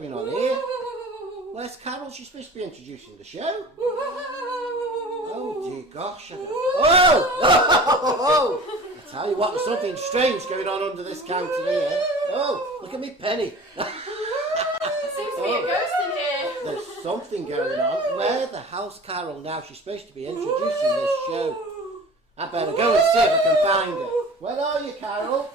going on here? Where's Carol? She's supposed to be introducing the show. Oh dear gosh. Oh! I tell you what, there's something strange going on under this counter here. Oh, look at me penny. Seems to be a ghost in here. There's something going on. Where the hell's Carol now? She's supposed to be introducing this show. I better go and see if I can find her. Where are you, Carol?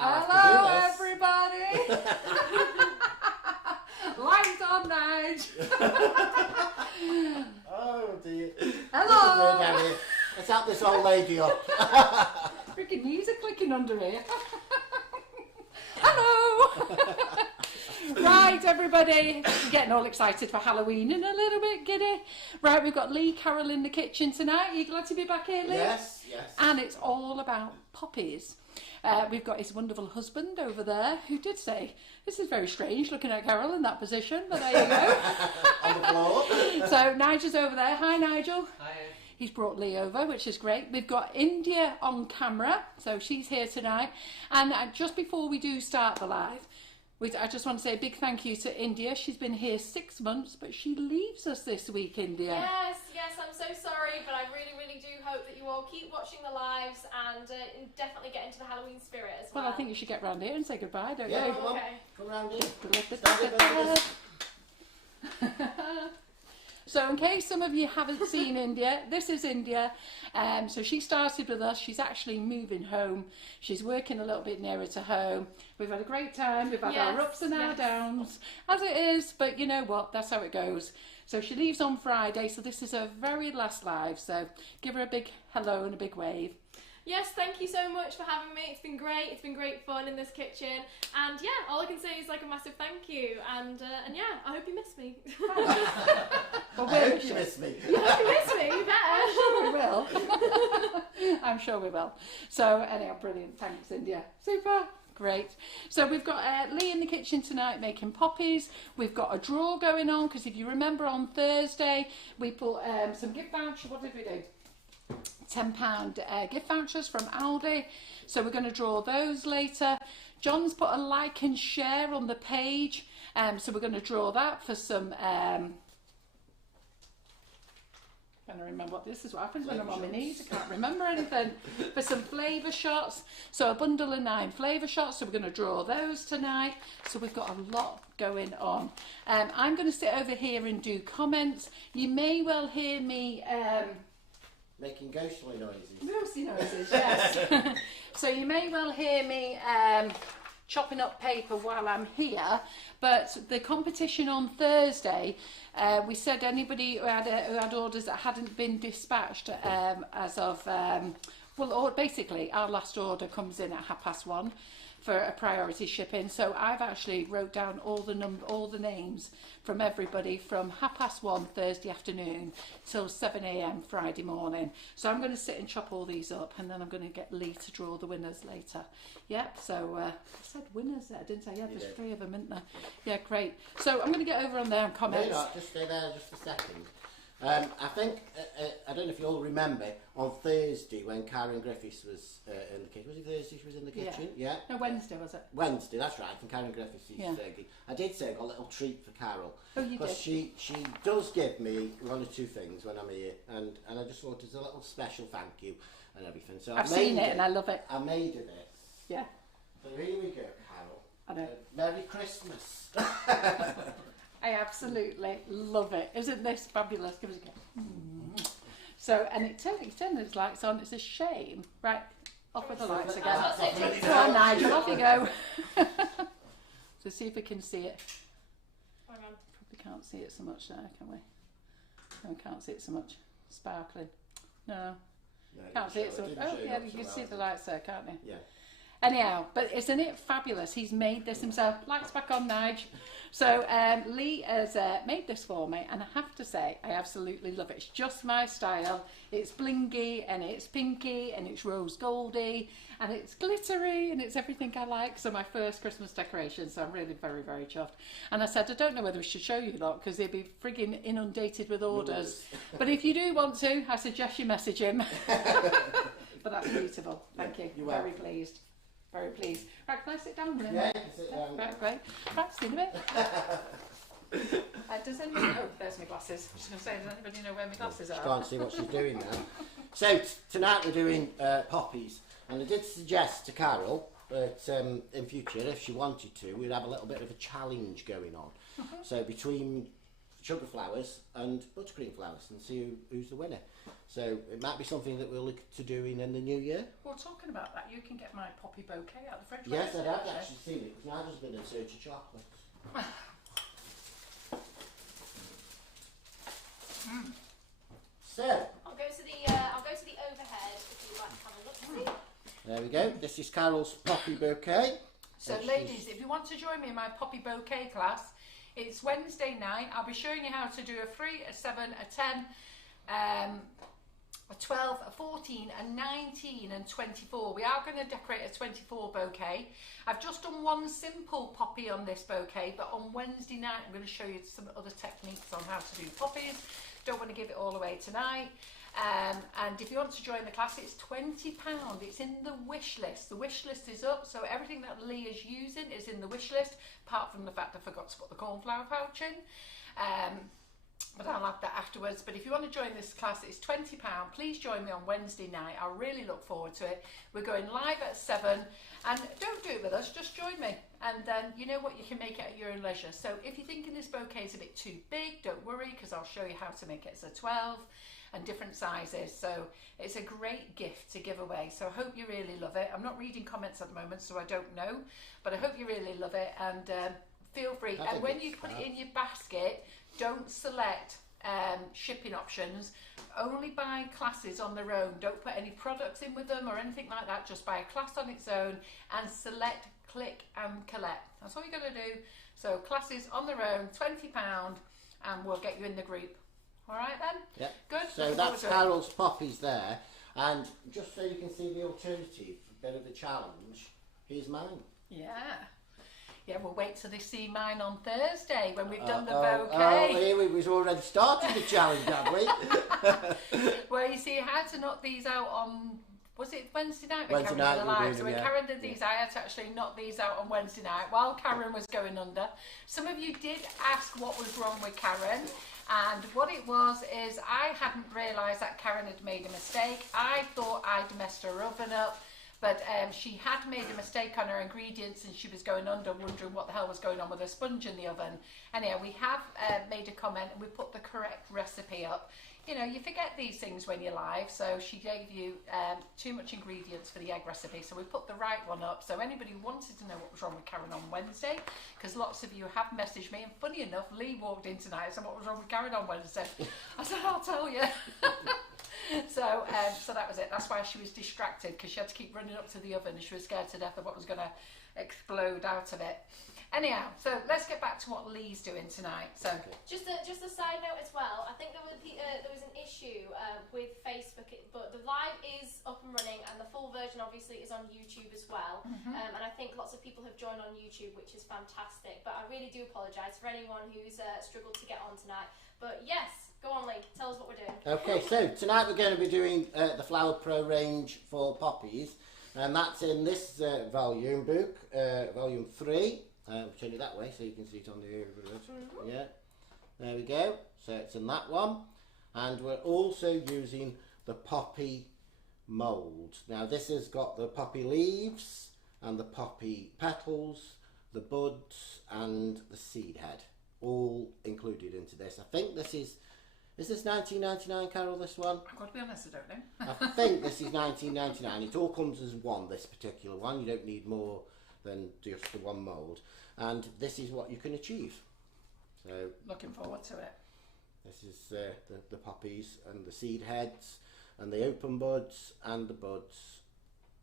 Hello, everybody. Lights on, Nige. Oh dear. Hello. Let's help this old lady up. Freaking music clicking under here. Hello. Right, everybody, getting all excited for Halloween and a little bit giddy. Right, we've got Lee Carroll in the kitchen tonight. Are you glad to be back here, Lee? Yes, yes. And it's all about poppies. We've got his wonderful husband over there who did say, this is very strange looking at Carol in that position, but there you go. On the floor. So Nigel's over there. Hi, Nigel. Hi. He's brought Lee over, which is great. We've got India on camera, so she's here tonight. And just before we do start the live, I just want to say a big thank you to India. She's been here 6 months, but she leaves us this week, India. Yes, I'm so sorry, but I really, really do hope that you all keep watching the lives and definitely get into the Halloween spirit as well. Well, I think you should get round here and say goodbye, don't Yeah, you? come on. Okay. Come round here. So in case some of you haven't seen India, this is India. So she started with us. She's actually moving home. She's working a little bit nearer to home. We've had a great time. We've had our ups and our downs, as it is. But you know what? That's how it goes. So she leaves on Friday. So this is her very last live. So give her a big hello and a big wave. Yes, thank you so much for having me. It's been great. It's been great fun in this kitchen. And yeah, all I can say is like a massive thank you. And yeah, I hope you miss me. Well, I hope you miss me. You hope you miss me, you better. We will. I'm sure we will. So anyhow, brilliant. Thanks, India. Super. Great. So we've got Lee in the kitchen tonight making poppies. We've got a draw going on because if you remember on Thursday, we put some gift vouchers. What did we do? £10 gift vouchers from Aldi, so we're going to draw those later. John's put a like and share on the page, so we're going to draw that for some trying to remember what this is. What happens when I'm on my knees? I can't remember anything. For some flavour shots, so a bundle of 9 flavour shots, so we're going to draw those tonight. So we've got a lot going on. I'm going to sit over here and do comments. You may well hear me Making ghostly noises. ghostly noises, yes. So you may well hear me chopping up paper while I'm here, but the competition on Thursday, we said anybody who had orders that hadn't been dispatched as of, basically our last order comes in at 1:30 for a priority shipping. So I've actually wrote down all the names from everybody from 1:30 Thursday afternoon till 7 a.m. Friday morning. So I'm going to sit and chop all these up, and then I'm going to get Lee to draw the winners later. Yep. So I said winners there, didn't I? Yeah, there's 3 of them, isn't there? Yeah, great. So I'm going to get over on there and comments. No, not just stay there just a second. I think, I don't know if you all remember, on Thursday when Karen Griffiths was in the kitchen, was it Thursday she was in the kitchen? Yeah. No, Wednesday was it? Wednesday, that's right, and Karen Griffiths is Fergie. I did say I got a little treat for Carol. Oh, you did? Because she does give me 1 or 2 things when I'm here, and I just wanted a little special thank you and everything. So I've seen it and I love it. I made it. Yeah. So here we go, Carol. I know. Merry Christmas. I absolutely love it. Isn't this fabulous? Give us a go. So, and it's turned those lights on. It's a shame. Right, off with the lights again. Come on, Nigel, off you go. So see if we can see it. Hang on. Probably can't see it so much now, can we? No, we can't see it so much. Sparkling. No, can't see it so much. Oh, yeah, you can see the lights there, can't you? Yeah. Anyhow, but isn't it fabulous? He's made this himself. Lights back on, Nige. So Lee has made this for me, and I have to say, I absolutely love it. It's just my style. It's blingy, and it's pinky, and it's rose goldy, and it's glittery, and it's everything I like. So my first Christmas decoration, so I'm really very, very chuffed. And I said, I don't know whether we should show you lot, because they'd be frigging inundated with orders. But if you do want to, I suggest you message him. But that's beautiful. Thank you. Very pleased. Very pleased. Right, can I sit down then? Yeah, you can sit down. Right, great. Right, see you in a bit. Does anybody... Oh, there's my glasses. I was going to say, does anybody know where my glasses are? Can't see what she's doing now. So, tonight we're doing poppies. And I did suggest to Carol that in future, if she wanted to, we'd have a little bit of a challenge going on. So, between sugar flowers and buttercream flowers, and see who's the winner. So it might be something that we'll look to doing in the new year. Well, talking about that, you can get my poppy bouquet out of the fridge. Yes, I have actually seen it, because Nigel has been in search of chocolate. So I'll go to the overhead if you'd like to have a look. See? there we go. This is Carol's poppy bouquet. So ladies, if you want to join me in my poppy bouquet class, it's Wednesday night. I'll be showing you how to do a 3, a 7, a 10, a 12, a 14, a 19 and 24. We are going to decorate a 24 bouquet. I've just done one simple poppy on this bouquet, but on Wednesday night I'm going to show you some other techniques on how to do poppies. Don't want to give it all away tonight. And if you want to join the class, it's £20. It's in the wish list. The wish list is up, so everything that Lee is using is in the wish list, apart from the fact I forgot to put the cornflower pouch in. But I'll add that afterwards. But if you want to join this class, it's £20. Please join me on Wednesday night. I really look forward to it. We're going live at 7. And don't do it with us, just join me. And then you know what, you can make it at your own leisure. So if you're thinking this bouquet is a bit too big, don't worry, because I'll show you how to make it as a 12 and different sizes. So it's a great gift to give away. So I hope you really love it. I'm not reading comments at the moment, so I don't know. But I hope you really love it. And feel free. And when you put it in your basket, don't select shipping options. Only buy classes on their own. Don't put any products in with them or anything like that. Just buy a class on its own and select, click and collect. That's all you're going to do. So classes on their own, £20, and we'll get you in the group. All right then? Yep. Good. So that's Carol's poppies there. And just so you can see the alternative, a bit of the challenge, here's mine. Yeah. Yeah, we'll wait till they see mine on Thursday when we've done the bouquet. Oh, here we've already started the challenge, have we? Well, you see, I had to knock these out on, was it Wednesday night? Wednesday night we did, So when Karen did these, I had to actually knock these out on Wednesday night while Karen was going under. Some of you did ask what was wrong with Karen. And what it was is I hadn't realised that Karen had made a mistake. I thought I'd messed her oven up. But she had made a mistake on her ingredients and she was going under, wondering what the hell was going on with her sponge in the oven. Anyhow, we have made a comment and we put the correct recipe up. You know, you forget these things when you're live, so she gave you too much ingredients for the egg recipe, so we put the right one up. So anybody who wanted to know what was wrong with Karen on Wednesday, because lots of you have messaged me, and funny enough, Lee walked in tonight and said, what was wrong with Karen on Wednesday? I said, I'll tell you. So that was it. That's why she was distracted, because she had to keep running up to the oven and she was scared to death of what was going to explode out of it. Anyhow, so let's get back to what Lee's doing tonight. So just a side note as well. I think there was an issue with Facebook, but the live is up and running, and the full version obviously is on YouTube as well. And I think lots of people have joined on YouTube, which is fantastic. But I really do apologise for anyone who's struggled to get on tonight. But yes, go on, Lee. Tell us what we're doing. Okay, so tonight we're going to be doing the Flower Pro range for poppies, and that's in this volume book, volume 3. Turn it that way so you can see it on the overhead. Yeah, there we go. So it's in that one, and we're also using the poppy mould. Now this has got the poppy leaves and the poppy petals, the buds and the seed head, all included into this. I think this is this 19.99, Carol, this one? I've got to be honest, I don't know. I think this is 19.99. It all comes as one, this particular one. You don't need more than just the one mould. And this is what you can achieve. So looking forward to it. This is the poppies and the seed heads and the open buds and the buds.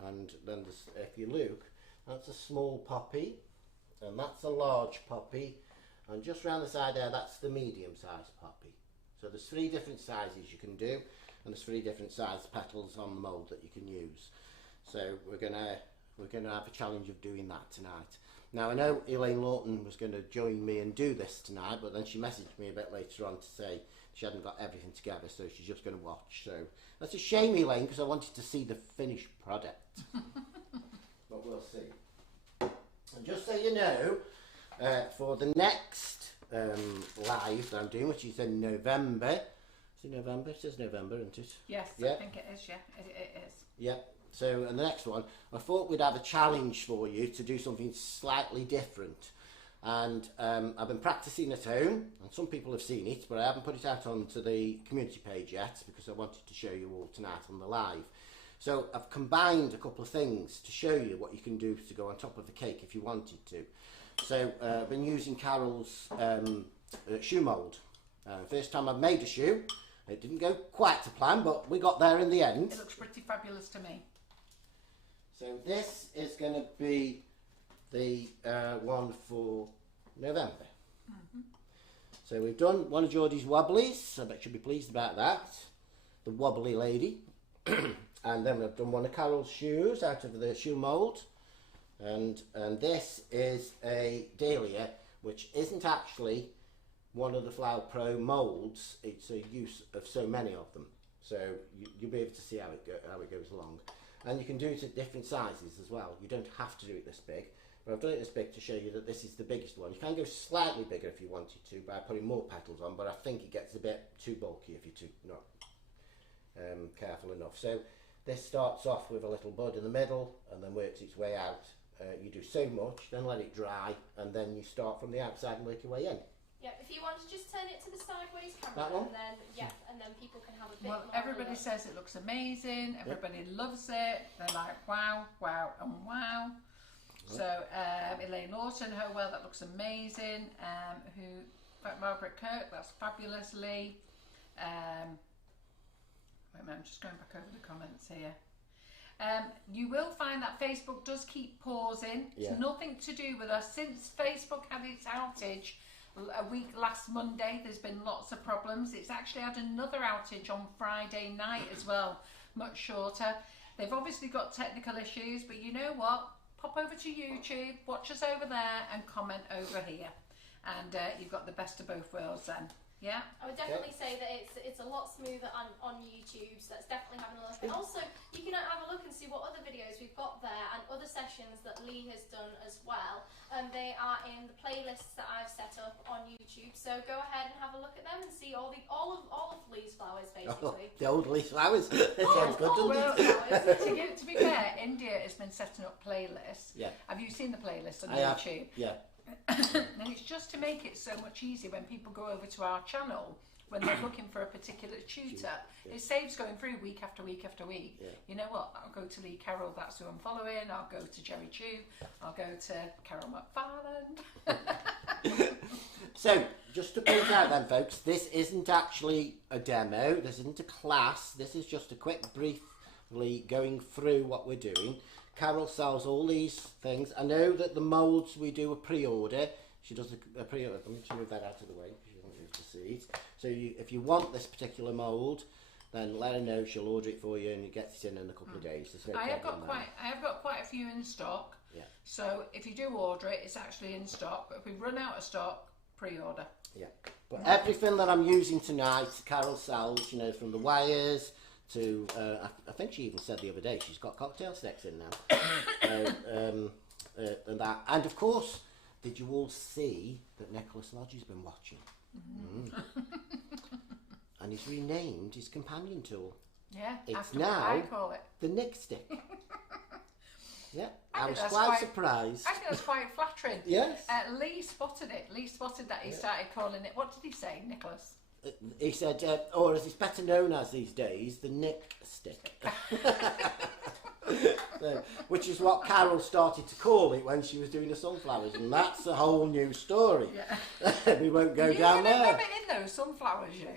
And then if you look, That's a small poppy, and that's a large poppy, and just round the side there, that's the medium-sized poppy. So there's 3 different sizes you can do, and there's 3 different sized petals on the mould that you can use. So we're gonna have a challenge of doing that tonight. Now I know Elaine Lawton was going to join me and do this tonight, but then she messaged me a bit later on to say she hadn't got everything together, so she's just going to watch. So that's a shame, Elaine, because I wanted to see the finished product. But we'll see. And just so you know, for the next live that I'm doing, which is in November. Is it November? It says November, isn't it? Yes, Yeah. I think it is, yeah. It is. Yeah. So, and the next one, I thought we'd have a challenge for you to do something slightly different. And I've been practicing at home, and some people have seen it, but I haven't put it out onto the community page yet because I wanted to show you all tonight on the live. So I've combined a couple of things to show you what you can do to go on top of the cake if you wanted to. So I've been using Carol's shoe mould. First time I've made a shoe, it didn't go quite to plan, but we got there in the end. It looks pretty fabulous to me. So this is going to be the one for November. So we've done one of Geordie's wobblies. I bet you'll be pleased about that. The wobbly lady. And then we've done one of Carol's shoes out of the shoe mould. And this is a dahlia, which isn't actually one of the Flower Pro moulds. It's a use of so many of them. So you'll be able to see how it goes along. And you can do it at different sizes as well. You don't have to do it this big. But I've done it this big to show you that this is the biggest one. You can go slightly bigger if you wanted to by putting more petals on, but I think it gets a bit too bulky if you're not careful enough. So this starts off with a little bud in the middle and then works its way out. You do so much, then let it dry, and then you start from the outside and work your way in. Yeah, if you want to just turn it to the sideways camera, That one? and then people can have a bit Well, more. everybody says it looks amazing. Everybody loves it. They're like, wow, wow, and wow. So Elaine Lawton, oh well, that looks amazing. Margaret Kirk, that's fabulously. Wait a minute, I'm just going back over the comments here. You will find that Facebook does keep pausing. Yeah. It's nothing to do with us. Since Facebook had its outage a week last Monday, there's been lots of problems. It's actually had another outage on Friday night as well, much shorter. They've obviously got technical issues, but you know what? Pop over to YouTube, watch us over there, and comment over here. And you've got the best of both worlds then. Yeah? I would definitely say that it's a lot smoother on YouTube, so that's definitely having a look. And also, you can have a look and see what other videos we've got there and other sessions that Lee has done as well. They are in the playlists that I've set up on YouTube, so go ahead and have a look at them and see all of Lee's flowers, basically. The old Lee's flowers. It sounds good, doesn't it? To be fair, India has been setting up playlists. Yeah. Have you seen the playlist on I have, YouTube? yeah. And it's just to make it so much easier when people go over to our channel when they're looking for a particular tutor. Yeah. It saves going through week after week after week. Yeah. You know what? I'll go to Lee Carroll, that's who I'm following. I'll go to Jerry Chew. I'll go to Carol McFarland. So, just to point out then, folks, this isn't actually a demo. This isn't a class. This is just a quick, briefly going through what we're doing. Carol sells all these things. I know that the moulds we do a pre-order. She does a pre-order. Let me just move that out of the way because you don't need to see it. So if you want this particular mould, then let her know. She'll order it for you and you get it in a couple of days. There's no I have problem got there. quite a few in stock. Yeah. So if you do order it, it's actually in stock. But if we run out of stock, pre-order. Yeah. But everything that I'm using tonight, Carol sells. You know, from the wires to I think she even said the other day she's got cocktail sticks in now. And that, and of course, did you all see that Nicholas Lodge has been watching? And he's renamed his companion tool. Yeah, It's after what now I call it. the Nick Stick. Yeah, I I think was that's quite quite- surprised. I think that's quite flattering. Yes. Lee spotted it. Lee spotted that he started calling it. What did he say, Nicholas? He said, or as it's better known as these days, the Nick Stick. So, which is what Carol started to call it when she was doing the sunflowers, and that's a whole new story. Yeah. We won't go You down gonna there. rub it in those sunflowers, you.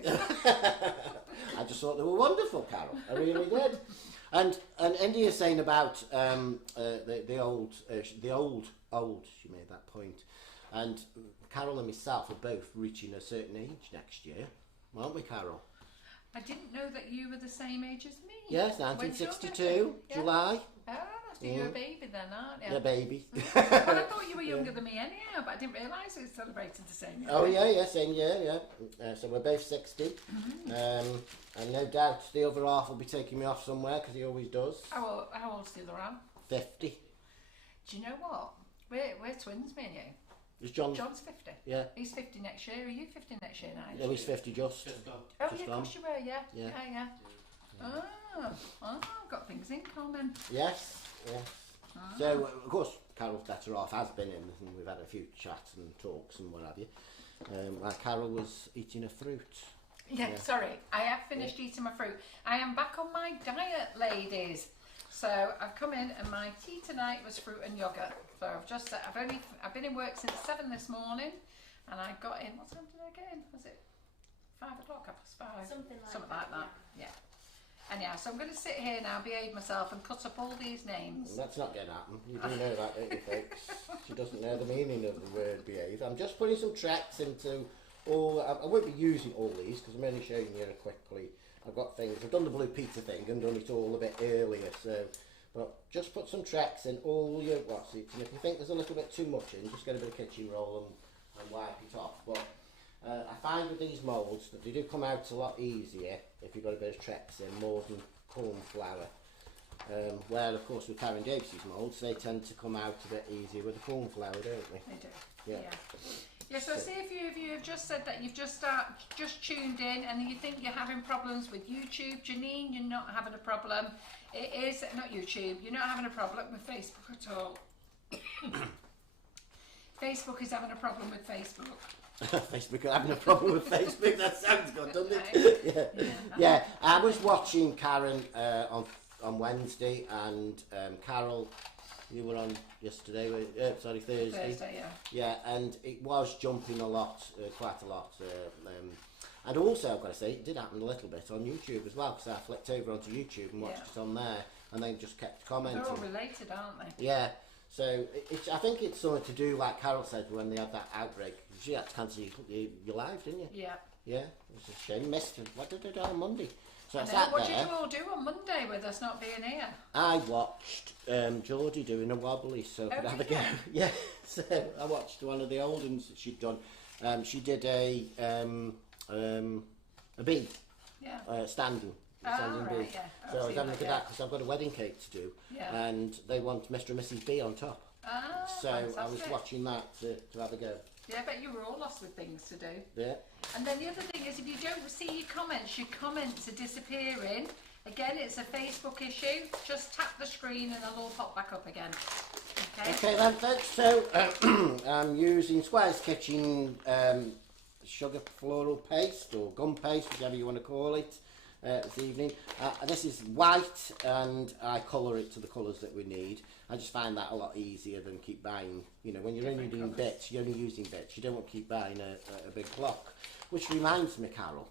I just thought they were wonderful, Carol. I really did. And India's saying about the old. She made that point, and Carol and myself are both reaching a certain age next year, aren't we, Carol? I didn't know that you were the same age as me. Yes, 1962, July. Oh, so you're a baby then, aren't you? Yeah, baby. Well, I thought you were younger than me anyhow, but I didn't realise we celebrated the same year. Oh yeah, same year, yeah. So we're both 60. And no doubt the other half will be taking me off somewhere, because he always does. How old's the other half? 50. Do you know what? We're twins, me and you. Is John? John's 50. Yeah. He's 50 next year. Are you 50 next year now? No, he's 50 just. Oh, just yeah, of course you were, yeah. Yeah. Oh, got things in common. Yes. So, of course, Carol's better off, has been in, and we've had a few chats and talks and what have you. While Carol was eating a fruit. Yeah, sorry. I have finished eating my fruit. I am back on my diet, ladies. So I've come in and my tea tonight was fruit and yoghurt. So I've been in work since 7 this morning, and I got in. What time did I get in? Was it 5 o'clock? 5:30? Something like that. Yeah. And yeah, so I'm going to sit here now, behave myself, and cut up all these names. That's not going to happen. You do know that, don't you, folks? She doesn't know the meaning of the word behave. I'm just putting some tracks into all. I won't be using all these because I'm only showing you quickly. I've got things. I've done the Blue Peter thing and done it all a bit earlier. So, but just put some tracks in all your what's it. And if you think there's a little bit too much in, just get a bit of kitchen roll and wipe it off. But I find with these moulds that they do come out a lot easier if you've got a bit of tracks in, more than corn flour. Where of course with Karen Davis's moulds, they tend to come out a bit easier with the corn flour, don't they? They do. Yeah. Yeah, so see if you have just said that you've just tuned in and you think you're having problems with YouTube. Janine, you're not having a problem. It is not YouTube. You're not having a problem with Facebook at all. Facebook is having a problem with Facebook. Facebook having a problem with Facebook. That sounds good, doesn't it? Yeah. I was watching Karen on Wednesday, and Carol, you were on yesterday. Thursday. Thursday, yeah. And it was jumping a lot, quite a lot. And also, I've got to say, it did happen a little bit on YouTube as well, because I flicked over onto YouTube and watched it on there, and they just kept commenting. They're all related, aren't they? Yeah. So I think it's something to do, like Carol said, when they had that outbreak. She had to cancel your live, didn't you? Yeah. Yeah, it was a shame. Missed it. What did they do on Monday? So what did you all do on Monday with us not being here? I watched Geordie doing a wobbly, so I could have a go. Yeah, so I watched one of the old ones that she'd done. She did a bee, standing. Right, bee. So I was having a look at that because I've got a wedding cake to do, and they want Mr. and Mrs. B on top. So fantastic. I was watching that to have a go. Yeah, I bet you were all lost with things to do. Yeah. And then the other thing is, if you don't see your comments are disappearing. Again, it's a Facebook issue. Just tap the screen and they'll all pop back up again. Okay then, folks. So I'm using Squire's Kitchen sugar floral paste or gum paste, whichever you want to call it, this evening. This is white, and I colour it to the colours that we need. I just find that a lot easier than keep buying. You know, when you're only doing bits, you're only using bits. You don't want to keep buying a big block. Which reminds me, Carol,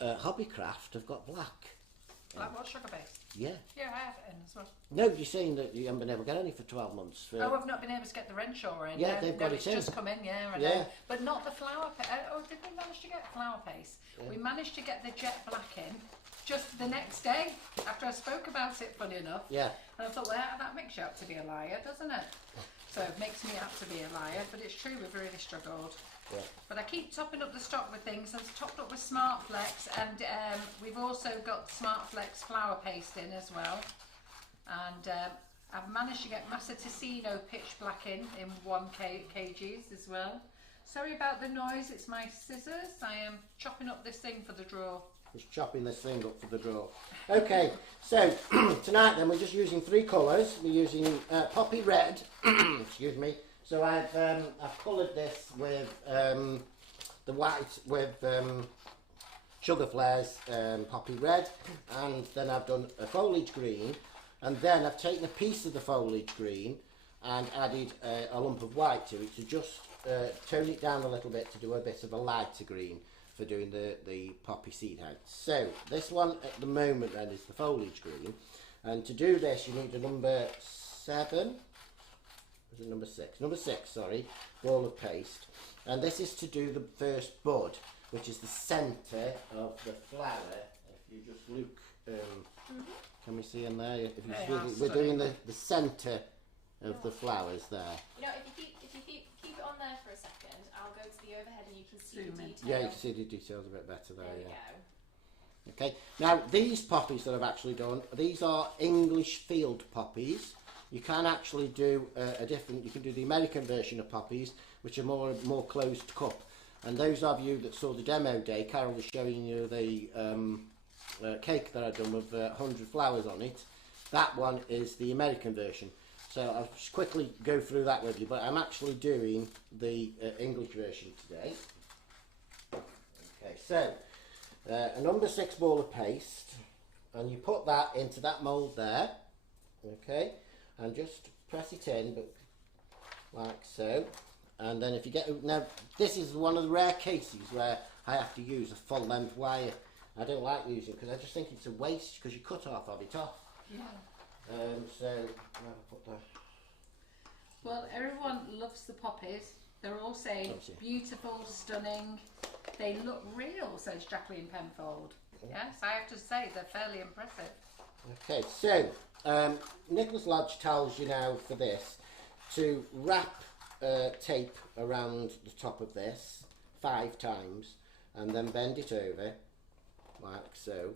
Hobbycraft have got black. Like what, sugar based? Yeah. Yeah, I have it in as well. No, you're saying that you haven't been able to get any for 12 months. I've not been able to get the Renshaw in. Yeah, they've got it it's in. just come in, I know. But not the flour paste. Did we manage to get flour paste? Yeah. We managed to get the jet black in just the next day after I spoke about it, funny enough. Yeah. And I thought, well, that makes you out to be a liar, doesn't it? So it makes me out to be a liar, but it's true, we've really struggled. Yeah. But I keep topping up the stock with things. I've topped up with Smart Flex, and we've also got Smart Flex flour paste in as well. And I've managed to get Massa Ticino pitch black in 1 kgs as well. Sorry about the noise, it's my scissors. I am chopping up this thing for the drawer. Just chopping this thing up for the drawer. Okay, so tonight then we're just using 3 colours. We're using poppy red, excuse me. So I've coloured this with the white with Sugar Flares poppy red, and then I've done a foliage green, and then I've taken a piece of the foliage green and added a lump of white to it to just tone it down a little bit to do a bit of a lighter green. for doing the poppy seed heads. So this one at the moment then is the foliage green, and to do this you need a number 7. Is it number 6? Number 6, sorry, ball of paste, and this is to do the first bud, which is the centre of the flower. If you just look, can we see in there? If you see, we're doing the centre of the flowers there. You know, if you keep it on there for a second, I'll go to the overhead and you can see the detail. Yeah, you can see the details a bit better there. There we go. Okay, now these poppies that I've actually done, these are English field poppies. You can actually do you can do the American version of poppies, which are more closed cup. And those of you that saw the demo day, Carol was showing you the cake that I've done with 100 flowers on it. That one is the American version. So I'll just quickly go through that with you, but I'm actually doing the English version today. Okay, so a number 6 ball of paste, and you put that into that mould there, okay, and just press it in, but like so. And then if you get, now this is one of the rare cases where I have to use a full length wire. I don't like using it because I just think it's a waste because you cut half of it off. Yeah. So I'll put that. Well, everyone loves the poppies. They're all saying beautiful, stunning. They look real, says Jacqueline Penfold. Yes, I have to say they're fairly impressive. Okay, so Nicholas Lodge tells you now for this to wrap tape around the top of this 5 times and then bend it over like so,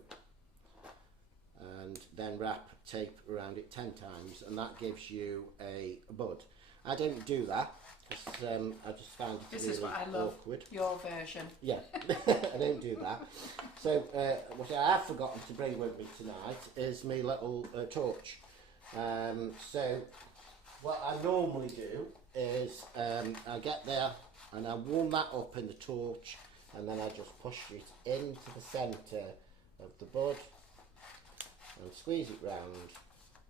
and then wrap tape around it 10 times, and that gives you a bud. I don't do that because I just found it really what I love, awkward. your version. Yeah, I don't do that. So what I have forgotten to bring with me tonight is my little torch. So what I normally do is I get there and I warm that up in the torch, and then I just push it into the centre of the bud and squeeze it round,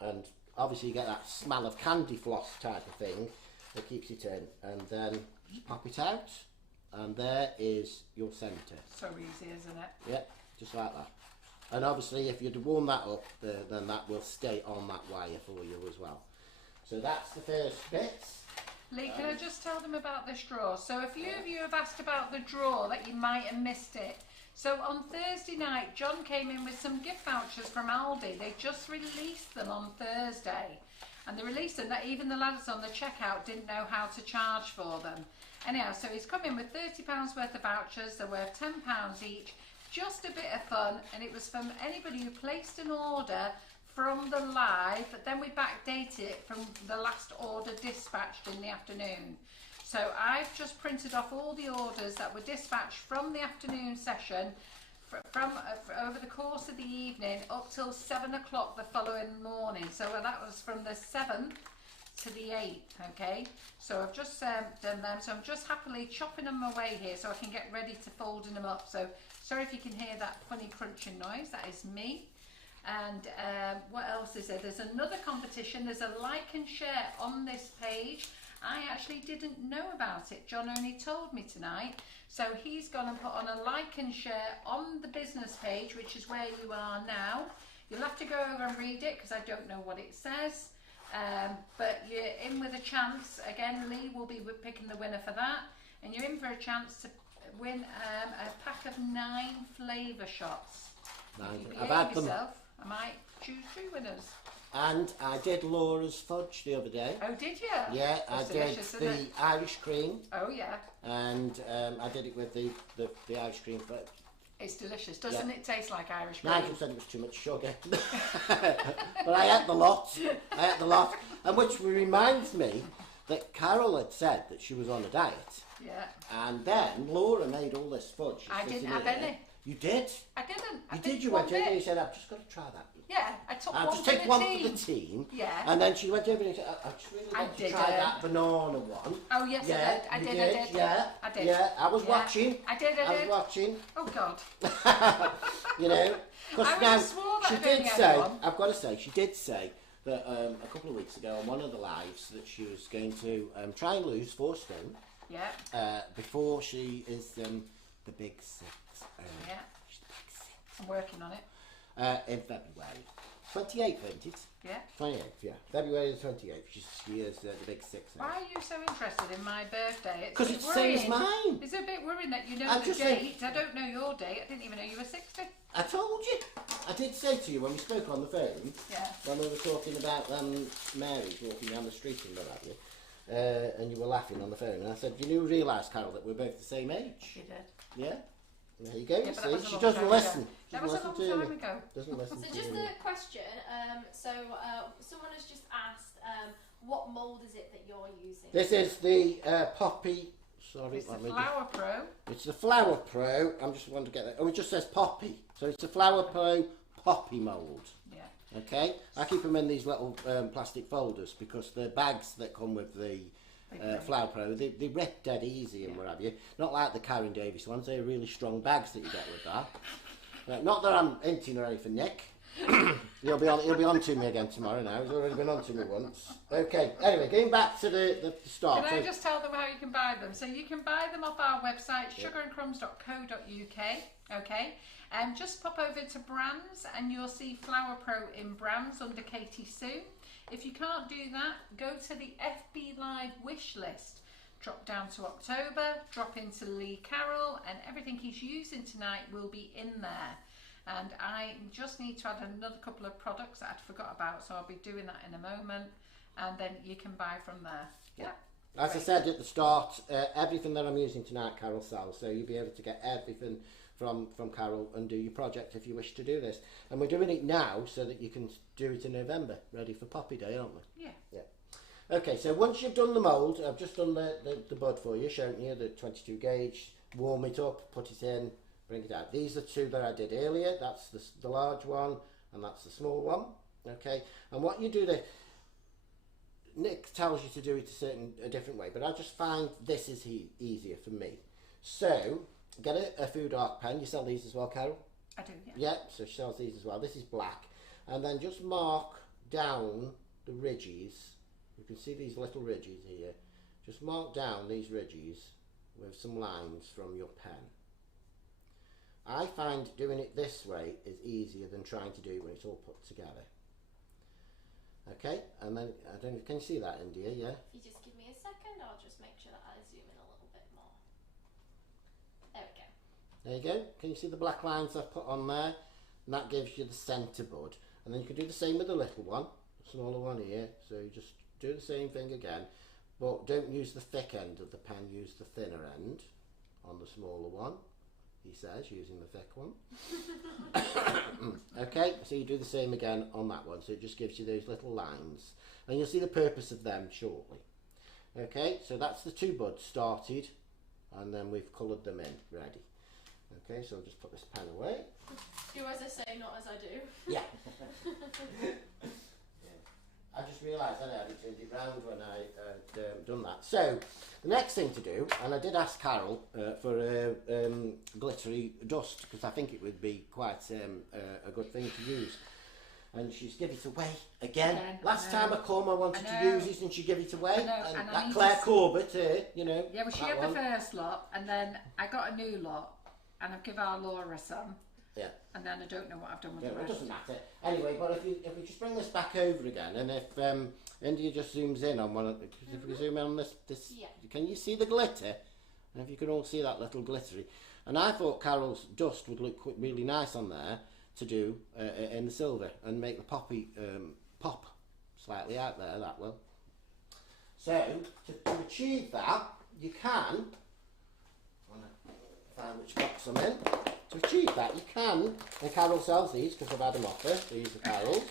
and obviously you get that smell of candy floss type of thing that keeps it in, and then just pop it out, and there is your centre. So easy, isn't it? Yeah, just like that. And obviously if you'd warm that up, then that will stay on that wire for you as well. So that's the first bit. Lee, can I just tell them about this drawer? So a few of you have asked about the drawer that you might have missed it. So on Thursday night, John came in with some gift vouchers from Aldi. They just released them on Thursday. And they released them that even the lads on the checkout didn't know how to charge for them. Anyhow, so he's come in with £30 worth of vouchers. They're worth £10 each. Just a bit of fun. And it was from anybody who placed an order from the live, but then we backdate it from the last order dispatched in the afternoon. So I've just printed off all the orders that were dispatched from the afternoon session from over the course of the evening up till 7 o'clock the following morning. So that was from the 7th to the 8th, okay? So I've just done them, so I'm just happily chopping them away here so I can get ready to folding them up. So sorry if you can hear that funny crunching noise, that is me. And what else is there? There's another competition. There's a like and share on this page. I actually didn't know about it. John only told me tonight. So he's gone and put on a like and share on the business page, which is where you are now. You'll have to go over and read it because I don't know what it says. But you're in with a chance. Again, Lee will be picking the winner for that. And you're in for a chance to win a pack of 9 flavour shots. I've had them. I might choose 2 winners. And I did Laura's fudge the other day. Oh, did you? Yeah, I did the Irish cream. Oh, yeah. And I did it with the Irish cream fudge. It's delicious. Doesn't it taste like Irish cream? Nigel said it was too much sugar. But I ate the lot. And which reminds me that Carol had said that she was on a diet. Yeah. And then Laura made all this fudge. I didn't have any. You did? I didn't. You did, you went over and you said, I've just got to try that. Yeah, I took I'll one just for take the one team. for the team. Yeah. And then she went over and said, I just really want to try that banana one. Oh, yes, Yeah, I did. Yeah, I did. Yeah, I was watching. I was watching. Oh, God. You know. I now, swore that she I'd did only say, had one. I've got to say, she did say that a couple of weeks ago on one of the lives that she was going to try and lose 4 stone. Yeah. Before she is the big 6. Yeah. She's the big 6. I'm working on it. In February. 28th, isn't it? Yeah. 28th, yeah. February the 28th. She is the big 6. Why are you so interested in my birthday? Because it's the same as mine. It's a bit worrying that you know I'm the just date. I don't know your date. I didn't even know you were 60. I told you. I did say to you when we spoke on the phone, Yeah. when we were talking about Mary's walking down the street and what have you, and you were laughing on the phone, and I said, you do realise, Carol, that we're both the same age? You did. Yeah? There you go, Yeah, you but that was see. a She long doesn't time listen. ago. She That doesn't was a long listen to time me. ago. Doesn't listen So to just me. a question. Someone has just asked, what mould is it that you're using? This is the Poppy. Sorry, It's the let me Flower Pro. It's the Flower Pro. I'm just wanting to get that. Oh, it just says Poppy. So it's the Flower Pro Poppy mould. Yeah. Okay, I keep them in these little plastic folders because the bags that come with the Flower Pro, they rip dead easy and what have you. Not like the Karen Davis ones. They're really strong bags that you get with that. Not that I'm hinting or anything, Nick. He'll be on to me again tomorrow now. He's already been on to me once. Okay, anyway, going back to the start. Can I just tell them how you can buy them? So you can buy them off our website, sugarandcrumbs.co.uk. Okay, just pop over to brands and you'll see Flower Pro in brands under Katie Sue. If you can't do that, go to the FB Live wish list. Drop down to October, drop into Lee Carroll, and everything he's using tonight will be in there. And I just need to add another couple of products that I'd forgot about, so I'll be doing that in a moment, and then you can buy from there. Yeah. As I said at the start, everything that I'm using tonight, Carol sells, so you'll be able to get everything from Carol and do your project if you wish to do this. And we're doing it now so that you can do it in November, ready for Poppy Day, aren't we? Yeah. Yeah. Okay, so once you've done the mould, I've just done the bud for you, showing you the 22 gauge, warm it up, put it in, bring it out. These are two that I did earlier. That's the large one and that's the small one. Okay, and what you do there, Nick tells you to do it a different way, but I just find this is easier for me. So get a food art pen. You sell these as well, Carol? I do, yeah. Yeah, so she sells these as well. This is black, and then just mark down the ridges. You can see these little ridges here. Just mark down these ridges with some lines from your pen. I find doing it this way is easier than trying to do it when it's all put together. Okay, and then, I don't know, can you see that, India? Yeah? If you just give me a second, I'll just make sure that I zoom in a little bit more. There we go. There you go. Can you see the black lines I've put on there? And that gives you the centre bud. And then you can do the same with the little one, the smaller one here. So you just do the same thing again, but don't use the thick end of the pen, use the thinner end on the smaller one. He says, using the thick one. Okay, so you do the same again on that one, so it just gives you those little lines, and you'll see the purpose of them shortly. Okay, so that's the two buds started, and then we've coloured them in, ready. Okay, so I'll just put this pen away. Do as I say, not as I do. Yeah. I just realised I hadn't turned it round when I had done that. So, the next thing to do, and I did ask Carol for glittery dust, because I think it would be quite a good thing to use. And she's give it away again. Last time I come, I wanted to use it, and she gave it away. And that Claire Corbett, you know. Yeah, well, she had the first lot, and then I got a new lot, and I've given our Laura some. Yeah. And then I don't know what I've done with Yeah, the it rest. doesn't matter. Anyway, but if we just bring this back over again, and if India just zooms in on one of the, if we zoom in on this, Yeah. Can you see the glitter? And if you can all see that little glittery. And I thought Carol's dust would look really nice on there to do in the silver and make the poppy pop slightly out there, that will. So, to achieve that, you can, find which box I'm in. To achieve that, you can, and Carol sells these because I've had them off her, these are Carol's.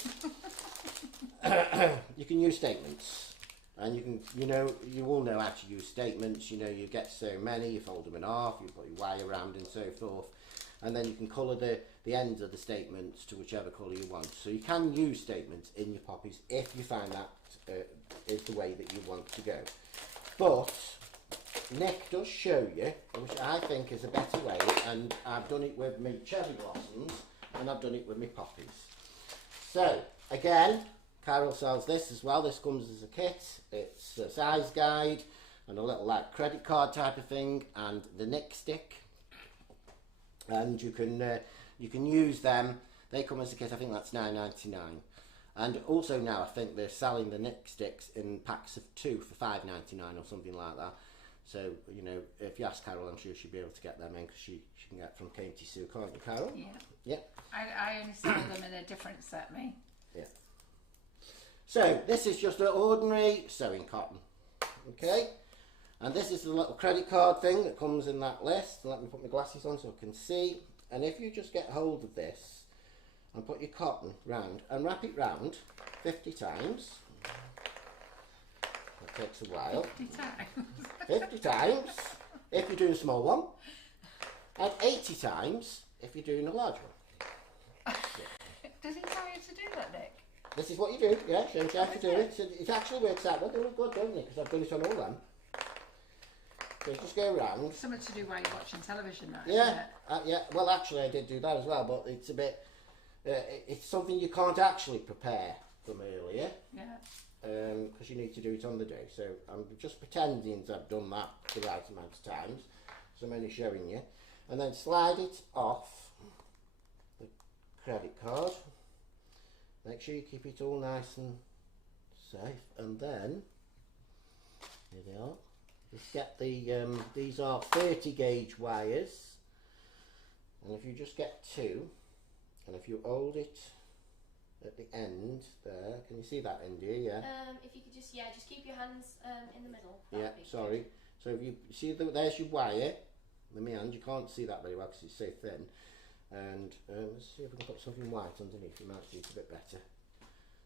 You can use statements, and you all know how to use statements. You know, you get so many, you fold them in half, you put your wire around and so forth, and then you can colour the ends of the statements to whichever colour you want. So you can use statements in your poppies if you find that is the way that you want to go. But Nick does show you, which I think is a better way, and I've done it with my cherry blossoms and I've done it with my poppies. So again, Carol sells this as well. This comes as a kit. It's a size guide and a little like credit card type of thing, and the Nick stick. and you can use them. They come as a kit. I think that's £9.99. And also now I think they're selling the Nick sticks in packs of 2 for £5.99 or something like that. So, you know, if you ask Carol, I'm sure she'll be able to get them in, because she can get from Katie Sue, can't you, Carol? Yeah. Yeah. I only sell them in a different set, me. Yeah. So, this is just an ordinary sewing cotton. Okay? And this is the little credit card thing that comes in that list. Let me put my glasses on so I can see. And if you just get hold of this and put your cotton round and wrap it round 50 times. That takes a while. 50 times. 50 times if you're doing a small one, and 80 times if you're doing a large one. Does he tell you to do that, Nick? This is what you do, yeah, shows you how to do it. So it actually works out well. They look good, don't they? Because I've done it on all them. So you just go around. Something to do while you're watching television, that, Yeah, yeah. Well, actually, I did do that as well, but it's a bit. It's something you can't actually prepare from earlier. Yeah. Because you need to do it on the day. So I'm just pretending that I've done that the right amount of times. So I'm only showing you. And then slide it off the credit card. Make sure you keep it all nice and safe. And then, here they are. Just get the, these are 30 gauge wires. And if you just get 2, and if you hold it at the end there, can you see that end here? Yeah. If you could just keep your hands in the middle. Yeah, sorry. So if you see there's your wire in my hand. You can't see that very well because it's so thin. And let's see if we can put something white underneath. You might see it a bit better.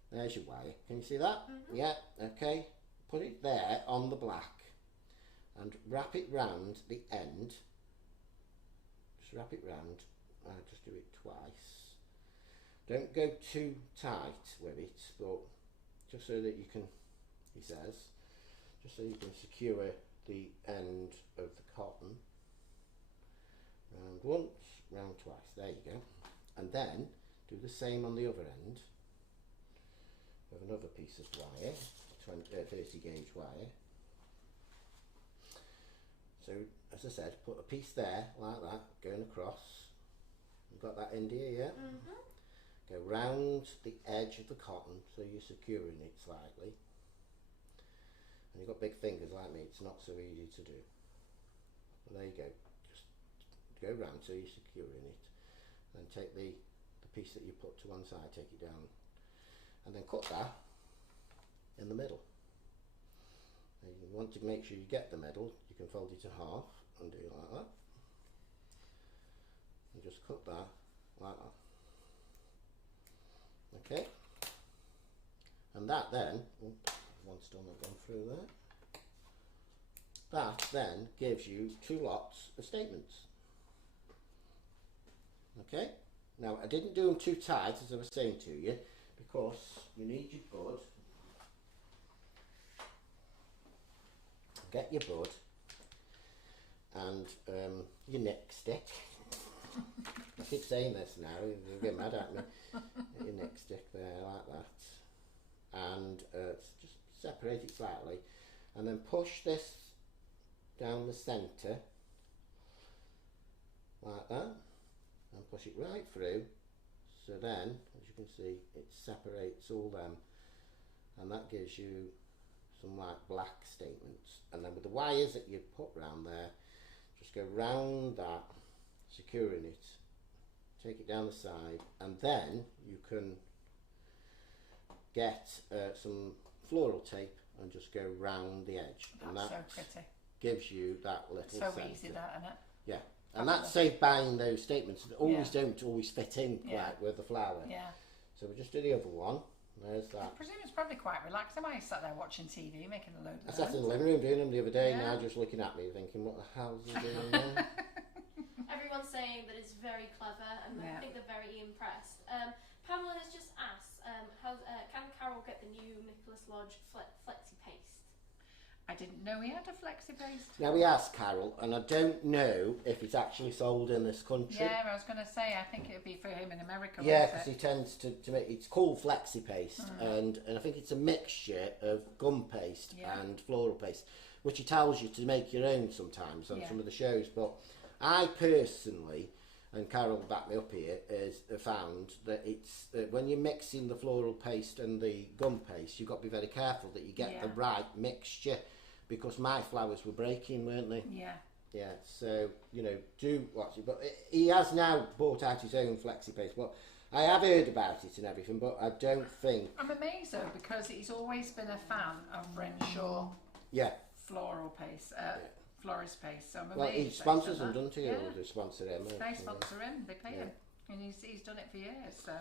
There's your wire. Can you see that? Mm-hmm. Yeah. Okay. Put it there on the black, and wrap it round the end. Just wrap it round. Just do it twice. Don't go too tight with it, but just so that you can, he says, just so you can secure the end of the cotton. Round once, round twice, there you go. And then do the same on the other end with another piece of wire, 30 gauge wire. So, as I said, put a piece there, like that, going across. You've got that end here, yeah? Mm-hmm. Go round the edge of the cotton so you're securing it slightly. And you've got big fingers like me, it's not so easy to do. And there you go. Just go round so you're securing it. And take the piece that you put to one side, take it down. And then cut that in the middle. And you want to make sure you get the middle, you can fold it in half and do it like that. And just cut that like that. Okay, and that then, one still not gone through there, that then gives you 2 lots of statements. Okay, now I didn't do them too tight as I was saying to you, because you need your bud. Get your bud and your Nick stick. I keep saying this now, you'll get mad at me. Your Nick stick there like that, and just separate it slightly, and then push this down the centre like that, and push it right through, so then, as you can see, it separates all them, and that gives you some like black statements. And then with the wires that you put round there, just go round that, securing it, take it down the side, and then you can get some floral tape and just go round the edge. That's and that so pretty. Gives you that little so centre. Easy that, isn't it? Yeah, and that's safe buying those statements. They always don't always fit in quite with the flower. Yeah. So we'll just do the other one. There's that. I presume it's probably quite relaxing while you sat there watching TV, making a load of I sat in the living room doing them the other day, Yeah. now just looking at me thinking, what the hell's he doing there? Everyone's saying that it's very clever, and I think they're very impressed. Pamela has just asked, can Carol get the new Nicholas Lodge Flexi Paste? I didn't know he had a flexi paste. Now we asked Carol, and I don't know if it's actually sold in this country. Yeah, I was going to say, I think it would be for him in America. Yeah, because he tends to make, it's called flexi paste, and I think it's a mixture of gum paste and floral paste, which he tells you to make your own sometimes on some of the shows. But I personally and Carol backed me up here, is found that it's when you're mixing the floral paste and the gum paste, you've got to be very careful that you get the right mixture, because my flowers were breaking, weren't they? Yeah. Yeah, so, you know, do watch it. But he has now bought out his own flexi paste. But I have heard about it and everything, but I don't think... I'm amazed though, because he's always been a fan of Renshaw floral paste, florist paste. So I'm amazed. Well, he sponsors them, doesn't he? Or they sponsor him. They sponsor him, they pay him. And he's done it for years, so...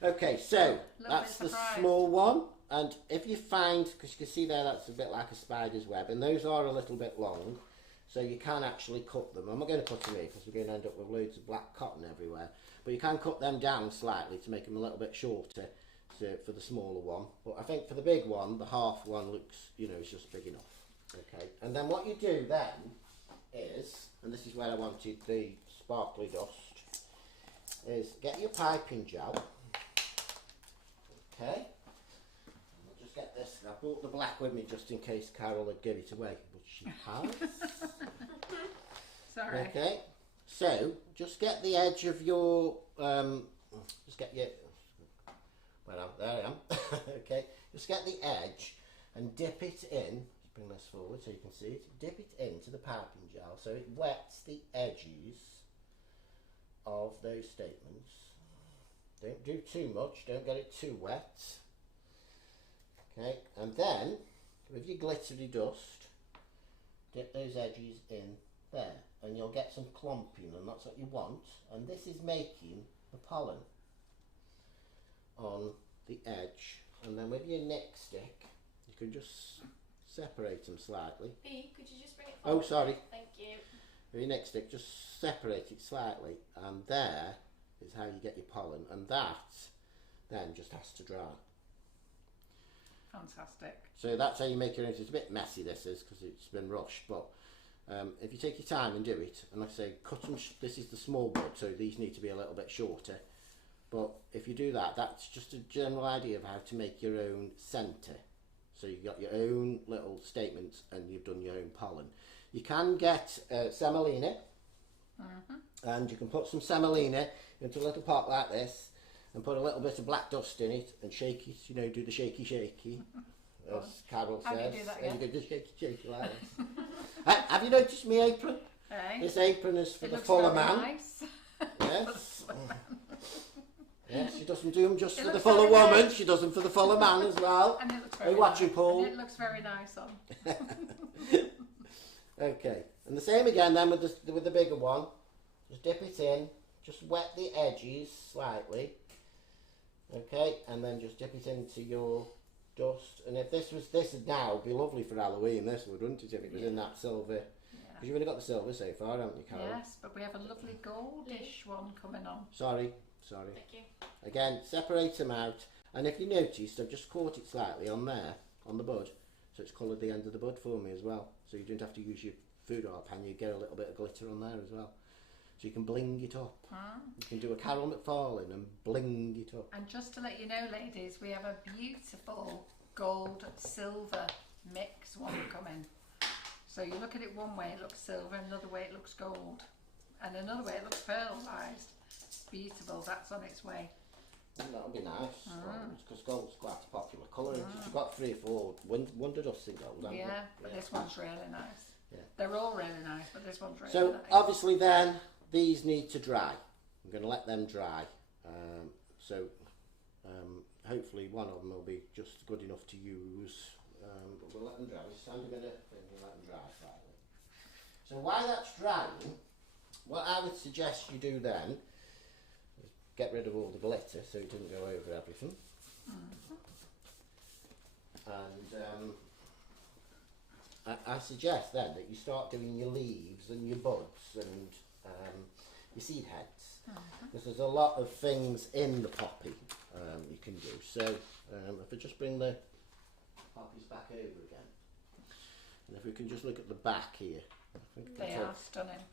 Okay, so that's the small one. And if you find, because you can see there, that's a bit like a spider's web, and those are a little bit long, so you can actually cut them. I'm not going to put them here because we're going to end up with loads of black cotton everywhere. But you can cut them down slightly to make them a little bit shorter for the smaller one. But I think for the big one, the half one looks, you know, is just big enough. Okay, and then what you do then is, and this is where I wanted the sparkly dust, is get your piping gel. Okay, I'll just get this. I brought the black with me just in case Carol would give it away, but she has. Sorry. Okay, so just get the edge of your, just get your, well, there I am. Okay, just get the edge and dip it in. Just bring this forward so you can see it. Dip it into the piping gel so it wets the edges of those statements. Don't do too much, don't get it too wet. Okay, and then with your glittery dust, dip those edges in there, and you'll get some clumping, and that's what you want. And this is making the pollen on the edge. And then with your nick stick, you can just separate them slightly. B, could you just bring it forward? Oh, sorry. Thank you. With your nick stick, just separate it slightly, and there is how you get your pollen, and that then just has to dry. Fantastic. So that's how you make your own. It's a bit messy, this is, because it's been rushed, but if you take your time and do it, and like I say, cut them, this is the small bud, so these need to be a little bit shorter, but if you do that, that's just a general idea of how to make your own centre. So you've got your own little statements and you've done your own pollen. You can get semolina, and you can put some semolina into a little pot like this and put a little bit of black dust in it and shake it, you know, do the shaky shaky, as Carol says. How do you do that again? And you can just shaky shaky like this. Have you noticed my apron? Hey. This apron is for It the looks fuller very man. nice. Yes. Yes, she doesn't do them just It for the looks fuller very woman, nice. she does them for the fuller man as well. And it looks Are very you watching, nice. Paul? And it looks very nice on. Okay, and the same again then with the bigger one. Just dip it in, just wet the edges slightly. Okay, and then just dip it into your dust. And if this would now be lovely for Halloween, this would, wouldn't it, if it was in that silver? Because you've only got the silver so far, haven't you, Carol? Yes, but we have a lovely goldish one coming on. Sorry. Thank you. Again, separate them out. And if you noticed, I've just caught it slightly on there, on the bud. So it's coloured the end of the bud for me as well. So you don't have to use your food art pan, you get a little bit of glitter on there as well. So you can bling it up. You can do a Carol McFarlane and bling it up. And just to let you know, ladies, we have a beautiful gold silver mix one coming. So you look at it one way, it looks silver, another way it looks gold, and another way it looks pearlized. Beautiful, that's on its way. That'll be nice, because gold's quite a popular colour. You've got 3 or 4 wonder dusts in gold, haven't you? But this one's really nice. Yeah. They're all really nice, but this one's really So nice. obviously then, these need to dry. I'm going to let them dry. Hopefully one of them will be just good enough to use. But we'll let them dry. We'll stand a minute and we'll let them dry slightly. So while that's drying, what I would suggest you do then is get rid of all the glitter so it doesn't go over everything. And I suggest then that you start doing your leaves and your buds and your seed heads, because there's a lot of things in the poppy you can do. So if I just bring the poppies back over again, and if we can just look at the back here, I think They are stunning.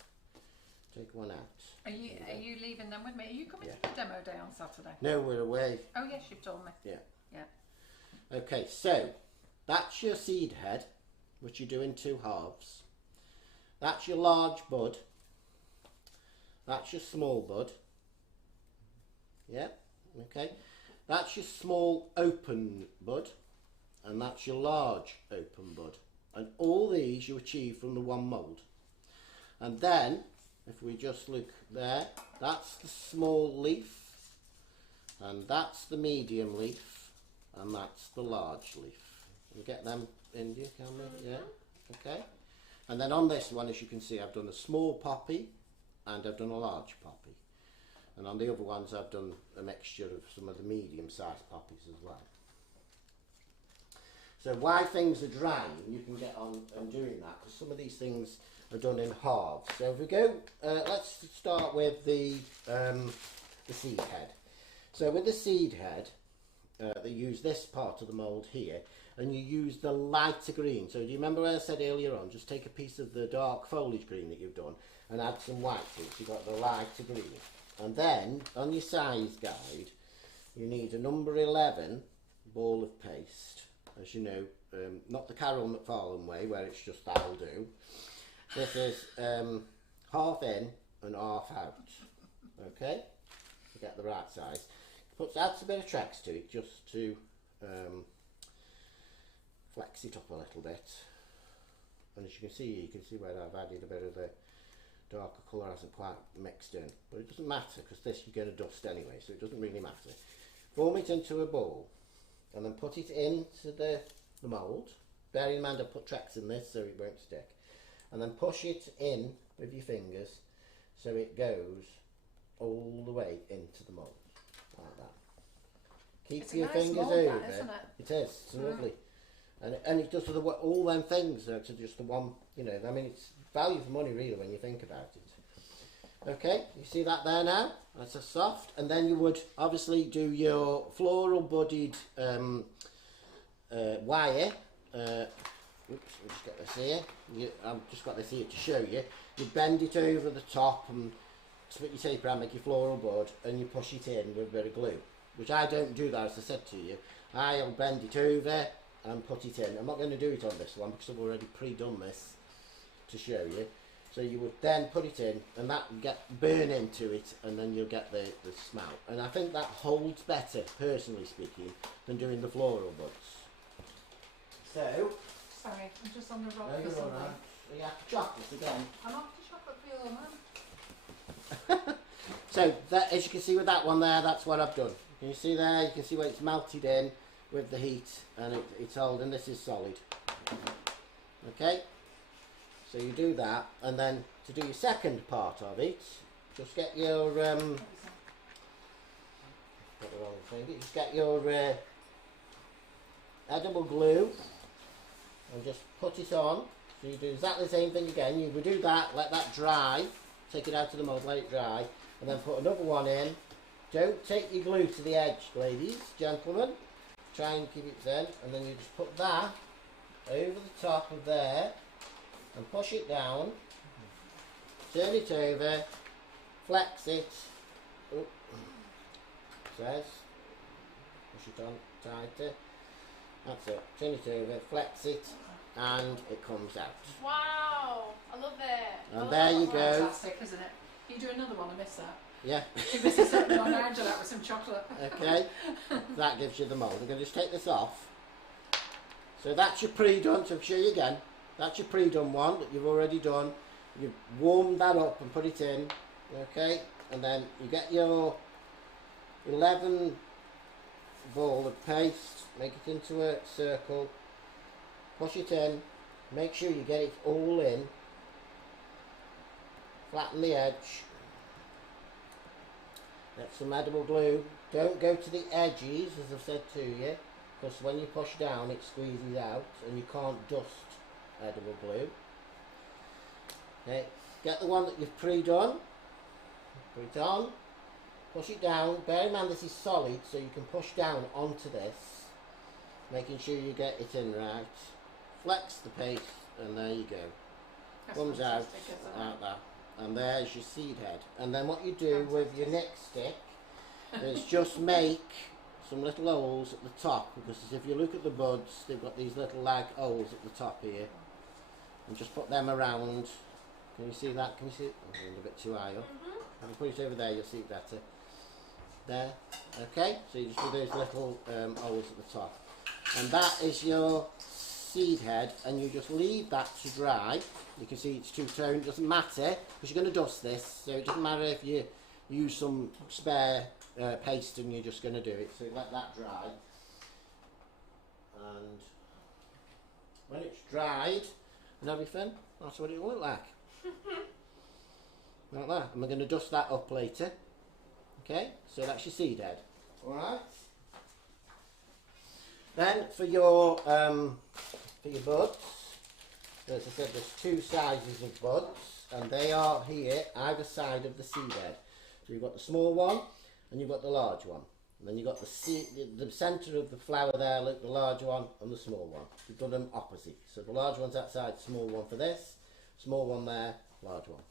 Take one out. Are you leaving them with me? Are you coming to the demo day on Saturday? No, we're away. Oh yes, you've told me. Yeah. Okay, so that's your seed head, which you do in 2 halves. That's your large bud, That's your small bud. Yeah, okay. That's your small open bud, and that's your large open bud. And all these you achieve from the one mould. And then, if we just look there, that's the small leaf, and that's the medium leaf, and that's the large leaf. Can we get them in, do you, can we? Yeah, okay. And then on this one, as you can see, I've done a small poppy, and I've done a large poppy. And on the other ones, I've done a mixture of some of the medium-sized poppies as well. So while things are drying, you can get on and doing that, because some of these things are done in halves. So if we go, let's start with the seed head. So with the seed head, they use this part of the mould here, and you use the lighter green. So do you remember what I said earlier on? Just take a piece of the dark foliage green that you've done and add some white to it. So you've got the lighter green. And then, on your size guide, you need a number 11 ball of paste. As you know, not the Carroll McFarlane way, where it's just that'll do. This is half in and half out. Okay? To get the right size. Adds a bit of Trex to it, just to flex it up a little bit. And as you can see where I've added a bit of the darker colour, hasn't quite mixed in, but it doesn't matter because this you're going to dust anyway, so it doesn't really matter. Form it into a ball and then put it into the mould. Bear in mind I put Trex in this so it won't stick, and then push it in with your fingers so it goes all the way into the mould like that. Keep your fingers over. That, isn't it? It is. It's lovely. And it does all them things to just the one, you know, I mean, it's value for money really when you think about it. Okay, you see that there now? That's a soft. And then you would obviously do your floral budded wire. Oops, we'll just get this here. I've just got this here to show you. You bend it over the top and put your tape around, make your floral bud, and you push it in with a bit of glue. Which I don't do that, as I said to you. I'll bend it over and put it in. I'm not going to do it on this one because I've already pre-done this to show you. So you would then put it in and that would burn into it, and then you'll get the smell. And I think that holds better, personally speaking, than doing the floral buds. So... Sorry, I'm just on the rock No, for you're something. all right. You have to chocolate again. I'm off to chocolate for your man. So that, as you can see with that one there, that's what I've done. Can you see there? You can see where it's melted in with the heat, and it's holding. This is solid. Okay. So you do that, and then to do your second part of it, just get your got the wrong thing. Just get your edible glue and just put it on. So you do exactly the same thing again. You would do that, let that dry, take it out of the mould, let it dry, and then put another one in. Don't take your glue to the edge, ladies, gentlemen. Try and keep it thin, and then you just put that over the top of there and push it down, turn it over, flex it, says, push it on tighter, that's it, turn it over, flex it, and it comes out. Wow, I love it. And there you go. Fantastic, isn't it? You do another one, I miss that. Yeah. She misses something on Angela with some chocolate. Okay, that gives you the mould. I'm going to just take this off. So that's your pre-done, so I'll show you again. That's your pre-done one that you've already done. You warm that up and put it in, okay? And then you get your 11 ball of paste, make it into a circle, push it in, make sure you get it all in, flatten the edge, get some edible glue. Don't go to the edges, as I've said to you, because when you push down it squeezes out and you can't dust edible glue. Okay, get the one that you've pre-done, put it on, push it down. Bear in mind this is solid, so you can push down onto this, making sure you get it in right. Flex the paste, and there you go. That's Comes out fantastic, isn't it? like that. And there's your seed head. And then what you do with your neck stick is just make some little holes at the top, because if you look at the buds, they've got these little like holes at the top here, and just put them around. Can you see that? Can you see it? I'm going a bit too high up. If you put it over there, you'll see it better. There. Okay, so you just do those little holes at the top. And that is your seed head, and you just leave that to dry. You can see it's two-tone, it doesn't matter, because you're going to dust this, so it doesn't matter if you use some spare paste and you're just going to do it. So let that dry. And when it's dried and everything, that's what it will look like. Like that. And we're going to dust that up later. Okay, so that's your seed head. Alright. Then for your buds, as I said, there's two sizes of buds, and they are here either side of the seed head. So you've got the small one and you've got the large one. And then you've got the centre of the flower there, look, the large one and the small one. We've done them opposite. So the large one's that side, small one for this, small one there, large one.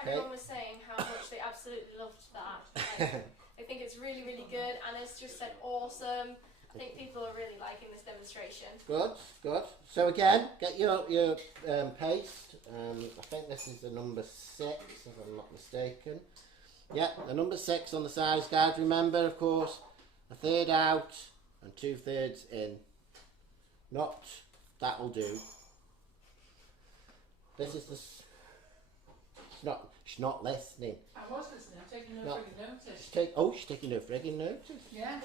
Okay? Everyone was saying how much they absolutely loved that. I think it's really, really good. Anna's just said awesome. I think people are really liking this demonstration. Good, good. So again, get your paste. I think this is the number 6, if I'm not mistaken. Yeah, the number 6 on the size guide. Remember, of course, 1/3 out and 2/3 in. Not, that'll do. This is the... She's not listening. I was listening, I'm taking no frigging notice. She's taking no frigging notice. Yeah.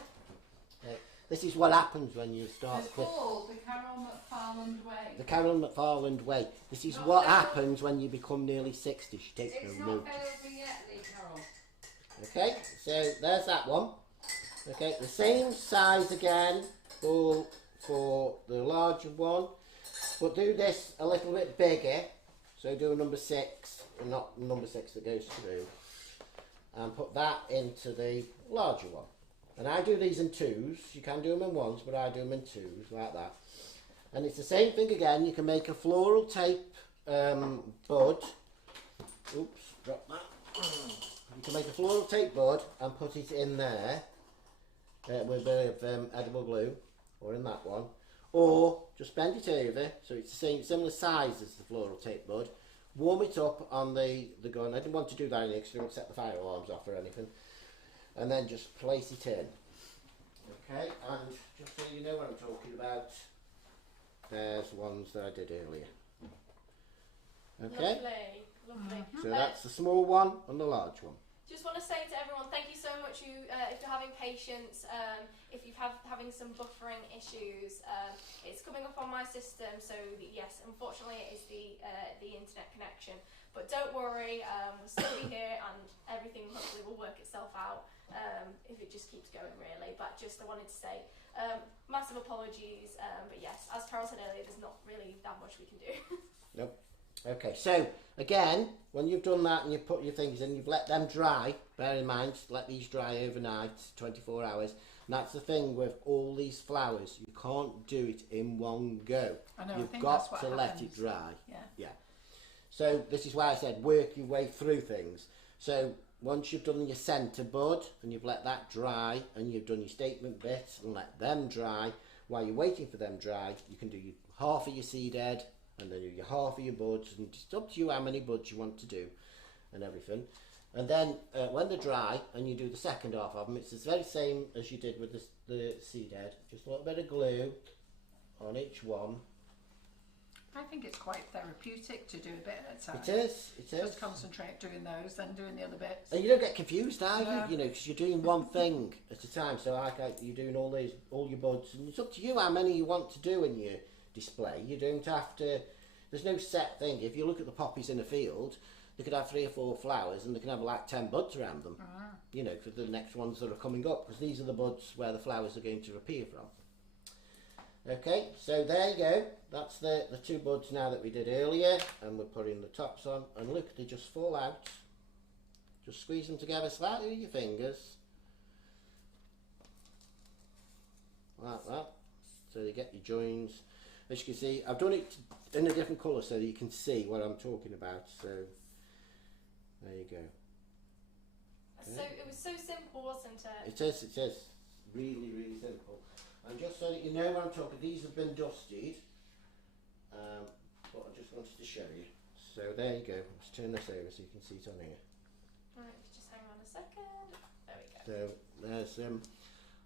This is what happens when you start... It's called the Carroll McFarland Way. The Carroll McFarland Way. This is what happens when you become nearly 60. She takes no notice. It's not over yet, Lee Carroll. Okay, so there's that one. Okay, the same size again for the larger one, but do this a little bit bigger. So do a number 6, and not number 6 that goes through, and put that into the larger one. And I do these in 2s. You can do them in 1s, but I do them in 2s, like that. And it's the same thing again. You can make a floral tape bud. Oops, drop that. You can make a floral tape bud and put it in there with a bit of edible glue, or in that one. Or just bend it over so it's the same, similar size as the floral tape bud. Warm it up on the gun. I didn't want to do that because I don't set the fire alarms off or anything. And then just place it in. Okay, and just so you know what I'm talking about, there's ones that I did earlier. Okay, lovely. so that's the small one and the large one. Just want to say to everyone, thank you so much. If you're having patience, if you're having some buffering issues, it's coming up on my system. So yes, unfortunately, it is the internet connection. But don't worry, we'll still be here, and everything hopefully will work itself out. If it just keeps going, really. But just I wanted to say, massive apologies. But yes, as Carol said earlier, there's not really that much we can do. Nope. Okay, so again, when you've done that and you've put your things in, you've let them dry. Bear in mind, let these dry overnight, 24 hours. And that's the thing with all these flowers. You can't do it in one go. I know, You've got to let it dry. Yeah. So this is why I said work your way through things. So once you've done your centre bud and you've let that dry, and you've done your statement bits and let them dry, while you're waiting for them dry, you can do half of your seed head, and then do your half of your buds, and it's up to you how many buds you want to do and everything. And then when they're dry and you do the second half of them, it's the very same as you did with the seed head. Just a little bit of glue on each one. I think it's quite therapeutic to do a bit at a time. It is. Just concentrate doing those, then doing the other bits. And you don't get confused, are you? No. You know, because you're doing one thing at a time. So like you're doing all your buds, and it's up to you how many you want to do in your display. You don't have to. There's no set thing. If you look at the poppies in a field, they could have 3 or 4 flowers, and they can have like 10 buds around them. You know, for the next ones that are coming up, because these are the buds where the flowers are going to appear from. Okay, so there you go. That's the 2 buds now that we did earlier, and we're putting the tops on, and look, they just fall out. Just squeeze them together slightly with your fingers, like that, so you get your joins. As you can see, I've done it in a different colour so that you can see what I'm talking about. So there you go. So it was so simple, wasn't it? It is really, really simple. And just so that you know what I'm talking, these have been dusted, but I just wanted to show you. So there you go. Let's turn this over so you can see it on here. Right, just hang So there's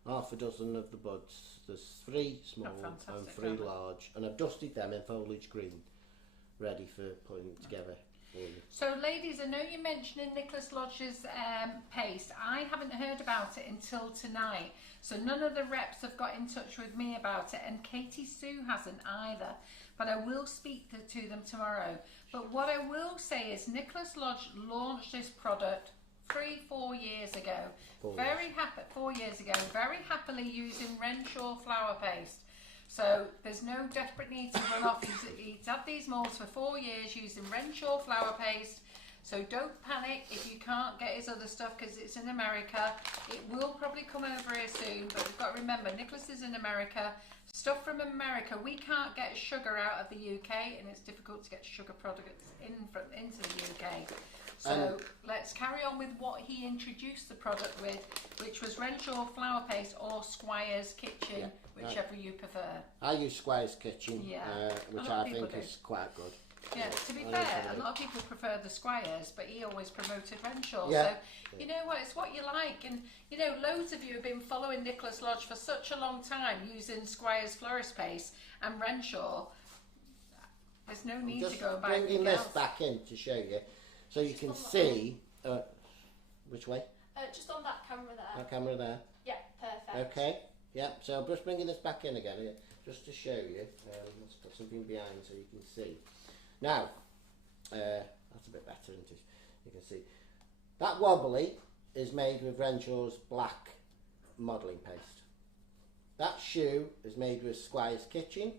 half a dozen of the buds. There's 3 small and 3 large, and I've dusted them in foliage green, ready for putting together. So ladies, I know you're mentioning Nicholas Lodge's paste. I haven't heard about it until tonight, so none of the reps have got in touch with me about it, and Katie Sue hasn't either, but I will speak to them tomorrow. But what I will say is Nicholas Lodge launched this product 3-4 years ago. 4 years ago, very happily using Renshaw flour paste. So there's no desperate need to run off. He's had these molds for 4 years using Renshaw flour paste. So don't panic if you can't get his other stuff because it's in America. It will probably come over here soon, but we've got to remember Nicholas is in America. Stuff from America, we can't get sugar out of the UK, and it's difficult to get sugar products into the UK. So let's carry on with what he introduced the product with, which was Renshaw flour paste or Squire's Kitchen, whichever you prefer. I use Squire's Kitchen, which I think is quite good. Yeah, to be fair, a lot of people prefer the Squires, but he always promoted Renshaw. So, you know what, it's what you like. And, you know, loads of you have been following Nicholas Lodge for such a long time using Squire's florist paste and Renshaw. There's no need to go back. Just bringing this back in to show you, so you can see, which way? Just on that camera there. That camera there. Yeah, perfect. Okay, yeah, so I'm just bringing this back in again, just to show you. Let's put something behind so you can see. Now, that's a bit better, isn't it? You can see. That wobbly is made with Renshaw's black modelling paste. That shoe is made with Squire's Kitchen,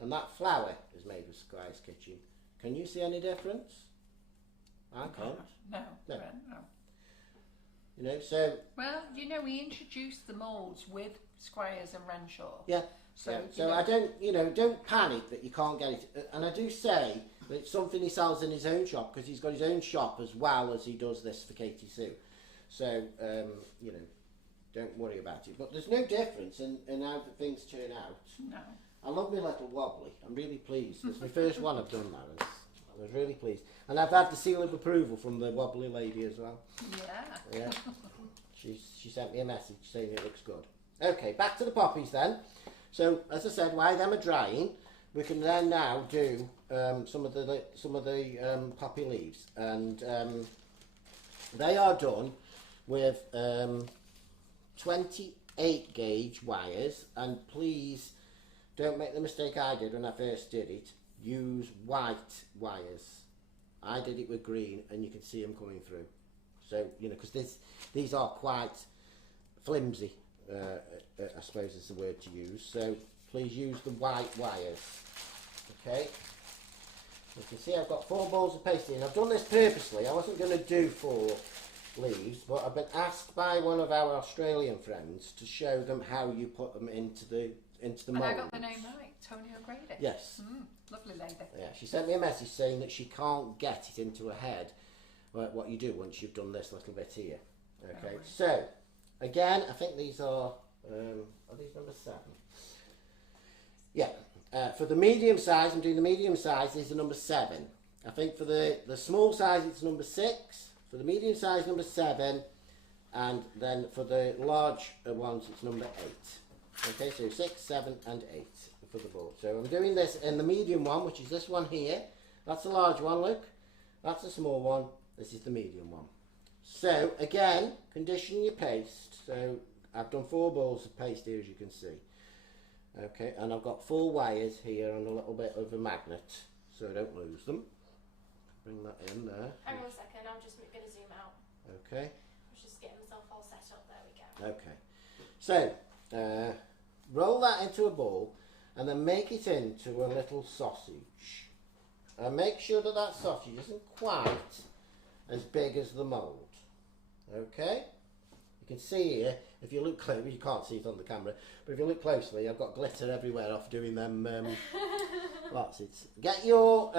and that flower is made with Squire's Kitchen. Can you see any difference? I can't. No. You know, so... Well, you know, we introduced the moulds with Squires and Renshaw. Yeah. So I don't, don't panic that you can't get it. And I do say that it's something he sells in his own shop, because he's got his own shop as well as he does this for Katie Sue. So, don't worry about it. But there's no difference in how things turn out. No. I love my little wobbly. I'm really pleased. It's my first one I've done that. I was really pleased. And I've had the seal of approval from the wobbly lady as well. Yeah. She sent me a message saying it looks good. Okay, back to the poppies then. So, as I said, while them are drying, we can then now do some of the poppy leaves, and they are done with 28 gauge wires. And please don't make the mistake I did when I first did it. Use white wires. I did it with green, and you can see them coming through. So because these are quite flimsy. I suppose is the word to use. So please use the white wires. Okay. You can see I've got 4 balls of paste in. I've done this purposely. I wasn't going to do 4 leaves, but I've been asked by one of our Australian friends to show them how you put them into the mould. And I got the name right, Tony O'Grady. Yes. Lovely lady. Yeah. She sent me a message saying that she can't get it into her head what you do once you've done this little bit here. Okay. So. Again, I think these are these number 7? Yeah, for the medium size, I'm doing the medium size, these are number 7. I think for the small size, it's number 6. For the medium size, number 7. And then for the large ones, it's number 8. Okay, so 6, 7 and 8 for the board. So I'm doing this in the medium one, which is this one here. That's the large one, look. That's the small one. This is the medium one. So again, condition your paste. So I've done 4 balls of paste here, as you can see. Okay, and I've got 4 wires here and a little bit of a magnet, so I don't lose them. Bring that in there. Hang on a second, I'm just going to zoom out. Okay. I was just getting myself all set up. There we go. Okay. So roll that into a ball, and then make it into a little sausage. And make sure that that sausage isn't quite as big as the mould. Okay, you can see here, if you look closely, you can't see it on the camera, but if you look closely, I've got glitter everywhere off doing them lots. Get your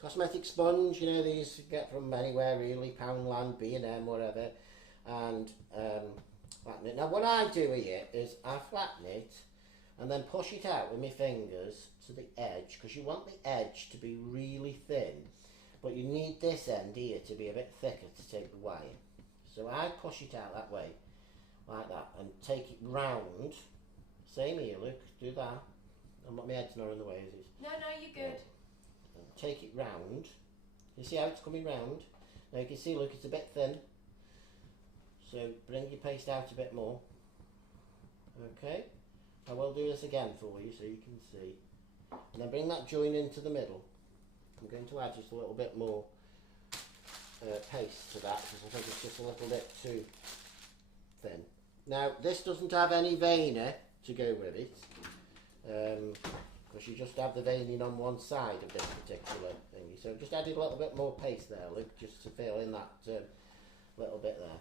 cosmetic sponge, these you get from anywhere really, Poundland, B&M, whatever, and flatten it. Now what I do here is I flatten it and then push it out with my fingers to the edge, because you want the edge to be really thin, but you need this end here to be a bit thicker to take the wire. So I push it out that way, like that, and take it round. Same here, look, do that. My head's not in the way, is it? No, you're good. And take it round. You see how it's coming round? Now you can see, look, it's a bit thin. So bring your paste out a bit more. Okay. I will do this again for you so you can see. And then bring that join into the middle. I'm going to add just a little bit more paste to that because I think it's just a little bit too thin. Now this doesn't have any veining to go with it because you just have the veining on one side of this particular thing. So just added a little bit more paste there, Luke, just to fill in that little bit there.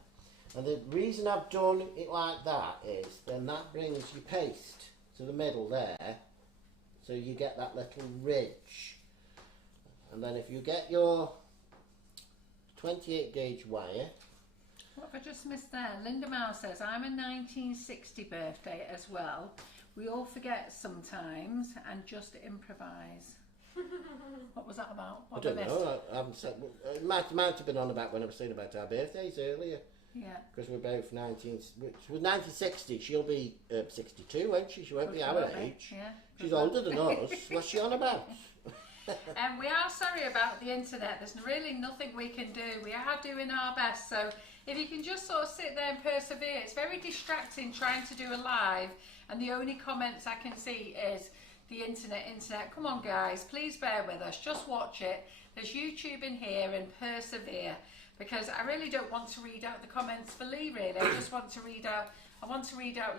And the reason I've done it like that is then that brings your paste to the middle there, so you get that little ridge. And then if you get your 28 gauge wire. What have I just missed there? Linda Mouse says, I'm a 1960 birthday as well. We all forget sometimes and just improvise. What was that about? What I don't know. I haven't said. It might have been on about when I was saying about our birthdays earlier. Yeah. Because we're both 1960. She'll be 62, won't she? She won't be our age. Yeah. She's older than us. What's she on about? And we are sorry about the internet. There's really nothing we can do. We are doing our best. So if you can just sort of sit there and persevere. It's very distracting trying to do a live and the only comments I can see is the internet. Come on guys, please bear with us. Just watch it. There's YouTube in here and persevere. Because I really don't want to read out the comments for Lee, really. I just want to read out,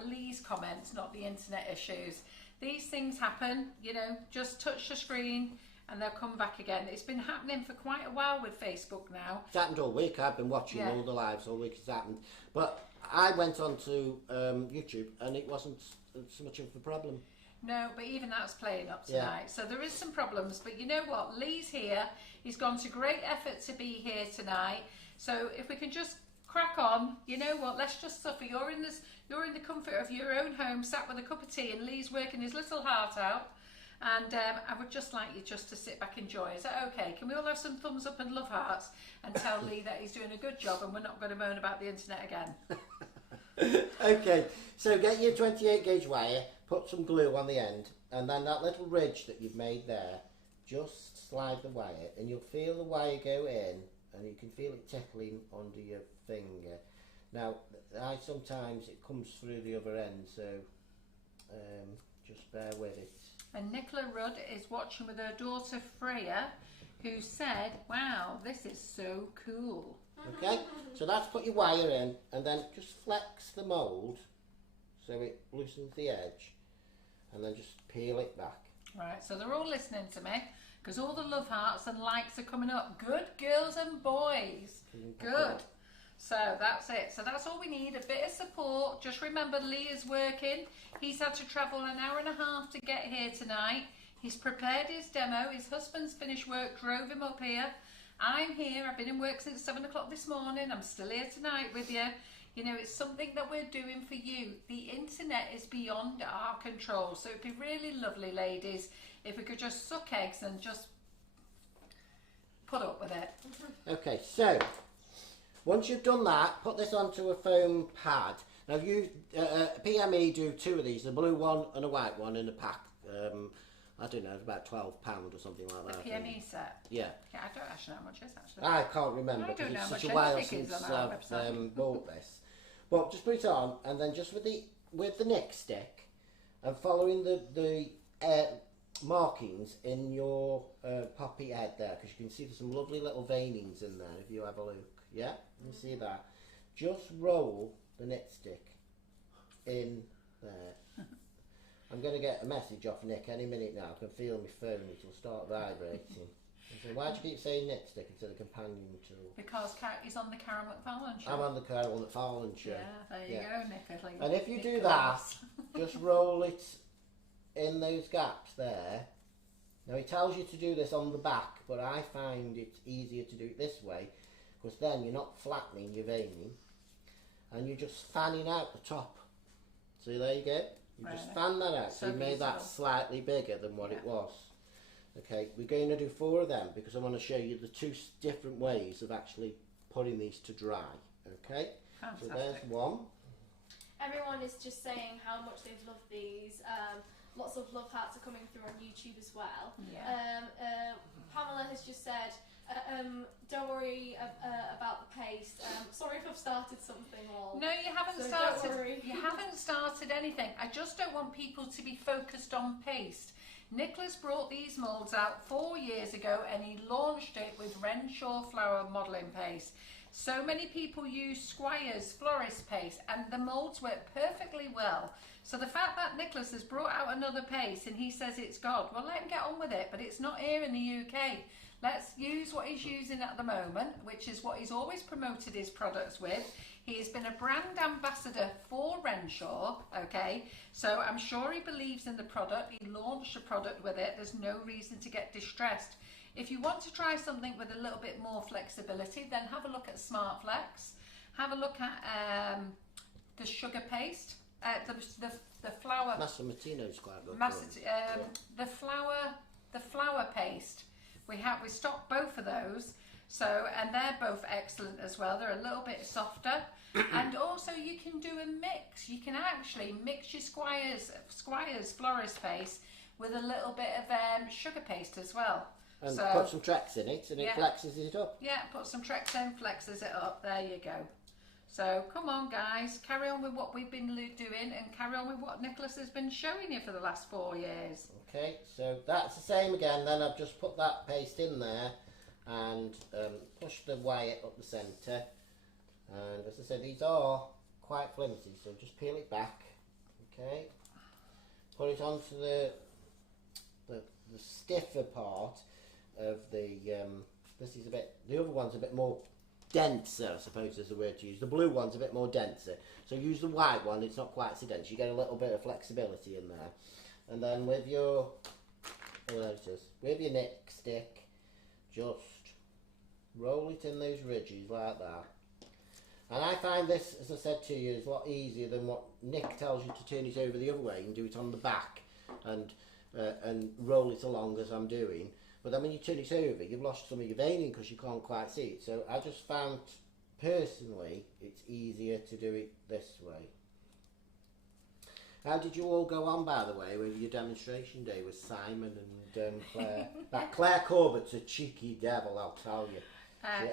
Lee's comments, not the internet issues. These things happen, you know, just touch the screen and they'll come back again. It's been happening for quite a while with Facebook now. It's happened all week. I've been watching all the lives all week. It's happened. But I went on to YouTube and it wasn't so much of a problem. No, but even that's playing up tonight. Yeah. So there is some problems, but you know what? Lee's here. He's gone to great effort to be here tonight. So if we can just crack on, you know what? Let's just suffer. You're in the comfort of your own home, sat with a cup of tea, and Lee's working his little heart out. And I would just like you just to sit back and enjoy. Is that okay? Can we all have some thumbs up and love hearts and tell Lee that he's doing a good job and we're not going to moan about the internet again? Okay, so get your 28 gauge wire, put some glue on the end, and then that little ridge that you've made there, just slide the wire and you'll feel the wire go in and you can feel it tickling under your finger. Now, sometimes it comes through the other end, so just bear with it. And Nicola Rudd is watching with her daughter Freya, who said, wow, this is so cool. Okay, so that's put your wire in and then just flex the mould so it loosens the edge and then just peel it back. Right, so they're all listening to me because all the love hearts and likes are coming up. Good girls and boys. Good. So that's it. So that's all we need, a bit of support. Just remember Lee is working. He's had to travel an hour and a half to get here tonight. He's prepared his demo. His husband's finished work, drove him up here. I'm here. I've been in work since 7 o'clock this morning. I'm still here tonight with you. You know, it's something that we're doing for you. The internet is beyond our control. So it'd be really lovely, ladies, if we could just suck eggs and just put up with it. Okay, so once you've done that, put this onto a foam pad. Now, you PME do 2 of these, a blue one and a white one in a pack. I don't know, it's about £12 or something like that. The PME set? Yeah. Yeah, I don't actually know how much it is, actually. I can't remember because it's such a while since I've bought this. But just put it on, and then just with the nick stick, and following the markings in your poppy head there, because you can see there's some lovely little veinings in there if you have a look. Yeah, you see that. Just roll the knit stick in there. I'm going to get a message off Nick any minute now. I can feel my phone, it will start vibrating. So why do you keep saying knit stick instead of companion tool? Because he's on the Carol McFarlane show. I'm on the Carol McFarlane show. Yeah, there you go, Nick. And if you do that, just roll it in those gaps there. Now he tells you to do this on the back, but I find it's easier to do it this way, because then you're not flattening your veining, and you're just fanning out the top. So there you go. You just fan that out, so you made that slightly bigger than what it was. Okay, we're going to do 4 of them because I want to show you the 2 different ways of actually putting these to dry. Okay, Fantastic. so there's one. Everyone is just saying how much they've loved these. Lots of love hearts are coming through on YouTube as well. Yeah. Pamela has just said, don't worry about the paste. Sorry if I've started something wrong. No, you haven't So started. don't worry. You haven't started anything. I just don't want people to be focused on paste. Nicholas brought these moulds out 4 years ago and he launched it with Renshaw flower modelling paste. So many people use Squire's florist paste and the moulds work perfectly well. So the fact that Nicholas has brought out another paste and he says it's God, well, let him get on with it, but it's not here in the UK. Let's use what he's using at the moment, which is what he's always promoted his products with. He has been a brand ambassador for Renshaw, okay? So I'm sure he believes in the product. He launched a product with it. There's no reason to get distressed. If you want to try something with a little bit more flexibility, then have a look at Smart Flex. Have a look at the sugar paste, the flour. Massamatino's quite good. The flour paste. We stock both of those. So, and they're both excellent as well. They're a little bit softer. And also you can do a mix. You can actually mix your Squire's florist paste with a little bit of sugar paste as well. And so, put some Trex in it and it flexes it up. Yeah, put some Trex in, flexes it up. There you go. So come on guys, carry on with what we've been doing and carry on with what Nicholas has been showing you for the last 4 years. Okay, so that's the same again. Then I've just put that paste in there and push the wire up the centre. And as I said, these are quite flimsy, so just peel it back. Okay, put it onto the stiffer part of the. This is a bit. The other one's a bit more denser, I suppose is the word to use. The blue one's a bit more denser. So use the white one. It's not quite so dense. You get a little bit of flexibility in there. And then with your nick stick, just roll it in those ridges like that. And I find this, as I said to you, is a lot easier than what Nick tells you to turn it over the other way and do it on the back and roll it along as I'm doing. But then when you turn it over, you've lost some of your veining because you can't quite see it. So I just found, personally, it's easier to do it this way. How did you all go on, by the way, with your demonstration day with Simon and Claire? That Claire Corbett's a cheeky devil, I'll tell you.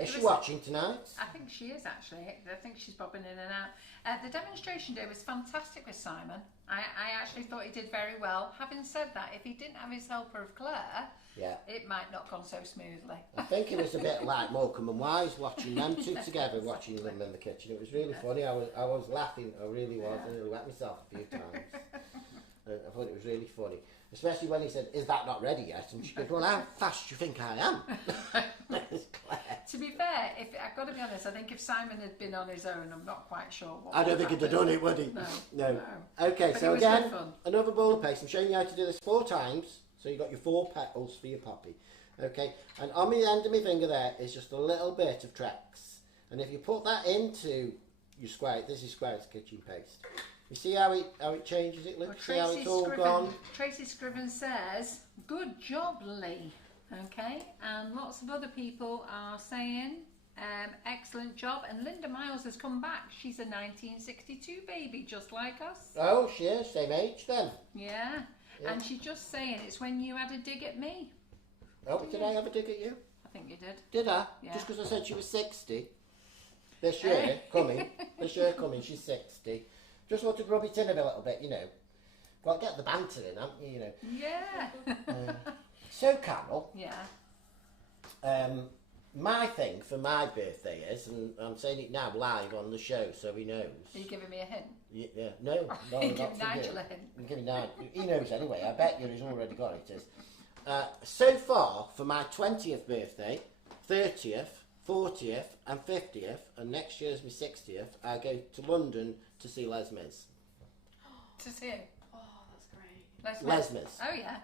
Is she watching tonight? I think she is actually. I think she's bobbing in and out. The demonstration day was fantastic with Simon. I actually thought he did very well. Having said that, if he didn't have his helper of Claire, it might not have gone so smoothly. I think it was a bit like Morecambe and Wise, watching them two together, watching them in the kitchen. It was really funny. I was laughing. I really was. I nearly wet myself a few times. I thought it was really funny. Especially when he said, "Is that not ready yet?" And she goes, "Well, how fast do you think I am?" To be fair, I've got to be honest, I think if Simon had been on his own, I'm not quite sure what I don't think he'd have done it, would he? No. Okay, But so it was again, good fun. another ball of paste. I'm showing you how to do this 4 times. So you've got your 4 petals for your poppy. Okay, and on the end of my finger there is just a little bit of Trex. And if you put that into your Squire, this is Squire's kitchen paste. You see how it changes it? Look, Well, see how it's all gone? Tracy Scriven says, "Good job, Lee." Okay, and lots of other people are saying, "Excellent job." And Linda Miles has come back. She's a 1962 baby, just like us. Oh, she is. Same age then. Yeah, and she's just saying it's when you had a dig at me. Oh, did I have a dig at you? I think you did. Did I? Yeah. Just because I said she was 60. This year coming, she's 60. Just wanted to rub it in a little bit, you know. Got to get the banter in, haven't you, you know. Yeah. So, Carol. Yeah. My thing for my birthday is, and I'm saying it now live on the show so he knows. Are you giving me a hint? Yeah, no, You're not giving for Nigel you. a hint. I'm giving Nigel. He knows anyway. I bet you he's already got it. Is so far for my 20th birthday, 30th, 40th, and 50th, and next year's my 60th, I go to London to see Les Mis. To see you. Oh, that's great. Les Mis. Oh yeah,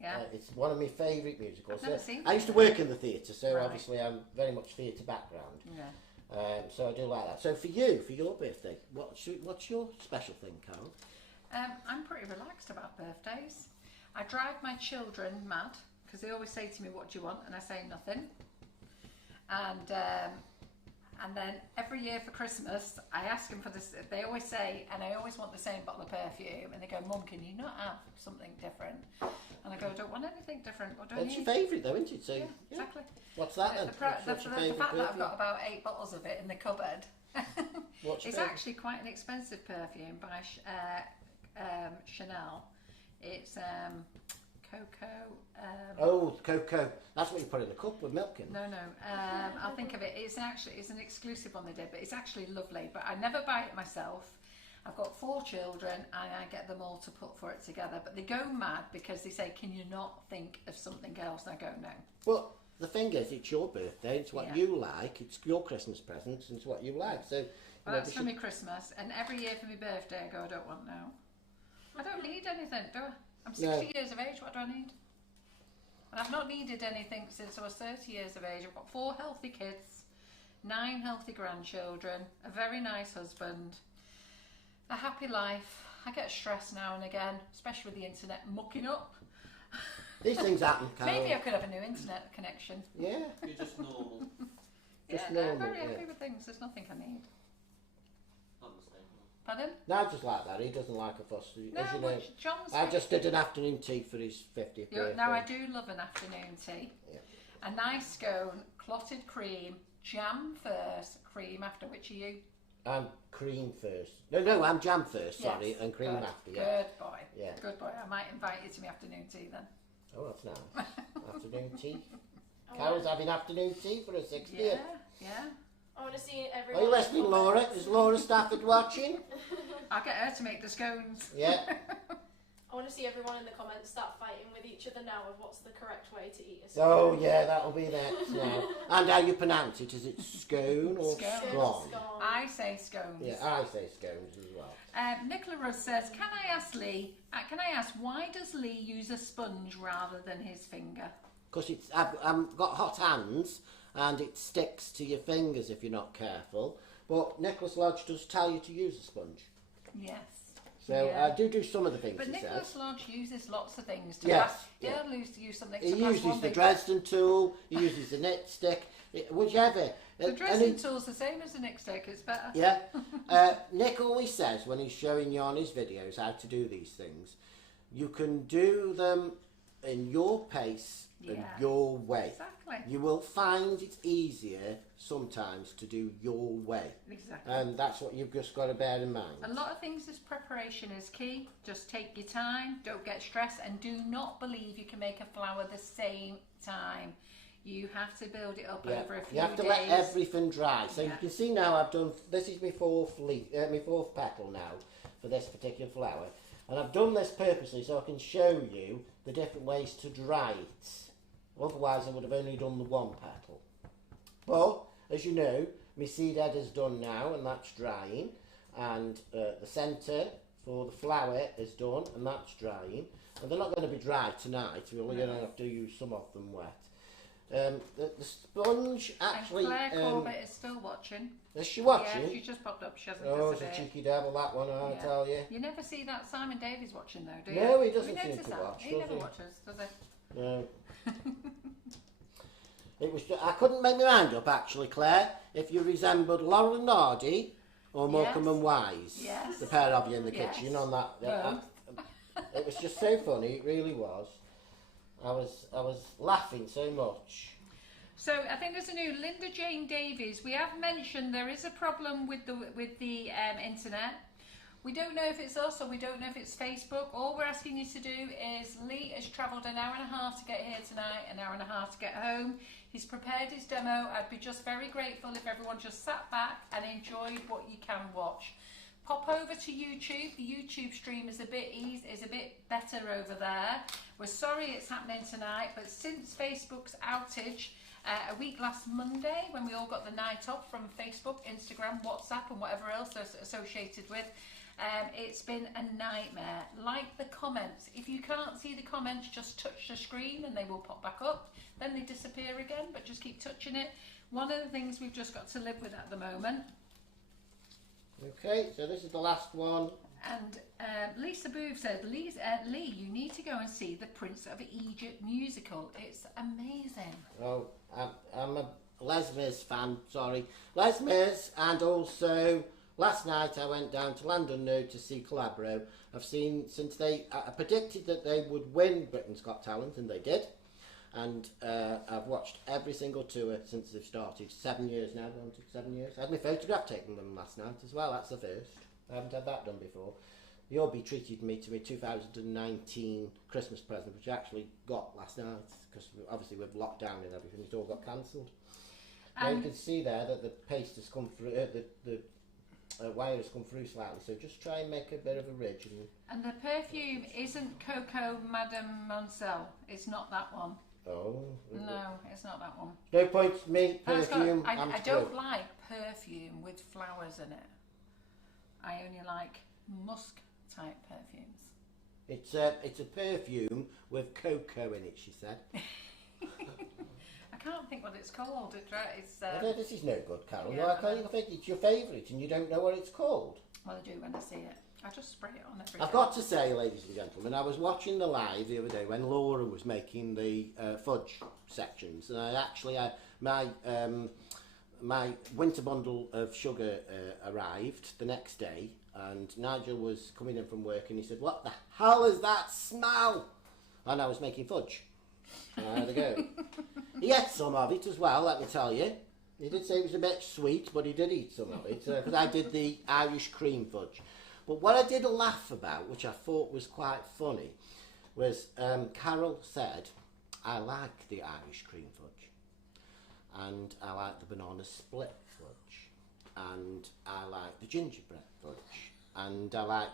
yeah. It's one of my favourite musicals. I've never seen I used to it. work in the theatre, so Right. obviously I'm very much theatre background. Yeah. So I do like that. So for you, for your birthday, what's your special thing, Carol? I'm pretty relaxed about birthdays. I drive my children mad because they always say to me, "What do you want?" and I say nothing. And And then every year for Christmas, I ask them for this. They always say, and I always want the same bottle of perfume. And they go, Mum, can you not have something different? And I go, I don't want anything different. What do I need? It's your favourite though, isn't it? So, yeah, exactly. What's that then? The What's your fact favourite that I've perfume? got about 8 bottles of it in the cupboard. What's your It's favourite? actually quite an expensive perfume by Chanel. It's cocoa. Oh, cocoa. That's what you put in a cup with milk in. No. I'll think of it. It's an exclusive one they did, but it's actually lovely. But I never buy it myself. I've got 4 children, and I get them all to put for it together. But they go mad because they say, "Can you not think of something else?" And I go, "No." Well, the thing is, it's your birthday. It's what Yeah. you like. It's your Christmas presents. And it's what you like. So. Well, that's for me Christmas, and every year for my birthday, I go, "I don't want now. I don't need anything, do I? I'm 60 years of age. What do I need?" And I've not needed anything since I was 30 years of age. I've got 4 healthy kids, 9 healthy grandchildren, a very nice husband, a happy life. I get stressed now and again, especially with the internet mucking up. These things happen, Carol. Maybe I could have a new internet connection. Yeah. You're just normal. Just yeah, normal, I'm very happy yeah. with things. There's nothing I need. Understandable. Pardon? No, just like that. He doesn't like a fuss. No, As you know, John's. I just did an afternoon tea for his 50th birthday. Now I do love an afternoon tea. Yeah. A nice scone, clotted cream, jam first, cream after. Which are you? I'm cream first. No, I'm jam first, sorry, Yes, and cream good, after, yeah. Good boy. Yeah. Good boy. I might invite you to my afternoon tea then. Oh, that's nice. Afternoon tea. I Carol's want, having afternoon tea for her 60th. Yeah. I want to see Are everyone. you listening, Laura? Is Laura Stafford watching? I'll get her to make the scones. Yeah. I want to see everyone in the comments start fighting with each other now of what's the correct way to eat a Oh, scone. yeah, that'll be next now. And how you pronounce it. Is it scone or Scone. scone? I say scones. Yeah, I say scones as well. Nicola Russ says, can I ask why does Lee use a sponge rather than his finger? Because I've got hot hands and it sticks to your fingers if you're not careful. But Nicholas Lodge does tell you to use a sponge. Yes. So Yeah. I do some of the things But he Nicholas says. Lodge uses lots of things to Yes, pass. yeah. He'll use something He to pass uses one the thing. Dresden tool, he uses the knit stick, whichever. The And dressing tool's the same as the Nick stick, it's better. Yeah. Nick always says when he's showing you on his videos how to do these things, you can do them in your pace and Yeah. your way. Exactly. You will find it's easier sometimes to do your way. Exactly. And that's what you've just got to bear in mind. A lot of things is preparation is key. Just take your time, don't get stressed, and do not believe you can make a flower the same time. You have to build it up Yeah. over a few You have to days. let everything dry. So Yeah. you can see now I've done, this is my fourth petal now for this particular flower. And I've done this purposely so I can show you the different ways to dry it. Otherwise I would have only done the one petal. But, as you know, my seed head is done now and that's drying. And the centre for the flower is done and that's drying. And they're not going to be dry tonight. We're only going to have to use some of them wet. The sponge actually... And Claire Corbett is still watching. Is she watching? Yeah, she just popped up. She hasn't Oh, it's a disappeared. cheeky devil, that one, I Yeah. tell you. You never see that Simon Davies watching though, do you? No, he doesn't Have you seem noticed to that? watch, He does never he? watches, does he? No. It was. I couldn't make my mind up, actually, Claire, if you resembled Laurel and Hardy or Morecambe Yes. and Wise. Yes. The pair of you in the Yes. kitchen on that. It was just so funny, it really was. I was laughing so much. So I think there's a new Linda Jane Davies. We have mentioned there is a problem with the internet. We don't know if it's us or we don't know if it's Facebook. All we're asking you to do is Lee has travelled an hour and a half to get here tonight, an hour and a half to get home. He's prepared his demo. I'd be just very grateful if everyone just sat back and enjoyed what you can watch. Pop over to YouTube. The YouTube stream is a bit better over there. We're sorry it's happening tonight, but since Facebook's outage a week last Monday, when we all got the night off from Facebook, Instagram, WhatsApp, and whatever else that's associated with, it's been a nightmare. Like the comments. If you can't see the comments, just touch the screen and they will pop back up. Then they disappear again, but just keep touching it. One of the things we've just got to live with at the moment. Okay, so this is the last one. And Lisa Booth said, Lee, you need to go and see the Prince of Egypt musical. It's amazing. Oh, I'm 11 Les Mis fan, sorry. Les Mis, and also last night I went down to London now to see Calabro. I've seen, since I predicted that they would win Britain's Got Talent, and they did. And I've watched every single tour since they've started. 7 years now, going to 7 years. I had my photograph taken them last night as well, that's the first. I haven't had that done before. The Orbie treated me to my 2019 Christmas present, which I actually got last night, because obviously with lockdown and everything, it all got cancelled. Now you can see there that the paste has come through, the wire has come through slightly, so just try and make a bit of a ridge. And the perfume isn't Coco Madame Mansell, it's not that one. Oh. No, it's not that one. No point to me, perfume. I don't like perfume with flowers in it. I only like musk type perfumes. It's a perfume with cocoa in it, she said. I can't think what it's called. It's This is no good, Carol. Yeah, Why can't you think it's your favourite and you don't know what it's called? well, I do when I see it. I just spray it on everything. I've got to say, ladies and gentlemen, I was watching the live the other day when Laura was making the fudge sections, and my winter bundle of sugar arrived the next day, and Nigel was coming in from work and he said, "What the hell is that smell?" And I was making fudge. There they go. He ate some of it as well, let me tell you. He did say it was a bit sweet, but he did eat some of it, because I did the Irish cream fudge. But what I did laugh about, which I thought was quite funny, was Carol said, "I like the Irish cream fudge, and I like the banana split fudge, and I like the gingerbread fudge, and I like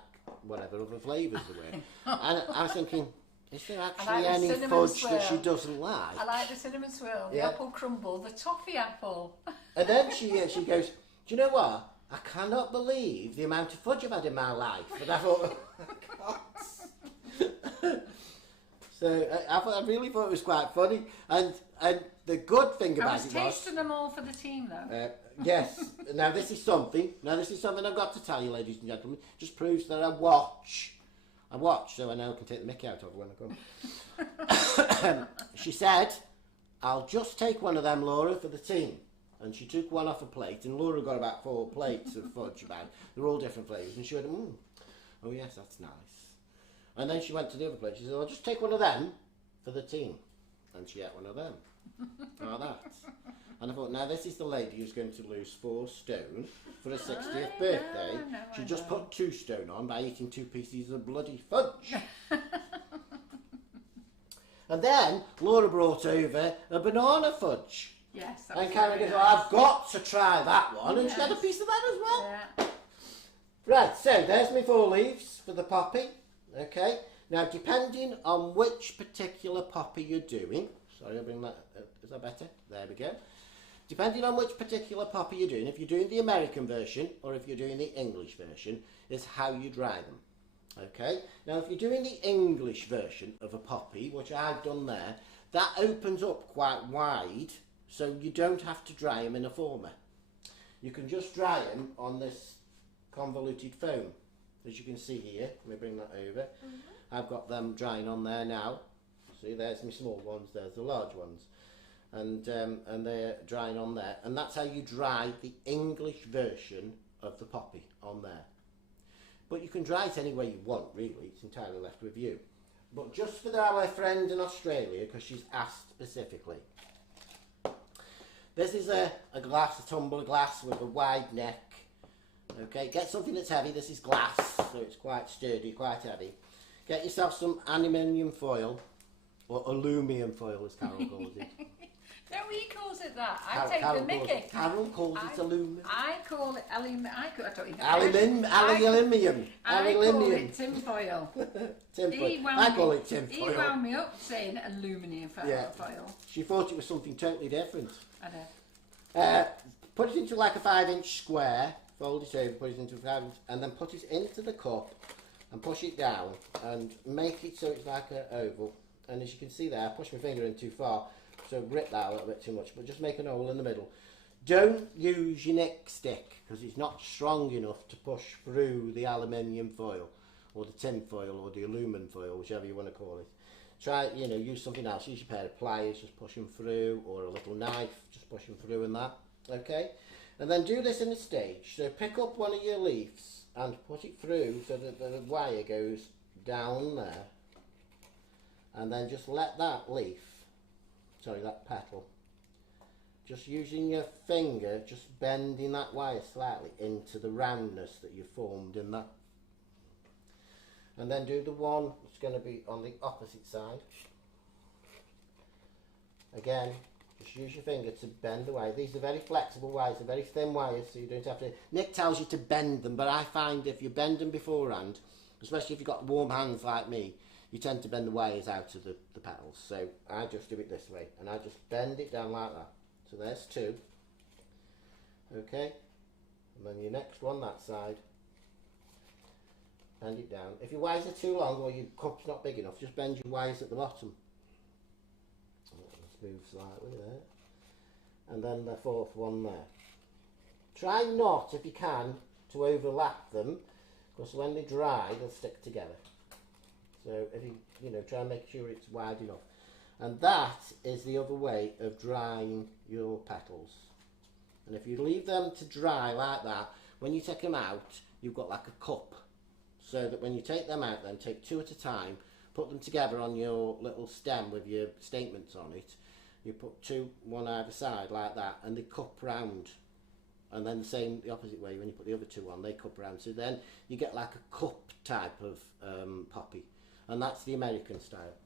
whatever other flavours there were." And I was thinking, is there actually any fudge that she doesn't like? I like the cinnamon swirl, the Yeah. apple crumble, the toffee apple. And then she goes, "Do you know what? I cannot believe the amount of fudge I've had in my life." And I thought, so I really thought it was quite funny. And the good thing I about was it tasting them all for the team though. yes. Now this is something I've got to tell you, ladies and gentlemen. Just proves that I watch, so I know I can take the mickey out of her when I come. She said, "I'll just take one of them, Laura, for the team." And she took one off a plate, and Laura got about 4 plates of fudge about. They're all different flavours, and she went, "Oh yes, that's nice." And then she went to the other plate. She said, "I'll just take one of them for the team." And she ate one of them. Like that. And I thought, now this is the lady who's going to lose 4 stone for her 60th birthday. She just put 2 stone on by eating 2 pieces of bloody fudge. And then Laura brought over a banana fudge. Yes. And Karen goes, "Oh, I've got to try that one." And she had a piece of that as well. Yeah. Right, so there's my 4 leaves for the poppy. Okay, now depending on which particular poppy you're doing, sorry, I'll bring that, is that better? There we go. Depending on which particular poppy you're doing, if you're doing the American version or if you're doing the English version, is how you dry them. Okay, now if you're doing the English version of a poppy, which I've done there, that opens up quite wide, so you don't have to dry them in a former. You can just dry them on this convoluted foam, as you can see here. Let me bring that over. I've got them drying on there now. See, there's my small ones, there's the large ones. And they're drying on there. And that's how you dry the English version of the poppy, on there. But you can dry it any way you want, really. It's entirely left with you. But just for my friend in Australia, because she's asked specifically. This is a tumbler glass with a wide neck. Okay, get something that's heavy. This is glass, so it's quite sturdy, quite heavy. Get yourself some aluminium foil, or aluminium foil as Carol calls it. No, he calls it that. I take the mickey. Carol calls it aluminium. I call it aluminium. I don't even Aluminium. I call it tinfoil. Tinfoil. I call it He tinfoil. wound me up saying aluminium foil. She thought it was something totally different. I know. Put it into like a 5-inch square, fold it over, put it into a 5-inch, and then put it into the cup and push it down and make it so it's like an oval. And as you can see there, I pushed my finger in too far, so rip that a little bit too much, but just make an hole in the middle. Don't use your nick stick, because it's not strong enough to push through the aluminium foil, or the tin foil, or the aluminum foil, whichever you want to call it. Try, use something else. Use your pair of pliers, just push them through, or a little knife, just push them through and that. Okay, and then do this in a stage. So pick up one of your leaves and put it through so that the wire goes down there, and then just let that leaf, sorry, that petal, just using your finger, just bending that wire slightly into the roundness that you formed in that. And then do the one that's going to be on the opposite side. Again, just use your finger to bend the wire. These are very flexible wires, they're very thin wires, so you don't have to... Nick tells you to bend them, but I find if you bend them beforehand, especially if you've got warm hands like me, you tend to bend the wires out of the petals. So I just do it this way, and I just bend it down like that. So there's two. Okay, and then your next one, that side. Bend it down. If your wires are too long or your cup's not big enough, just bend your wires at the bottom. Let's move slightly there. And then the fourth one there. Try not, if you can, to overlap them, because when they dry, they'll stick together. So if you try and make sure it's wide enough. And that is the other way of drying your petals. And if you leave them to dry like that, when you take them out, you've got like a cup. So that when you take them out, then take two at a time, put them together on your little stem with your statements on it. You put two, one either side like that, and they cup round. And then the same, the opposite way, when you put the other two on, they cup round. So then you get like a cup type of poppy. And that's the American style.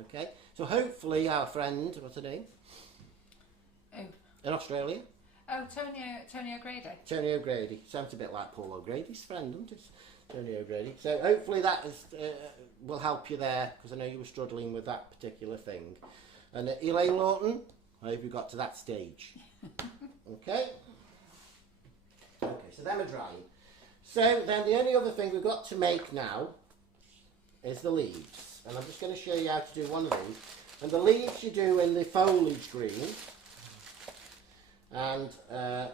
Okay, so hopefully our friend, what's her name? Oh. In Australia? Oh, Tony O'Grady. Tony O'Grady. Sounds a bit like Paul O'Grady's friend, doesn't it? Tony O'Grady. So hopefully that is, will help you there, because I know you were struggling with that particular thing. And Elaine Lawton, I hope you got to that stage. Okay? Okay, so them are drying. So then the only other thing we've got to make now is the leaves. And I'm just going to show you how to do one of these. And the leaves you do in the foliage green. And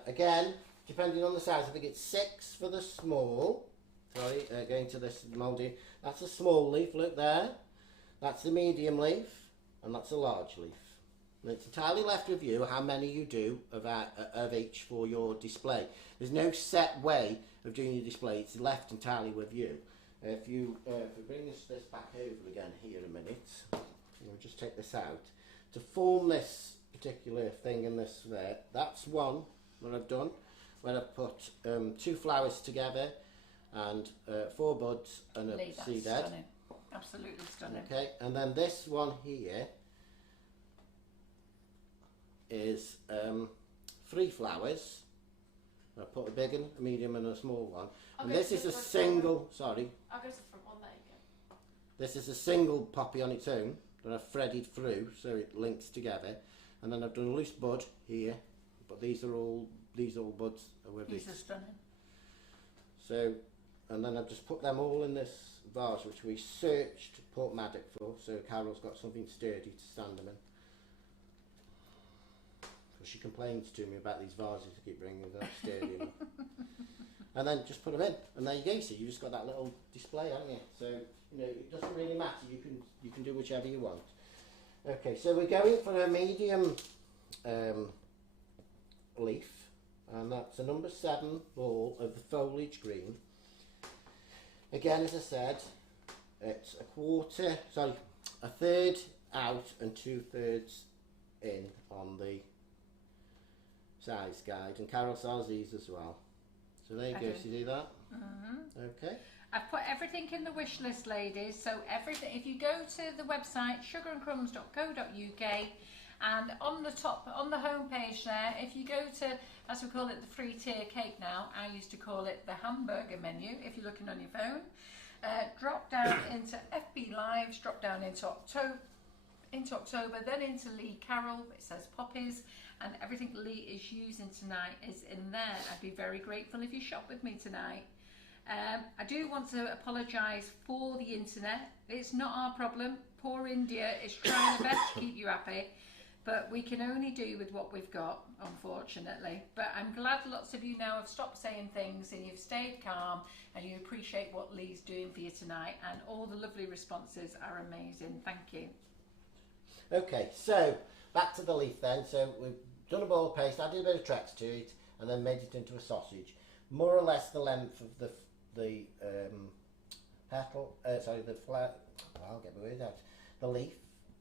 again, depending on the size, I think it's 6 for the small. Sorry, going to this mouldy. That's a small leaf, look there. That's the medium leaf, and that's a large leaf. And it's entirely left with you how many you do of each for your display. There's no set way of doing your display, it's left entirely with you. If we bring this back over again here a minute, we'll just take this out. To form this particular thing in this there, that's one that I've done, where I've put 2 flowers together and 4 buds and a seed head. Stunning. Absolutely stunning. Okay, and then this one here is 3 flowers. I put a big one, a medium and a small one. And this is a single, sorry. I'll go to the front one, there you go. This is a single poppy on its own that I've threaded through so it links together. And then I've done a loose bud here, but these all buds are with These this. are stunning. So, and then I've just put them all in this vase which we searched Port Maddock for, so Carol's got something sturdy to stand them in. Because she complains to me about these vases I keep bringing that sturdy enough. And then just put them in, and there you go. So you just got that little display, haven't you? So it doesn't really matter. You can do whichever you want. Okay, so we're going for a medium leaf, and that's a number 7 ball of the foliage green. Again, as I said, it's a third out and 2/3 in on the size guide, and Carol sells these as well. So there you go. So you do that. Okay. I've put everything in the wish list, ladies. So everything. If you go to the website sugarandcrumbs.co.uk, and on the top, on the home page there, if you go to, as we call it, the 3-tier cake now. I used to call it the hamburger menu. If you're looking on your phone, drop down into FB Lives. Drop down into October, then into Lee Carroll. It says Poppies. And everything Lee is using tonight is in there. I'd be very grateful if you shop with me tonight. I do want to apologise for the internet. It's not our problem. Poor India is trying their best to keep you happy, but we can only do with what we've got, unfortunately. But I'm glad lots of you now have stopped saying things and you've stayed calm and you appreciate what Lee's doing for you tonight, and all the lovely responses are amazing. Thank you. Okay, so back to the leaf then. So we've done a ball of paste, added a bit of Trex to it, and then made it into a sausage. More or less the length of the petal, the flower, I'll get my word out, the leaf,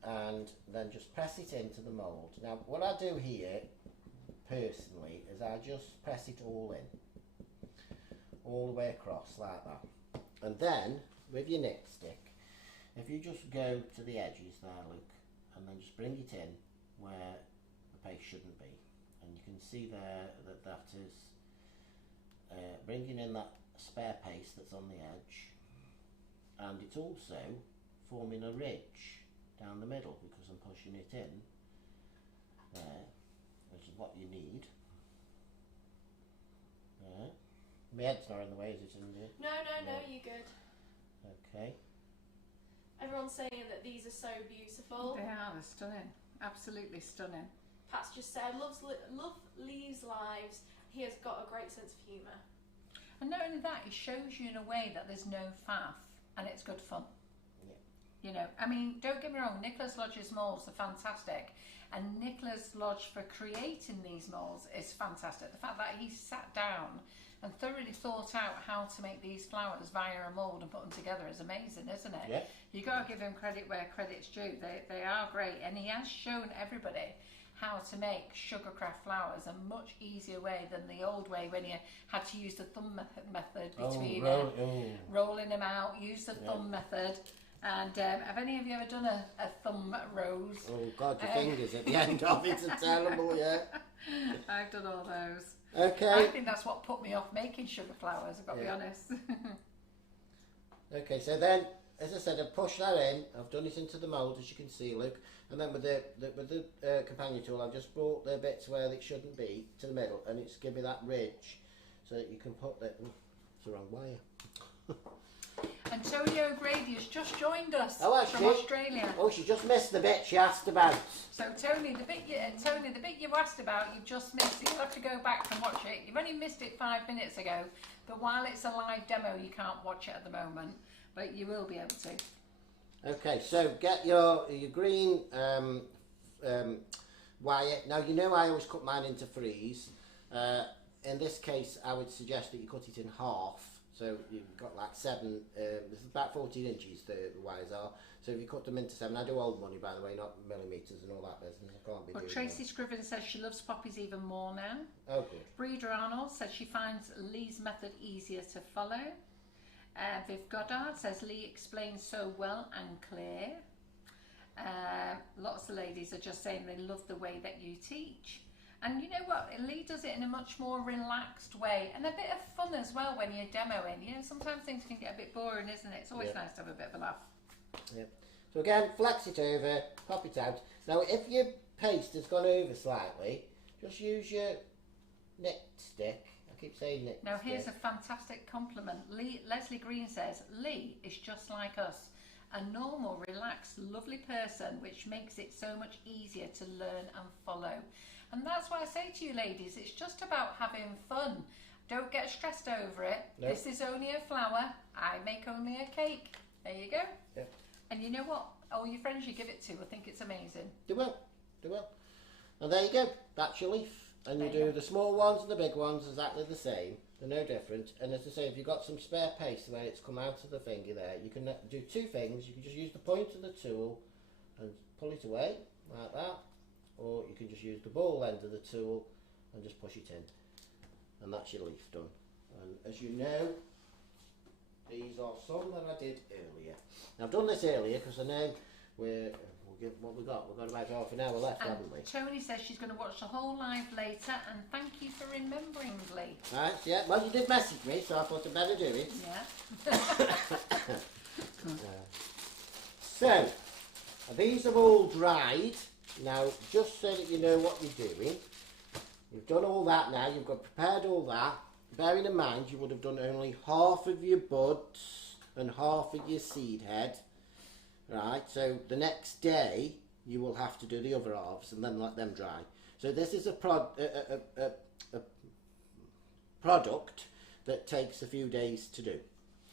and then just press it into the mould. Now what I do here, personally, is I just press it all the way across like that. And then, with your nitstick, if you just go to the edges there, look, and then just bring it in where the paste shouldn't be, and you can see there that is bringing in that spare paste that's on the edge, and it's also forming a ridge down the middle because I'm pushing it in there, which is what you need. There. My head's not in the way, is it, Cindy? No, you're good. Okay. Everyone's saying that these are so beautiful. They are, they're stunning. Absolutely stunning. Pat's just said, love Lee's lives. He has got a great sense of humour. And not only that, it shows you in a way that there's no faff and it's good fun. Yeah. You know, I mean, don't get me wrong, Nicholas Lodge's molds are fantastic, and Nicholas Lodge for creating these molds is fantastic. The fact that he sat down and thoroughly thought out how to make these flowers via a mould and put them together is amazing, isn't it? Yeah. You got to give him credit where credit's due. They are great, and he has shown everybody how to make sugarcraft flowers a much easier way than the old way when you had to use the thumb method between rolling them out, use the thumb method. And have any of you ever done a thumb rose? Oh God, your fingers at the end of it are terrible, yeah. I've done all those. Okay. I think that's what put me off making sugar flowers, I've got to be honest. Okay, so then, as I said, I've pushed that in. I've done it into the mould, as you can see, Luke. And then with the companion tool, I've just brought the bits where it shouldn't be to the middle, and it's given me that ridge, so that you can put the. It's the wrong wire. Antonio Grady has just joined us Oh, from Australia. Oh, she just missed the bit she asked about. So Tony, the bit you asked about, you've just missed. You'll have to go back and watch it. You've only missed it 5 minutes ago, but while it's a live demo, you can't watch it at the moment, but you will be able to. Okay, so get your green wire. Now, you know I always cut mine into threes. In this case, I would suggest that you cut it in half. So you've got like 7, this is about 14 inches the wires are. So if you cut them into 7, I do old money by the way, not millimetres and all that business. I can't be doing Tracy that. Scriven says she loves poppies even more now. Oh good. Breeder Arnold says she finds Lee's method easier to follow. Viv Goddard says Lee explains so well and clear. Lots of ladies are just saying they love the way that you teach. And you know what, Lee does it in a much more relaxed way and a bit of fun as well when you're demoing. You know, sometimes things can get a bit boring, isn't it? It's always nice to have a bit of a laugh. Yeah. So again, flex it over, pop it out. Now if your paste has gone over slightly, just use your knit stick. I keep saying knit Now stick. here's a fantastic compliment. Leslie Green says, Lee is just like us. A normal, relaxed, lovely person, which makes it so much easier to learn and follow. And that's why I say to you ladies, it's just about having fun. Don't get stressed over it. Nope. This is only a flower. I make only a cake. There you go. Yep. And you know what? All your friends you give it to will think it's amazing. They will. And there you go. That's your leaf. And you do the small ones and the big ones exactly the same. They're no different. And as I say, if you've got some spare paste where it's come out of the finger there, you can do 2 things. You can just use the point of the tool and pull it away like that. Or you can just use the ball end of the tool and just push it in. And that's your leaf done. And as you know, these are some that I did earlier. Now I've done this earlier because I know we'll give what we got. We've got about half an hour left, And haven't we? Tony says she's going to watch the whole live later, and thank you for remembering, Lee. Right, yeah. Well, you did message me, so I thought I'd better do it. Yeah. So, these are all dried. Now, just so that you know what you're doing, you've done all that now, you've got prepared all that. Bearing in mind, you would have done only half of your buds and half of your seed head. Right, so the next day, you will have to do the other halves and then let them dry. So this is a product that takes a few days to do.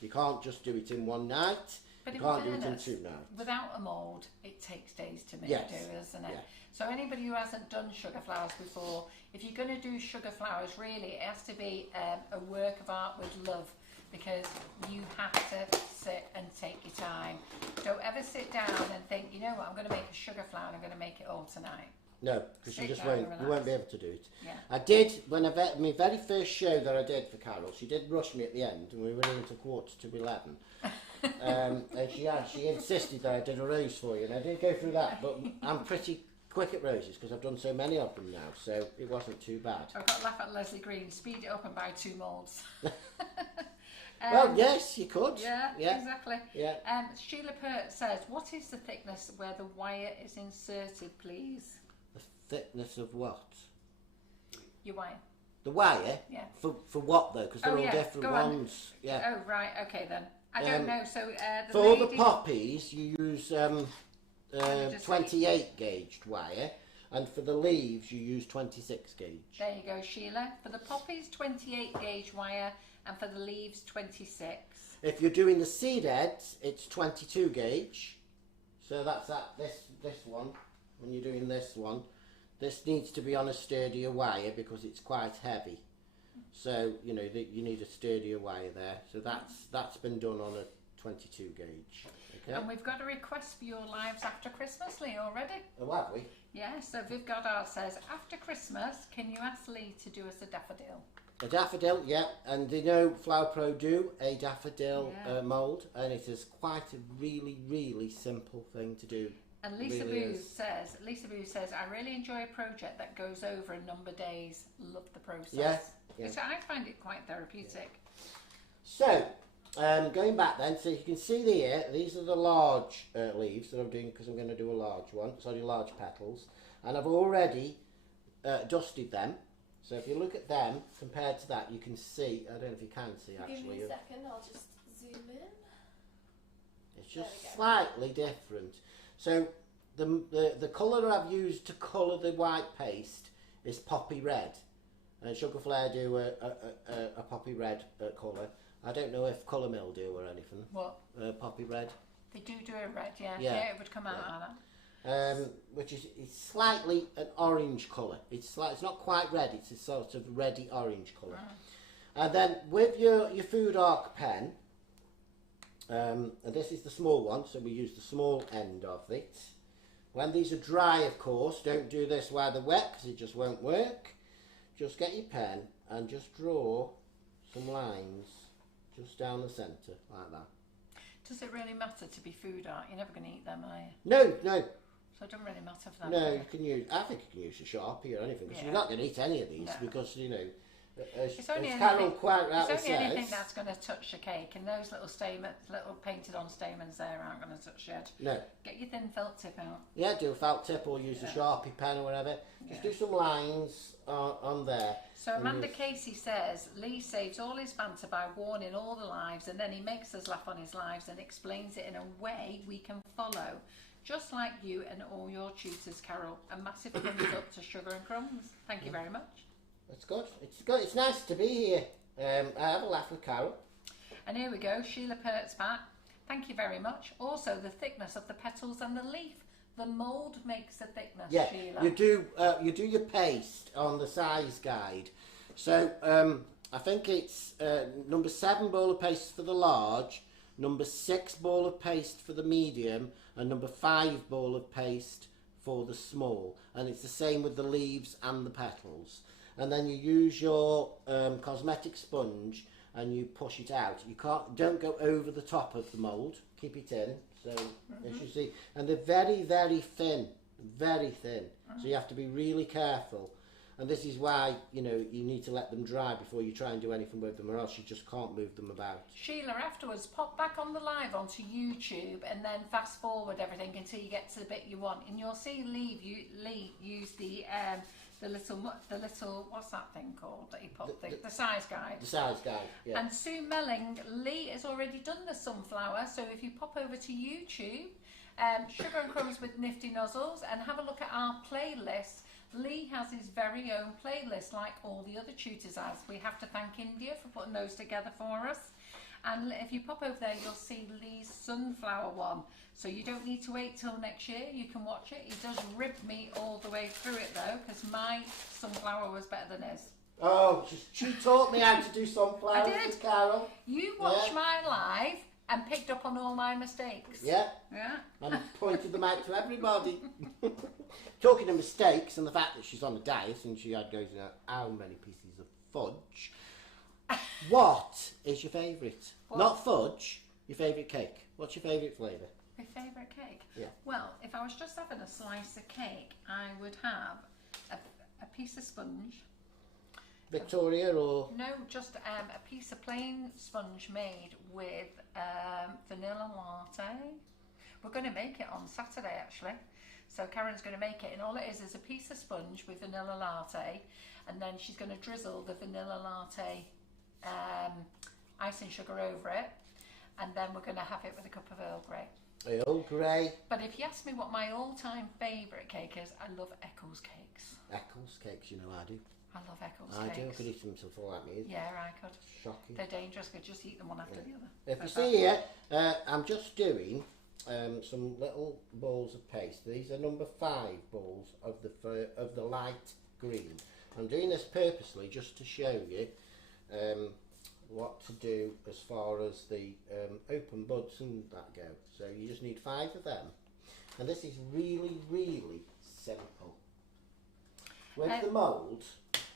You can't just do it in one night. But You in can't do it in fairness, 2 nights. without a mould, it takes days to make Yes. do, doesn't it? Yeah. So anybody who hasn't done sugar flowers before, if you're going to do sugar flowers, really, it has to be a work of art with love, because you have to sit and take your time. Don't ever sit down and think, you know what, I'm going to make a sugar flower and I'm going to make it all tonight. No, because you Sit just down won't. and You won't be relax. able to do it. Yeah. I did my very first show that I did for Carol. She did rush me at the end, and we were into 11:15. And she insisted that I did a rose for you, and I did go through that. But I'm pretty quick at roses because I've done so many of them now, so it wasn't too bad. I've got to laugh at Leslie Green. Speed it up and buy 2 moulds. Well, yes, you could. Yeah, Yeah. exactly. Yeah. Sheila Pert says, what is the thickness where the wire is inserted, please? The thickness of what? Your wire. The wire? Yeah. For what though? Because they're Oh, all yeah, different go on. ones. Yeah. Oh, right, okay then. I don't know, so the For all the lady... poppies, you use just 28 gauged wire, and for the leaves, you use 26 gauge. There you go, Sheila. For the poppies, 28 gauge wire, and for the leaves, 26. If you're doing the seed heads, it's 22 gauge. So that's this one. When you're doing this one, this needs to be on a sturdier wire because it's quite heavy. So you know that you need a sturdier wire there. So that's been done on a 22 gauge. Okay. And we've got a request for your lives after Christmas, Lee, already. Oh, have we? Yeah, so Viv Goddard says, after Christmas, can you ask Lee to do us a daffodil? A daffodil, yeah, and you know Flower Pro do a daffodil Yeah. mould, and it is quite a really simple thing to do. And Lisa Really Booth is. says, I really enjoy a project that goes over a number of days. Love the process. Yeah, yeah. So I find it quite therapeutic. So, going back then, so you can see here, these are the large leaves that I'm doing because I'm going to do a large one, sorry, large petals, and I've already dusted them. So if you look at them compared to that, you can see, I don't know if you can see actually. Give me a second, I'll just zoom in. It's There just we go. slightly different. So the colour I've used to colour the white paste is poppy red. And Sugar Flare do a poppy red colour. I don't know if Colour Mill do or anything. What? Poppy red. They do a red, yeah. Yeah. Yeah, it would come out Yeah. like that. Which is it's slightly an orange colour. It's not quite red. It's a sort of reddy orange colour. And then with your food arc pen, and this is the small one, so we use the small end of it. When these are dry, of course, don't do this while they're wet because it just won't work. Just get your pen and just draw some lines just down the centre like that. Does it really matter to be food art? You're never going to eat them, are you? No, So it doesn't really matter for them. no, you can use. I think you can use a Sharpie or anything because Yeah. you're not going to eat any of these No. because you know. As It's only Carol anything- quite rightly It's only anything says, that's going to touch the cake, and those little little painted on stamens there aren't going to touch it. no, Get your thin felt tip out. yeah, do a felt tip or use a Yeah. Sharpie pen or whatever. Just do some lines on there. So And Amanda use- Casey says Lee saves all his banter by warning all the lives, and then he makes us laugh on his lives and explains it in a way we can follow. Just like you and all your tutors, Carol. A massive thumbs up to Sugar and Crumbs. Thank you very much. That's good. It's good. It's nice to be here. I have a laugh with Carol. And here we go, Sheila Pert's back. Thank you very much. Also, the thickness of the petals and the leaf. The mould makes the thickness, Yeah, Sheila. you do your paste on the size guide. So I think it's number 7 ball of paste for the large, number 6 ball of paste for the medium, and number 5 ball of paste for the small. And it's the same with the leaves and the petals. And then you use your cosmetic sponge and you push it out. Don't go over the top of the mould. Keep it in. So as you see, and they're very thin, very thin. So you have to be really careful. And this is why you need to let them dry before you try and do anything with them, or else you just can't move them about. Sheila, afterwards, pop back on the live onto YouTube and then fast forward everything until you get to the bit you want. And you'll see Lee use the little what's that thing called that he put the size guide. The size guide, yeah. And Sue Melling, Lee has already done the sunflower, so if you pop over to YouTube, Sugar and Crumbs with Nifty Nozzles, and have a look at our playlist. Lee has his very own playlist, like all the other tutors has. We have to thank India for putting those together for us. And if you pop over there, you'll see Lee's sunflower one. So you don't need to wait till next year. You can watch it. He does rib me all the way through it though, because my sunflower was better than his. Oh, she taught me how to do sunflowers, I did. Lee Carroll. You watched mine live and picked up on all my mistakes. Yeah. Yeah. And pointed them out to everybody. Talking of mistakes and the fact that she's on a diet and she had goes how many pieces of fudge. What is your favourite? Not fudge, your favourite cake. What's your favourite flavour? My favourite cake? Yeah. Well, if I was just having a slice of cake, I would have a piece of sponge. Victoria or? No, just a piece of plain sponge made with vanilla latte. We're going to make it on Saturday actually. So Karen's going to make it, and all it is a piece of sponge with vanilla latte, and then she's going to drizzle the vanilla latte icing sugar over it, and then we're going to have it with a cup of Earl Grey. Earl Grey. But if you ask me what my all-time favourite cake is, I love Eccles cakes. Eccles cakes, you know I do. I love Eccles I cakes. do. I could eat them till fall out me. Yeah, I could. Shocking. They're dangerous. Could just eat them one after the other. If you see here, I'm just doing some little balls of paste. These are number 5 balls of the light green. I'm doing this purposely just to show you what to do as far as the open buds and that go. So you just need 5 of them, and this is really, really simple. With the mould,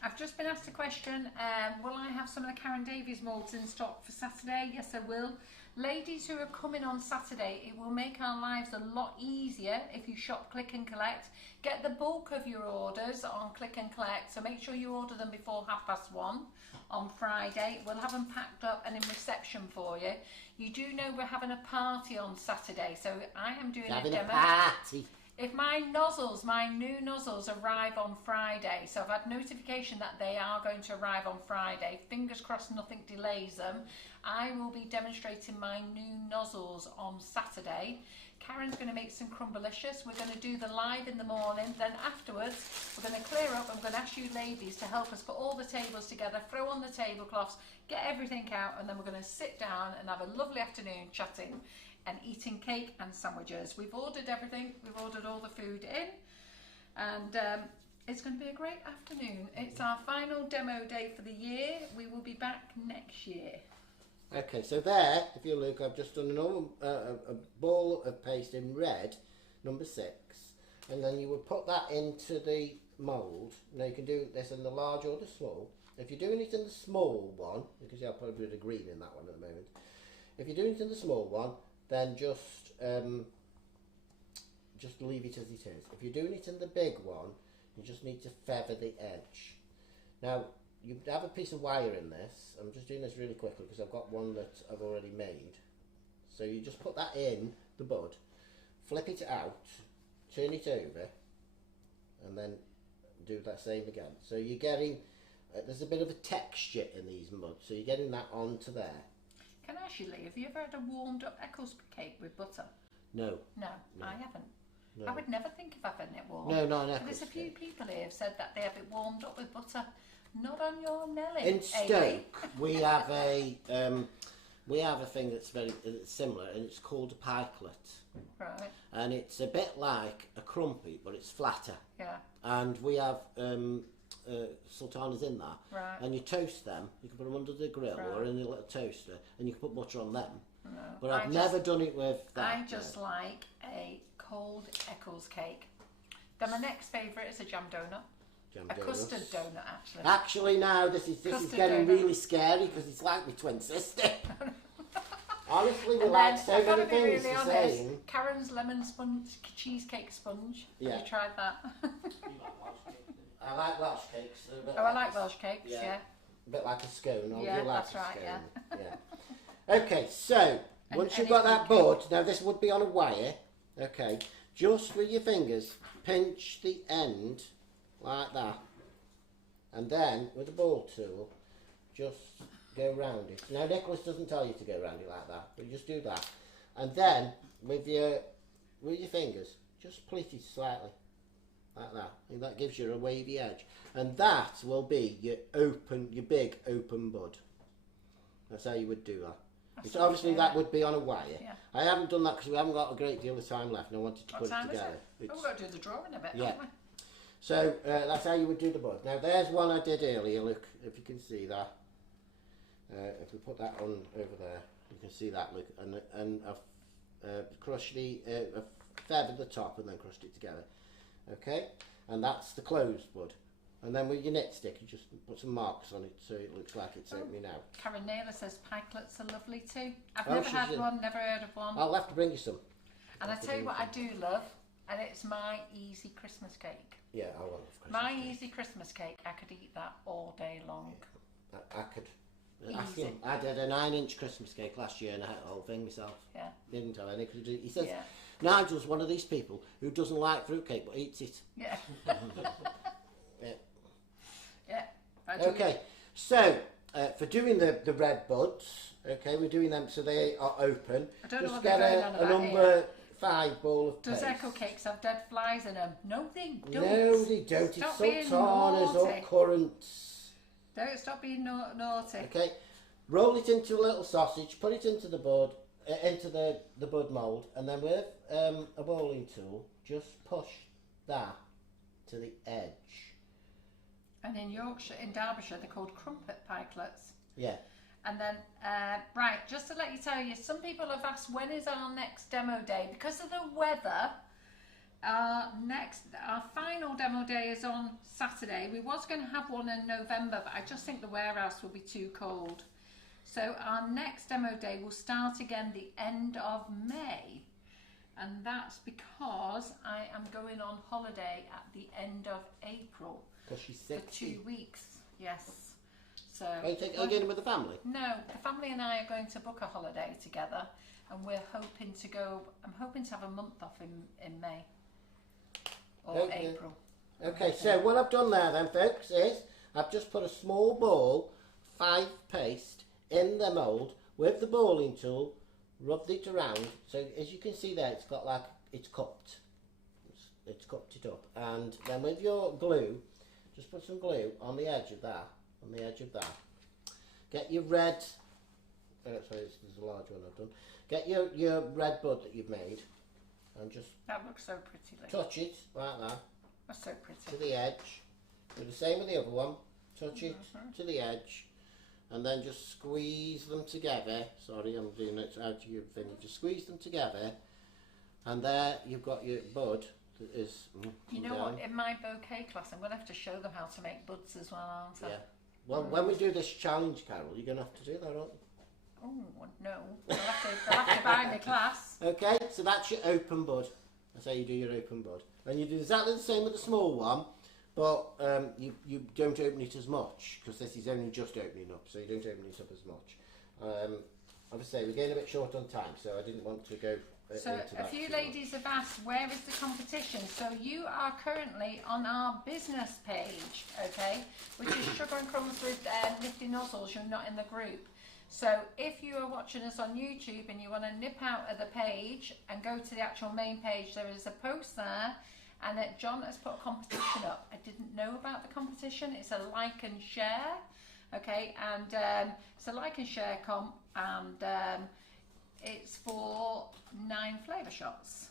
I've just been asked a question, will I have some of the Karen Davies moulds in stock for Saturday? Yes, I will. Ladies who are coming on Saturday, it will make our lives a lot easier if you shop Click and Collect. Get the bulk of your orders on Click and Collect, so make sure you order them before 1:30 on Friday. We'll have them packed up and in reception for you. You do know we're having a party on Saturday, so I am doing a demo. Party. If my nozzles, my new nozzles arrive on Friday, so I've had notification that they are going to arrive on Friday, fingers crossed nothing delays them, I will be demonstrating my new nozzles on Saturday. Karen's going to make some crumblicious. We're going to do the live in the morning, then afterwards we're going to clear up. I'm going to ask you ladies to help us put all the tables together, throw on the tablecloths, get everything out, and then we're going to sit down and have a lovely afternoon chatting and eating cake and sandwiches. We've ordered everything, we've ordered all the food in, and it's going to be a great afternoon. It's our final demo day for the year. We will be back next year. Okay, so there, if you look, I've just done a ball of paste in red, number 6, and then you would put that into the mould. Now you can do this in the large or the small. If you're doing it in the small one, because I'll probably do the green in that one at the moment. If you're doing it in the small one, then just leave it as it is. If you're doing it in the big one, you just need to feather the edge. Now, you have a piece of wire in this. I'm just doing this really quickly because I've got one that I've already made. So you just put that in the bud, flip it out, turn it over, and then do that same again. So you're getting, there's a bit of a texture in these muds, so you're getting that onto there. Can I ask you, Lee, have you ever had a warmed up Eccles cake with butter? No. No, I haven't. No. I would never think of having it warm. No, not an But Eccles there's a few cake. people here have said that they have it warmed up with butter. Not on your Nelly. In Stoke, we have a thing that's very similar, and it's called a pikelet. Right. And it's a bit like a crumpet, but it's flatter. Yeah. And we have sultanas in that. Right. And you toast them. You can put them under the grill or in a little toaster, and you can put butter on them. No. But I've never done it with that. I just like a cold Eccles cake. Then my next favourite is a jam donut. Jam A donuts. custard donut, actually. Actually, now this is Custard getting donut. really scary because it's like my twin sister. Honestly, we And like then, so I've got many to be things really the honest, same. Karen's lemon sponge, cheesecake sponge. Yeah. Have you tried that? I like Welsh cakes. They're a bit Oh, I like a- Welsh cakes, yeah. A bit like a scone. Or Yeah, you like that's a right, scone. Yeah. Okay, so once you've got that bud, now this would be on a wire. Okay, just with your fingers, pinch the end like that, and then with the ball tool, just go round it. Now Nicholas doesn't tell you to go round it like that, but you just do that, and then with your fingers, just pleat it slightly. Like that, and that gives you a wavy edge, and that will be your big open bud. That's how you would do that. Which obviously yeah. that would be on a wire. Yeah. I haven't done that because we haven't got a great deal of time left and I wanted to What put time it is together. it? Oh, we've got to do the drawing a bit, Yeah. haven't we? So that's how you would do the bud. Now there's one I did earlier, look, if you can see that. If we put that on over there, you can see that, look, and I've crushed I've feathered the top and then crushed it together. Okay, and that's the closed bud. And then with your knit stick, you just put some marks on it so it looks like it's opening out. Karen Naylor says pikelets are lovely too. I've Oh, never she's had in. one, never heard of one. I'll have to bring you some. And I tell you what I do love, and it's my easy Christmas cake. Yeah, I love Christmas My cake. easy Christmas cake, I could eat that all day long. I could. Ask Easy. him. I did a 9-inch Christmas cake last year and I had the whole thing myself. Yeah. Didn't tell any because he says Yeah. Nigel's one of these people who doesn't like fruitcake but eats it. Yeah. Yeah. Yeah. I do. Okay, so for doing the red buds, okay, we're doing them so they are open. I don't know Just what get they're going on a about number 5 bowl of Does paste. Echo Cakes have dead flies in them? No, they don't. No, they don't. Stop It's being sultanas or naughty. currants. Don't stop being naughty. Okay, roll it into a little sausage, put it into the bud, into the bud mould, and then with a bowling tool, just push that to the edge. And in Yorkshire, in Derbyshire, they're called crumpet pikelets. Yeah. And then, right, just to let you tell you, some people have asked when is our next demo day. Because of the weather, our final demo day is on Saturday. We was going to have one in November, but I just think the warehouse will be too cold. So our next demo day will start again the end of May. And that's because I am going on holiday at the end of April. Because she's For 60. 2 weeks, yes. So Are you going with the family? no, the family and I are going to book a holiday together, and we're hoping to go. I'm hoping to have a month off in May or Okay. April. Okay, so what I've done there then, folks, is I've just put a small ball, 5 paste, in the mould with the bowling tool, rubbed it around. So as you can see there, it's got like, it's cupped. It's cupped it up. And then with your glue, just put some glue on the edge of that. On the edge of that. Get your red, sorry, there's a large one I've done. Get your red bud that you've made and just That looks so pretty, Lee. touch it like that That's so to pretty. the edge. Do the same with the other one. Touch it to the edge and then just squeeze them together. Sorry, I'm doing it out of your thing. Just squeeze them together and there you've got your bud that is You know down. what? In my bouquet class, I'm going to have to show them how to make buds as well, aren't I? Yeah. Well, when we do this challenge, Carol, you're going to have to do that, aren't you? Oh no, they'll have to buy me class. Okay, so that's your open bud. That's how you do your open bud. And you do exactly the same with the small one, but you don't open it as much, because this is only just opening up, so you don't open it up as much. Obviously, we're getting a bit short on time, so I didn't want to go So into that a few too much. ladies have asked, where is the competition? So you are currently on our business page, okay, which is Sugar and Crumbs with Nifty Nozzles. You're not in the group. So if you are watching us on YouTube and you want to nip out of the page and go to the actual main page, there is a post there, and John has put a competition up. I didn't know about the competition. It's a like and share, okay, and it's a like and share comp, and it's for 9 flavour shots.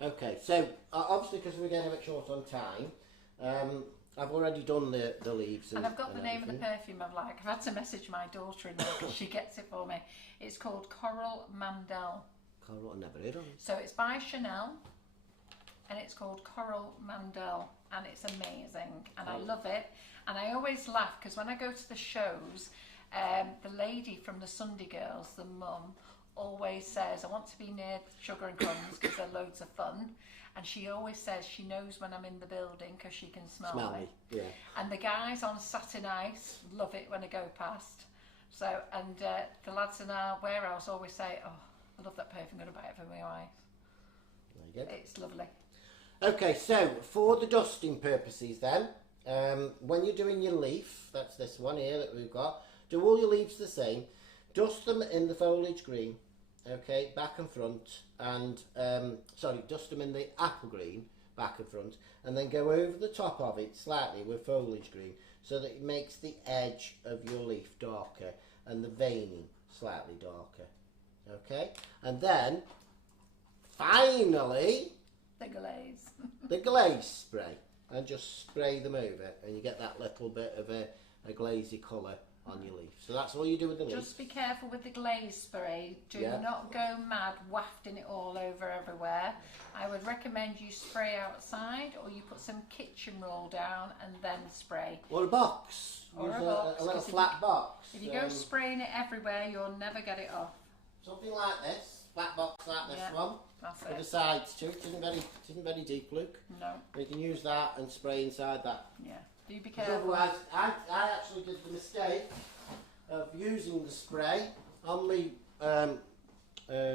Okay, so obviously because we're getting a bit short on time, I've already done the leaves And I've got the name of the everything. perfume I've like. I've had to message my daughter-in-law because she gets it for me. It's called Coral Mandel. Coral, I never heard of it. So it's by Chanel, and it's called Coral Mandel, and it's amazing, and I love it. And I always laugh because when I go to the shows, the lady from the Sunday Girls, the mum, always says, I want to be near Sugar and Crumbs because they're loads of fun. And she always says she knows when I'm in the building because she can smell me. Yeah. And the guys on satin ice love it when I go past. So, and the lads in our warehouse always say, oh, I love that perfume, I'm going to buy it for my wife. There you go. It's lovely. Okay, so for the dusting purposes then, when you're doing your leaf, that's this one here that we've got, do all your leaves the same, dust them in the foliage green, okay, back and front, and, dust them in the apple green, back and front, and then go over the top of it slightly with foliage green, so that it makes the edge of your leaf darker, and the veining slightly darker. Okay, and then finally The glaze. the glaze spray, and just spray them over, and you get that little bit of a glazy colour on your leaf. So that's all you do with the leaf. Just be careful with the glaze spray. Do Yeah. not go mad wafting it all over everywhere. I would recommend you spray outside, or you put some kitchen roll down and then spray. Or a box. Or Use a box, a little 'cause if flat box. If you go spraying it everywhere, you'll never get it off. Something like this, flat box like this Yeah. one, That's with the it. sides to it. Isn't very deep, Luke. No, You can use that and spray inside that. yeah. Do be Because careful. otherwise, I actually did the mistake of using the spray on the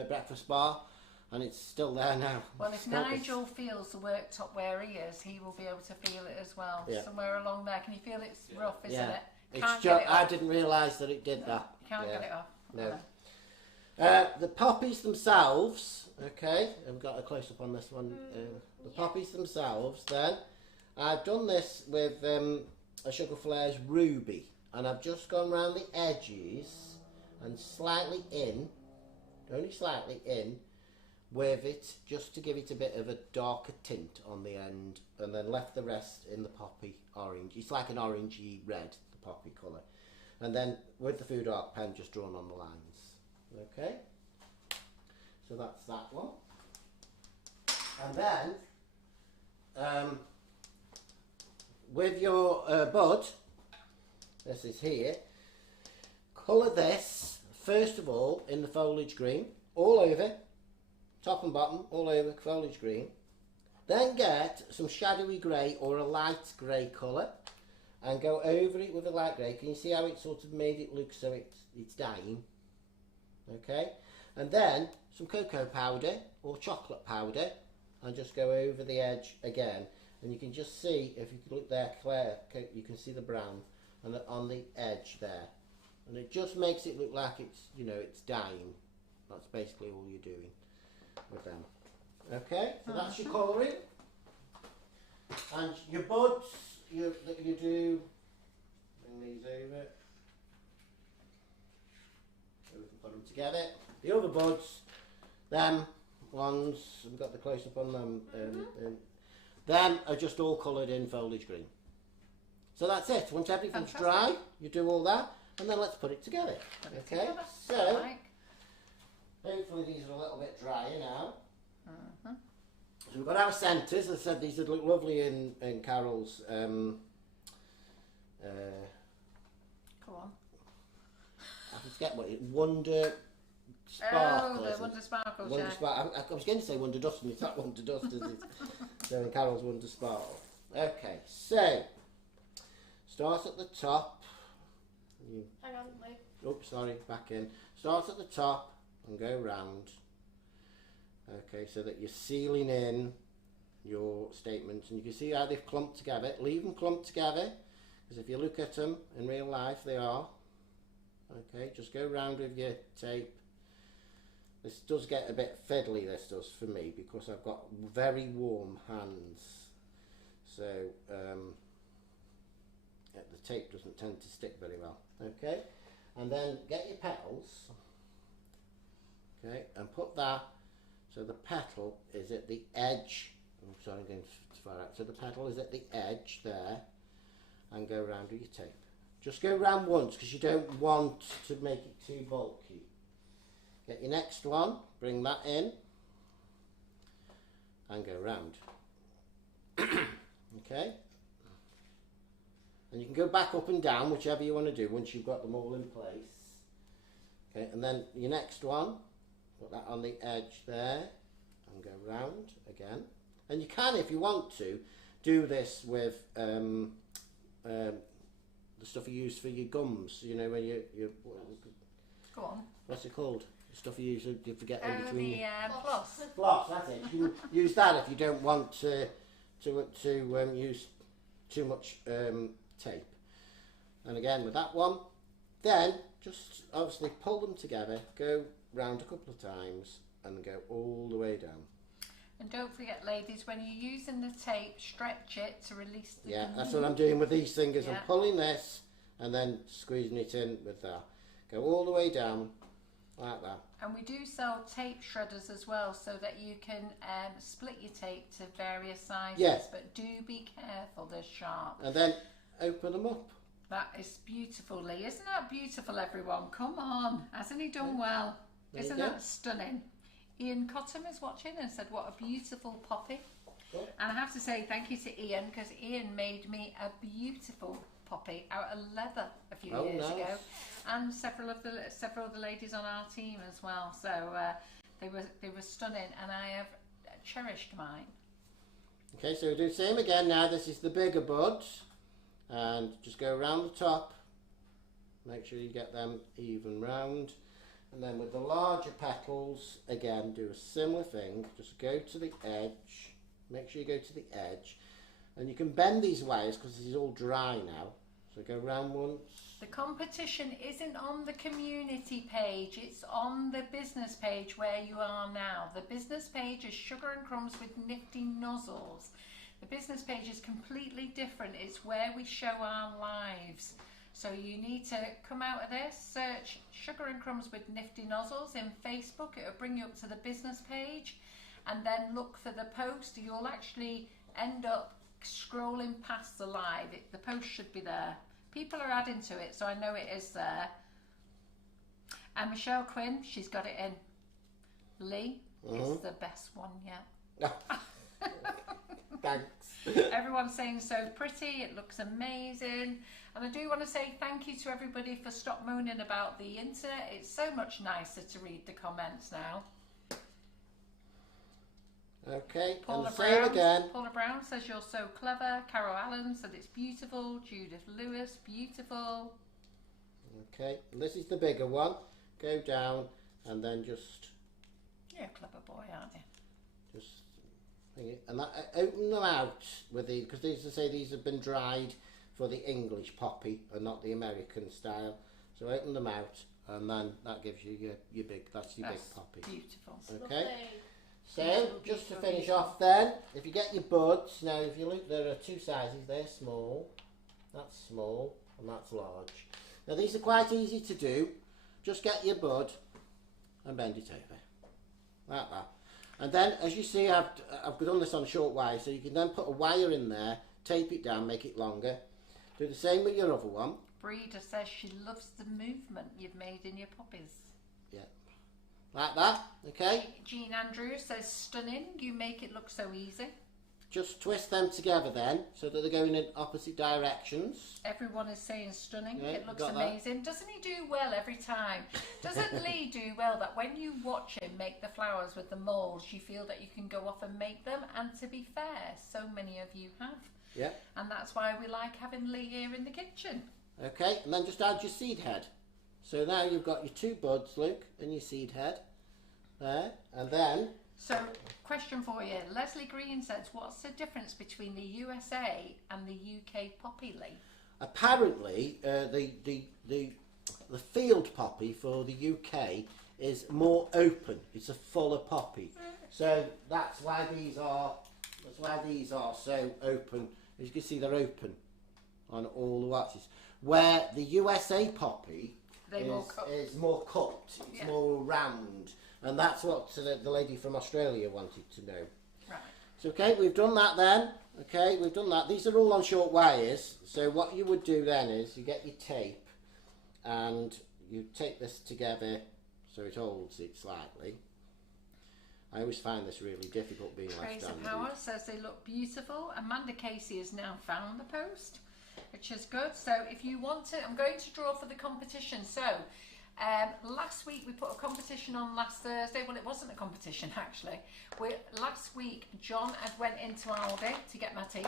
breakfast bar, and it's still there now. Well, if It's not- Nigel feels the worktop where he is, he will be able to feel it as well. Yeah. Somewhere along there. Can you feel it's rough, isn't Yeah. it? It's Can't just, get it I off. didn't realise that it did that. You can't Yeah. get it off. No. The poppies themselves, okay, I've got a close up on this one. The poppies themselves, then, I've done this with a Sugar Flares Ruby, and I've just gone round the edges and slightly in, only slightly in, with it, just to give it a bit of a darker tint on the end, and then left the rest in the poppy orange. It's like an orangey red, the poppy colour. And then with the food art pen, just drawn on the lines. Okay, so that's that one. And then, with your bud, this is here, colour this, first of all, in the foliage green, all over, top and bottom, all over foliage green. Then get some shadowy grey or a light grey colour, and go over it with a light grey. Can you see how it sort of made it look so it's dying? Okay, and then some cocoa powder or chocolate powder, and just go over the edge again, and you can just see, if you can look there, Claire, you can see the brown on the edge there, and it just makes it look like it's, you know, it's dying. That's basically all you're doing with them. Okay, so that's your colouring, and your buds. You do bring these over. So we can put them together. The other buds, them ones, we've got the close up on them. Them are just all coloured in foliage green. So that's it. Once everything's dry, you do all that, and then let's put it together. Okay. So hopefully these are a little bit drier now. So we've got our centres. As I said, these would look lovely in Carol's. Come on. I forget what it. Wonder Sparkle. Oh, the Wonder Sparkles, Wonder yeah. Sparkle. I was going to say Wonder Dust, and it's not Wonder Dust, is it? So in Carol's Wonder Sparkle. Okay, so start at the top. Hang on, Lee. Oops, sorry, back in. Start at the top and go round. Okay, so that you're sealing in your statements, and you can see how they've clumped together. Leave them clumped together, because if you look at them in real life, they are. Okay, just go round with your tape. This does get a bit fiddly, this does, for me, because I've got very warm hands. So the tape doesn't tend to stick very well. Okay, and then get your petals. Okay, and put that so the petal is at the edge. I'm sorry, I'm going too far out. So the petal is at the edge there, and go round with your tape. Just go round once, because you don't want to make it too bulky. Get your next one, bring that in, and go round. Okay? And you can go back up and down, whichever you want to do, once you've got them all in place. Okay, and then your next one, put that on the edge there, and go round again. And you can, if you want to, do this with the stuff you use for your gums. You know, when you Go on. what's it called? The stuff you use, you forget in Oh, between. the floss. Floss, that's it. You can use that if you don't want to use too much tape. And again with that one, then just obviously pull them together, go round a couple of times, and go all the way down. And don't forget, ladies, when you're using the tape, stretch it to release the Yeah, that's what I'm doing with these fingers. Yeah. I'm pulling this and then squeezing it in with that. Go all the way down like that. And we do sell tape shredders as well, so that you can split your tape to various sizes. Yes. But do be careful, they're sharp. And then open them up. That is beautiful, Lee. Isn't that beautiful, everyone? Come on. Hasn't he done well? There Isn't you go. that stunning? Ian Cottam is watching and said, what a beautiful poppy. Cool. And I have to say thank you to Ian, because Ian made me a beautiful poppy out of leather a few years nice. ago, and several of the ladies on our team as well. So they were stunning, and I have cherished mine. Okay, so we do the same again now. This is the bigger buds, and just go around the top. Make sure you get them even round. And then with the larger petals, again, do a similar thing. Just go to the edge. Make sure you go to the edge. And you can bend these wires because this is all dry now. So go round once. The competition isn't on the community page, it's on the business page where you are now. The business page is Sugar and Crumbs with Nifty Nozzles. The business page is completely different. It's where we show our lives. So you need to come out of this, search Sugar and Crumbs with Nifty Nozzles in Facebook. It'll bring you up to the business page, and then look for the post. You'll actually end up scrolling past the live. The post should be there. People are adding to it, so I know it is there. And Michelle Quinn, she's got it in. Lee is the best one yet. Thanks. Everyone's saying so pretty, it looks amazing. And I do want to say thank you to everybody for stop moaning about the internet. It's so much nicer to read the comments now. Okay, Paula and the same again. Paula Brown says you're so clever. Carol Allen said it's beautiful. Judith Lewis, beautiful. Okay, and this is the bigger one. Go down and then just You're a clever boy, aren't you? just hang it, and that, open them out with the, because these, as I say, these have been dried for the English poppy and not the American style. So open them out, and then that gives you your big. That's your big poppy. Beautiful. Okay. Lovely. So just to finish off, then, if you get your buds, now if you look, there are two sizes. They're small. That's small, and that's large. Now these are quite easy to do. Just get your bud and bend it over, like that. And then, as you see, I've done this on short wire, so you can then put a wire in there, tape it down, make it longer. Do the same with your other one. Breeder says she loves the movement you've made in your poppies. Yeah, like that. Okay. Jean Andrews says stunning. You make it look so easy. Just twist them together then, so that they're going in opposite directions. Everyone is saying stunning. Yeah, It looks got that. amazing. Doesn't he do well every time? Doesn't Lee do well that when you watch him make the flowers with the moulds, you feel that you can go off and make them? And to be fair, so many of you have. Yeah. And that's why we like having Lee here in the kitchen. Okay, and then just add your seed head. So now you've got your two buds, Luke, and your seed head. There, and then... So, question for you. Leslie Green says, what's the difference between the USA and the UK poppy, Lee? Apparently, the field poppy for the UK is more open. It's a fuller poppy. So that's why these are so open. As you can see, they're open on all the watches. Where the USA poppy is more cupped. It's Yeah. more round. And that's what the lady from Australia wanted to know. Right. So, okay, we've done that then. Okay, we've done that. These are all on short wires. So what you would do then is you get your tape and you tape this together so it holds it slightly. I always find this really difficult being Fraser left-handed. Power says they look beautiful. Amanda Casey has now found the post, which is good. So if you want to, I'm going to draw for the competition. So last week we put a competition on last Thursday. Well, it wasn't a competition actually. Last week John had went into Aldi to get my tea.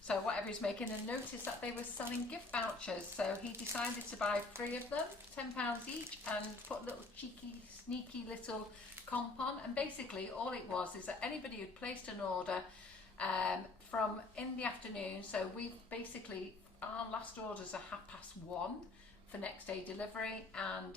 So whatever he's making, and noticed that they were selling gift vouchers. So he decided to buy 3 of them, £10 each, and put a little cheeky, sneaky little comp on. And basically all it was is that anybody who'd placed an order from in the afternoon, so we basically, our last orders are 1:30 for next day delivery, and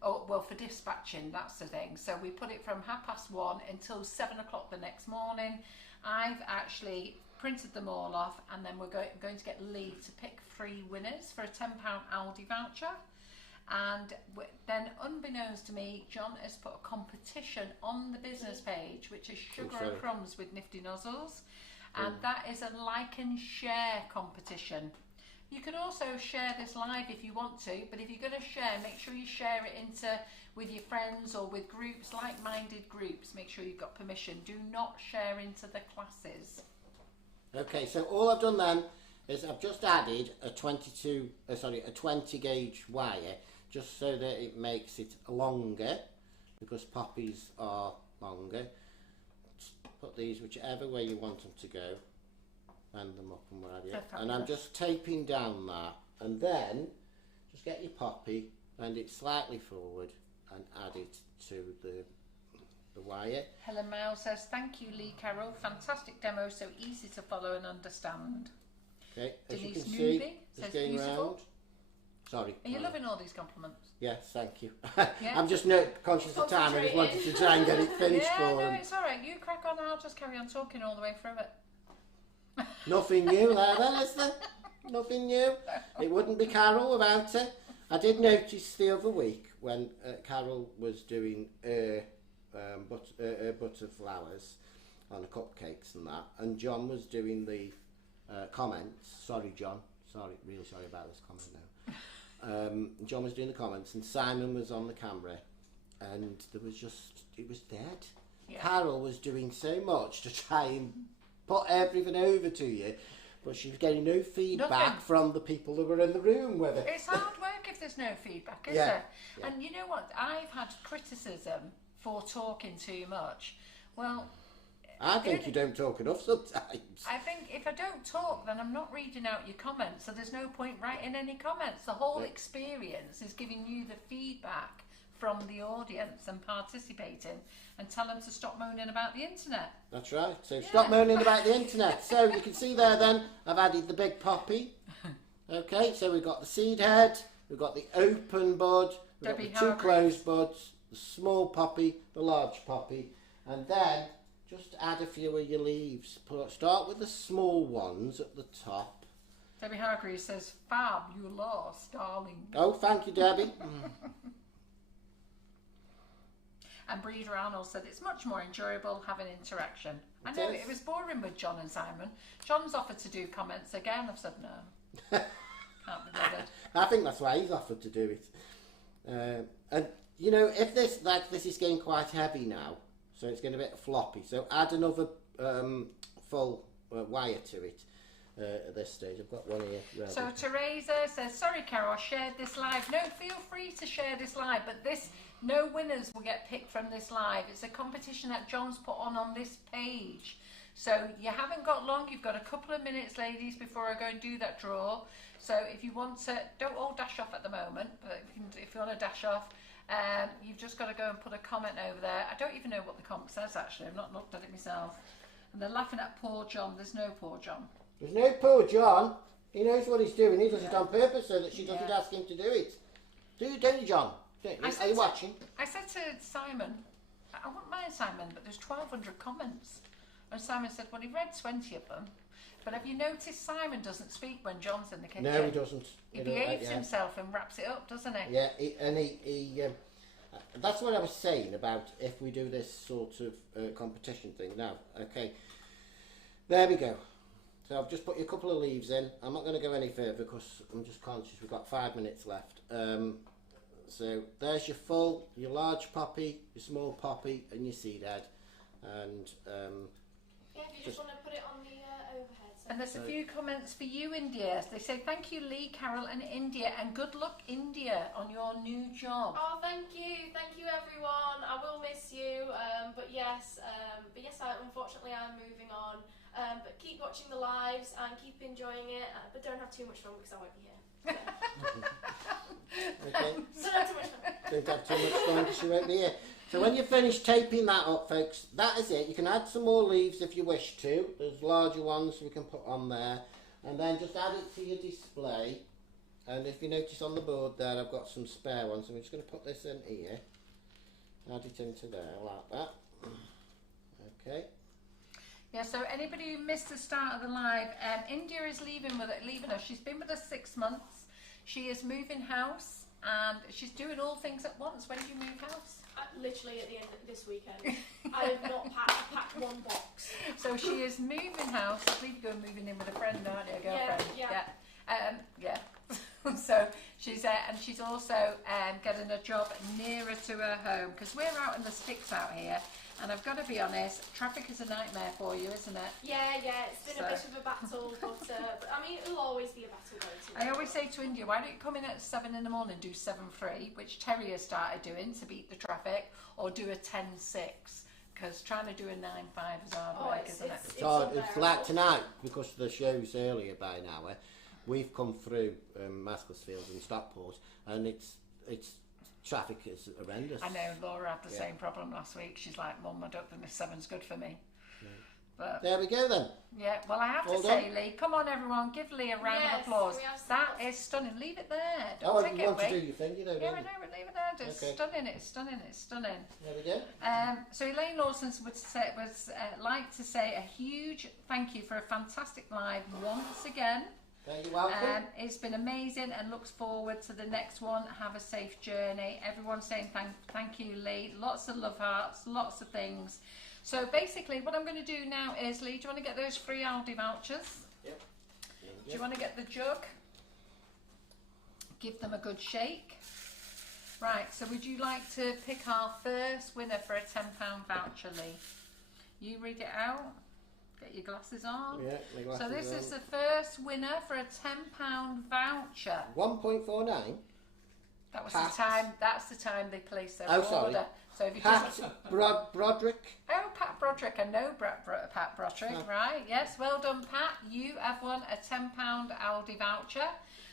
for dispatching, that's the thing. So we put it from 1:30 until 7 o'clock the next morning. I've actually printed them all off, and then we're going to get Lee to pick 3 winners for a £10 Aldi voucher. And then, unbeknownst to me, John has put a competition on the business page, which is Sugar and Crumbs with Nifty Nozzles. And that is a like and share competition. You can also share this live if you want to, but if you're going to share, make sure you share it with your friends or with groups, like-minded groups. Make sure you've got permission. Do not share into the classes. Okay, so all I've done then is I've just added a 20 gauge wire, just so that it makes it longer, because poppies are longer. Put these whichever way you want them to go, bend them up and what have you. And I'm just taping down that, and then just get your poppy, bend it slightly forward and add it to the wire. Helen Mile says, thank you Lee Carroll, fantastic demo, so easy to follow and understand. Okay, as Denise you can Newby see, it's says going beautiful. round. Sorry. Are you loving all these compliments? Yes, thank you. Yeah. I'm just conscious of time. I just wanted to try and get it finished Yeah, for no, them. it's all right. You crack on. I'll just carry on talking all the way through it. Nothing new there then, is there? Nothing new. It wouldn't be Carol without her. I did notice the other week when Carol was doing butter flowers on the cupcakes and that, and John was doing the comments. Sorry, John. Sorry, really sorry about this comment now. John was doing the comments and Simon was on the camera, and it was dead. Yeah. Carol was doing so much to try and put everything over to you, but she was getting no feedback Nothing. from the people that were in the room with her. It's hard work if there's no feedback, is Yeah, there? yeah. And you know what? I've had criticism for talking too much. Well, I think you don't talk enough sometimes. I think if I don't talk, then I'm not reading out your comments, so there's no point writing any comments. The whole experience is giving you the feedback from the audience and participating, and tell them to stop moaning about the internet. That's right. So stop moaning about the internet. So you can see there then, I've added the big poppy. Okay, so we've got the seed head, we've got the open bud, we've got the two closed buds, the small poppy, the large poppy, and then just add a few of your leaves. Start with the small ones at the top. Debbie Hargreaves says, fabulous, darling. Oh, thank you, Debbie. And Breeder Arnold said, it's much more enjoyable having interaction. I know, it was boring with John and Simon. John's offered to do comments again. I've said no. Can't be bothered. I think that's why he's offered to do it. And, you know, if this is getting quite heavy now, so it's getting a bit floppy, so add another full wire to it at this stage. I've got one here ready. So Teresa says, sorry Carol, I shared this live. No, feel free to share this live, but no winners will get picked from this live. It's a competition that John's put on this page. So you haven't got long. You've got a couple of minutes, ladies, before I go and do that draw. So if you want to, don't all dash off at the moment, but if you want to dash off, you've just got to go and put a comment over there. I don't even know what the comment says, actually. I've not looked at it myself. And they're laughing at poor John. There's no poor John. There's no poor John. He knows what he's doing. He does it on purpose so that she doesn't ask him to do it. Don't you, John? Are you watching? I said to Simon, I wouldn't mind Simon, but there's 1,200 comments. And Simon said, well, he read 20 of them. But have you noticed Simon doesn't speak when John's in the kitchen? No, he doesn't. He behaves himself and wraps it up, doesn't he? Yeah, he that's what I was saying about if we do this sort of competition thing. Now, okay, there we go. So I've just put a couple of leaves in. I'm not going to go any further because I'm just conscious we've got 5 minutes left. So there's your large poppy, your small poppy, and your seed head. And if you just want to put it on the overhead. So. And there's a few comments for you, India. They say, thank you, Lee, Carol, and India, and good luck, India, on your new job. Oh, thank you, everyone. I will miss you, but yes, unfortunately, I'm moving on. But keep watching the lives and keep enjoying it, but don't have too much fun because I won't be here. okay. So not too much fun. Don't have too much fun because you won't be here. So when you're finished taping that up, folks, that is it. You can add some more leaves if you wish to. There's larger ones we can put on there. And then just add it to your display. And if you notice on the board there, I've got some spare ones. So we're just going to put this in here. Add it into there like that. Okay. Yeah, so anybody who missed the start of the live, India is leaving us. She's been with us 6 months. She is moving house, and she's doing all things at once. When do you move house? Literally at the end of this weekend. I have not packed one box. So she is moving house. I believe you're moving in with a friend, aren't you? A girlfriend. Yeah. So she's and she's also getting a job nearer to her home, because we're out in the sticks out here, and I've got to be honest, traffic is a nightmare for you, isn't it? Yeah, it's been a bit of a battle, but I mean, it'll always be a battle though. I always say to India, why don't you come in at 7 in the morning and do 7:3, which Terry has started doing to beat the traffic, or do a 10:6, because trying to do a 9:5 is hard work, isn't it? It's like tonight, because the show's earlier by an hour. We've come through Macclesfield and Stockport, and it's traffic is horrendous. I know Laura had the same problem last week. She's like, Mum, I don't think this 7's good for me. Yeah. But there we go then. Yeah, well, I have to say, Lee, come on everyone, give Lee a round of applause. That is stunning. Leave it there. Don't take it away. To do your thing, you know. Yeah, I know, but leave it there. It's stunning. It's stunning. It's stunning. There we go. So Elaine Lawson would like to say a huge thank you for a fantastic live once again. You're welcome. It's been amazing, and looks forward to the next one. Have a safe journey. Everyone's saying thank you, Lee. Lots of love hearts, lots of things. So basically what I'm going to do now is, Lee, do you want to get those free Aldi vouchers? Yep. Do you want to get the jug? Give them a good shake. Right, so would you like to pick our first winner for a £10 voucher, Lee? You read it out. Get your glasses on. Yeah, my glasses so this on. is the first winner for a £10 voucher. 1.49. That was Pat. the time. That's the time they placed their order. Sorry. So if you Pat just Broderick. Oh, Pat Broderick. I know Pat Broderick, right? Yes, well done, Pat. You have won a £10 Aldi voucher.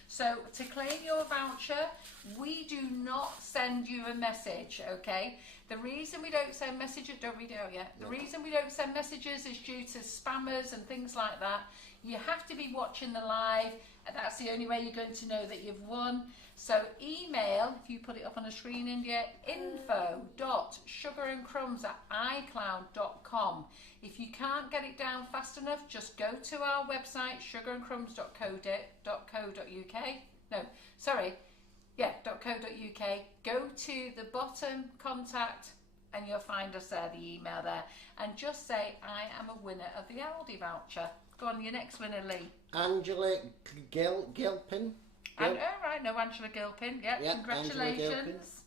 So to claim your voucher, we do not send you a message, okay? The reason we don't send messages, don't read it out yet. The reason we don't send messages is due to spammers and things like that. You have to be watching the live, and that's the only way you're going to know that you've won. So email, if you put it up on the screen, India, info.sugarandcrumbs@icloud.com. If you can't get it down fast enough, just go to our website, .co.uk. Go to the bottom contact and you'll find us there, the email there. And just say, I am a winner of the Aldi voucher. Go on, your next winner, Lee. Angela Gilpin. And, right, no, Angela Gilpin. Yeah, congratulations.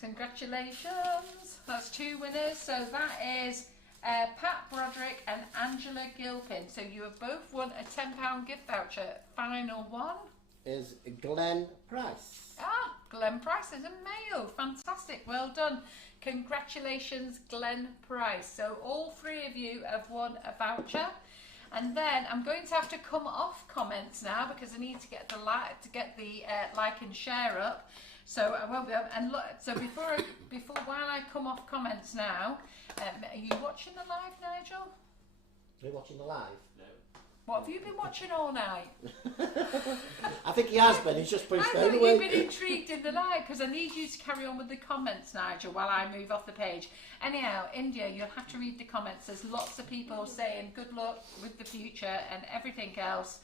Congratulations. That's 2 winners. So that is Pat Broderick and Angela Gilpin. So you have both won a £10 gift voucher. Final one is Glenn Price. Glenn Price is a male. Fantastic. Well done. Congratulations, Glenn Price. So all 3 of you have won a voucher. And then I'm going to have to come off comments now, because I need to get the like and share up. So I won't be able, and look, so before while I come off comments now, are you watching the live, Nigel? Are you watching the live? No. What have you been watching all night? I think he has been. He's just put his I phone thought away. you've been intrigued in the live, because I need you to carry on with the comments, Nigel, while I move off the page. Anyhow, India, you'll have to read the comments. There's lots of people saying good luck with the future and everything else.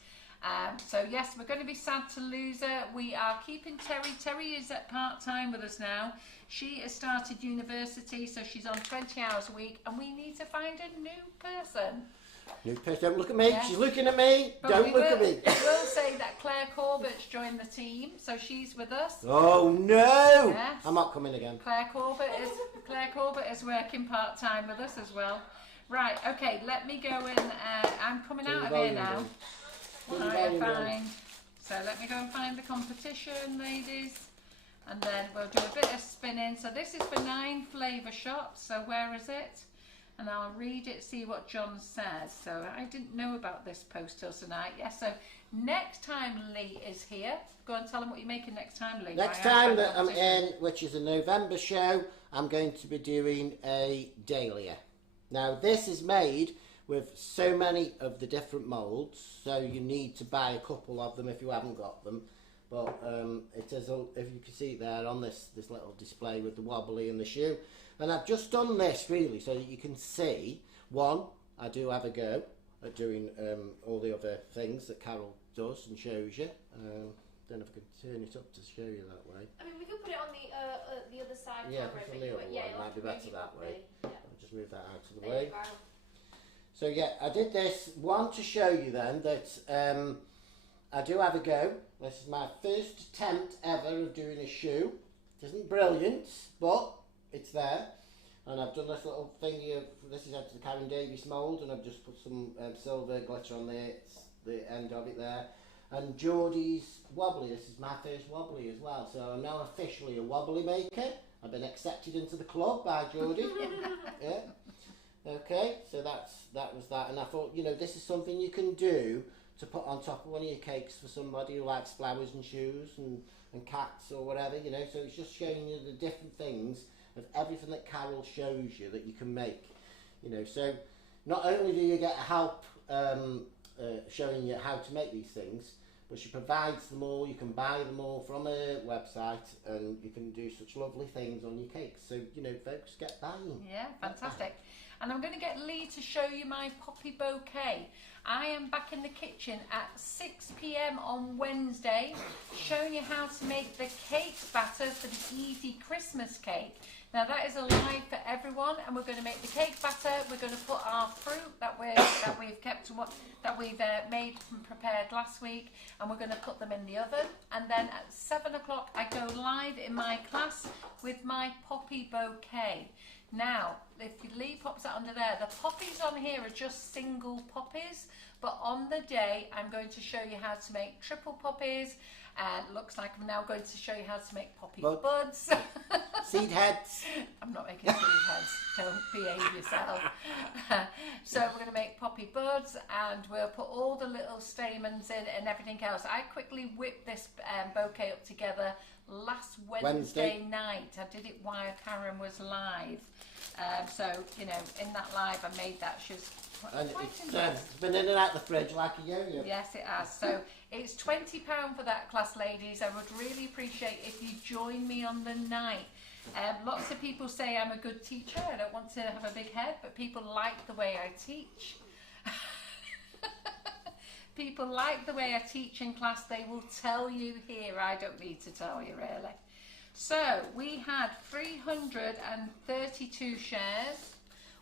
So yes, we're going to be sad to lose her. We are keeping Terry. Terry is at part-time with us now. She has started university, so she's on 20 hours a week, and we need to find a new person. New person, don't look at me. Yeah. She's looking at me. But don't look at me. I will say that Claire Corbett's joined the team, so she's with us. Oh no! Yes. I'm not coming again. Claire Corbett is working part-time with us as well. Right, okay, let me go in. I'm coming out of here now. So let me go and find the competition, ladies, and then we'll do a bit of spinning. So this is for 9 flavour shops. So where is it? And I'll read it, see what John says. So I didn't know about this post till tonight. Yes, so next time Lee is here, go and tell him what you're making next time, Lee. Next time that I'm in, which is a November show, I'm going to be doing a dahlia. Now this is made with so many of the different moulds, so you need to buy a couple of them if you haven't got them. But it is, if you can see it there on this little display with the wobbly and the shoe. And I've just done this really so that you can see, one, I do have a go at doing all the other things that Carol does and shows you. Don't know if I can turn it up to show you that way. I mean, we could put it on the other side Yeah, camera. put it on if the you- other yeah, one, you'll might have be to move better you that properly. way. Yeah. I'll just move that out of the There way. you go. So yeah, I did this one to show you then that I do have a go. This is my first attempt ever of doing a shoe. It isn't brilliant, but it's there. And I've done this little thingy of, this is out of the Karen Davies mould, and I've just put some silver glitter on the end of it there. And Geordie's wobbly, this is my first wobbly as well, so I'm now officially a wobbly maker. I've been accepted into the club by Geordie. Yeah. Okay, so that was that, and I thought, you know, this is something you can do to put on top of one of your cakes for somebody who likes flowers and shoes and cats or whatever, you know. So it's just showing you the different things of everything that Carol shows you that you can make, you know. So not only do you get help showing you how to make these things, but she provides them all. You can buy them all from her website, and you can do such lovely things on your cakes. So, you know, folks, get buying. Yeah, fantastic. And I'm going to get Lee to show you my poppy bouquet. I am back in the kitchen at 6 p.m. on Wednesday, showing you how to make the cake batter for the easy Christmas cake. Now that is a live for everyone, and we're going to make the cake batter. We're going to put our fruit that we've kept that we've made and prepared last week, and we're going to put them in the oven. And then at 7 o'clock, I go live in my class with my poppy bouquet. Now, if Lee pops that under there, the poppies on here are just single poppies, but on the day I'm going to show you how to make triple poppies, and looks like I'm now going to show you how to make poppy buds. Seed heads. I'm not making seed heads, don't behave yourself. So we're going to make poppy buds, and we'll put all the little stamens in and everything else. I quickly whipped this bouquet up together last Wednesday night. I did it while Karen was live. So, you know, in that live I made that. She was And quite it's impressed. been in and out the fridge like a yo-yo. Yes, it has. So it's £20 for that class, ladies. I would really appreciate if you join me on the night. Lots of people say I'm a good teacher. I don't want to have a big head, but people like the way I teach. People like the way I teach in class. They will tell you here. I don't need to tell you, really. So we had 332 shares.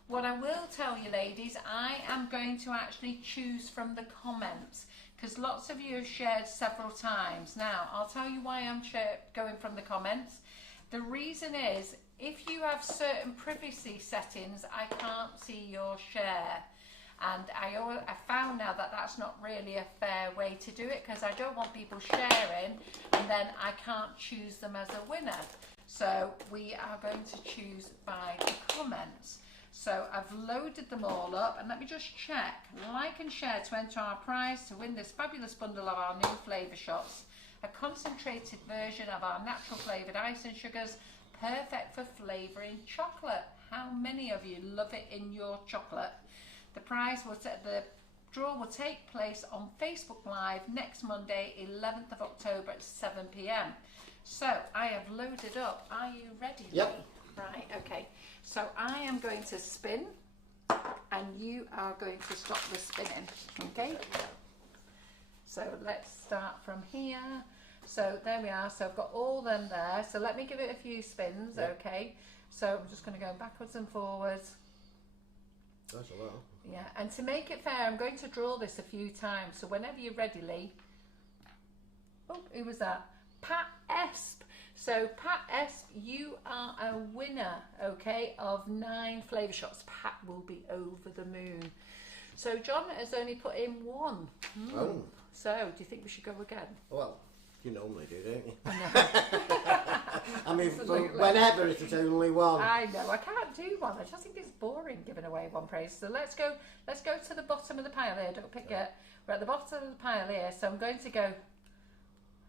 What I will tell you, ladies, I am going to actually choose from the comments, because lots of you have shared several times. Now, I'll tell you why I'm going from the comments. The reason is, if you have certain privacy settings, I can't see your share. And I found now that that's not really a fair way to do it, because I don't want people sharing and then I can't choose them as a winner. So we are going to choose by the comments. So I've loaded them all up, and let me just check. Like and share to enter our prize to win this fabulous bundle of our new flavour shots. A concentrated version of our natural flavoured ice and sugars, perfect for flavouring chocolate. How many of you love it in your chocolate? The draw will take place on Facebook Live next Monday, 11th of October at 7 p.m. So I have loaded up. Are you ready, Lee? Yep. Right, okay. So I am going to spin, and you are going to stop the spinning, okay? So let's start from here. So there we are. So I've got all them there. So let me give it a few spins, okay? So I'm just going to go backwards and forwards. That's a lot. Yeah, and to make it fair, I'm going to draw this a few times. So whenever you're ready, Lee. Oh, who was that? Pat Esp. So Pat Esp, you are a winner, okay, of 9 flavour shots. Pat will be over the moon. So John has only put in 1. Oh. So do you think we should go again? Well, you normally do, don't you? I know. I mean, Absolutely. whenever it's only one. I know, I can't do one. I just think it's boring giving away one prize. So let's go to the bottom of the pile here. Don't pick it. We're at the bottom of the pile here. So I'm going to go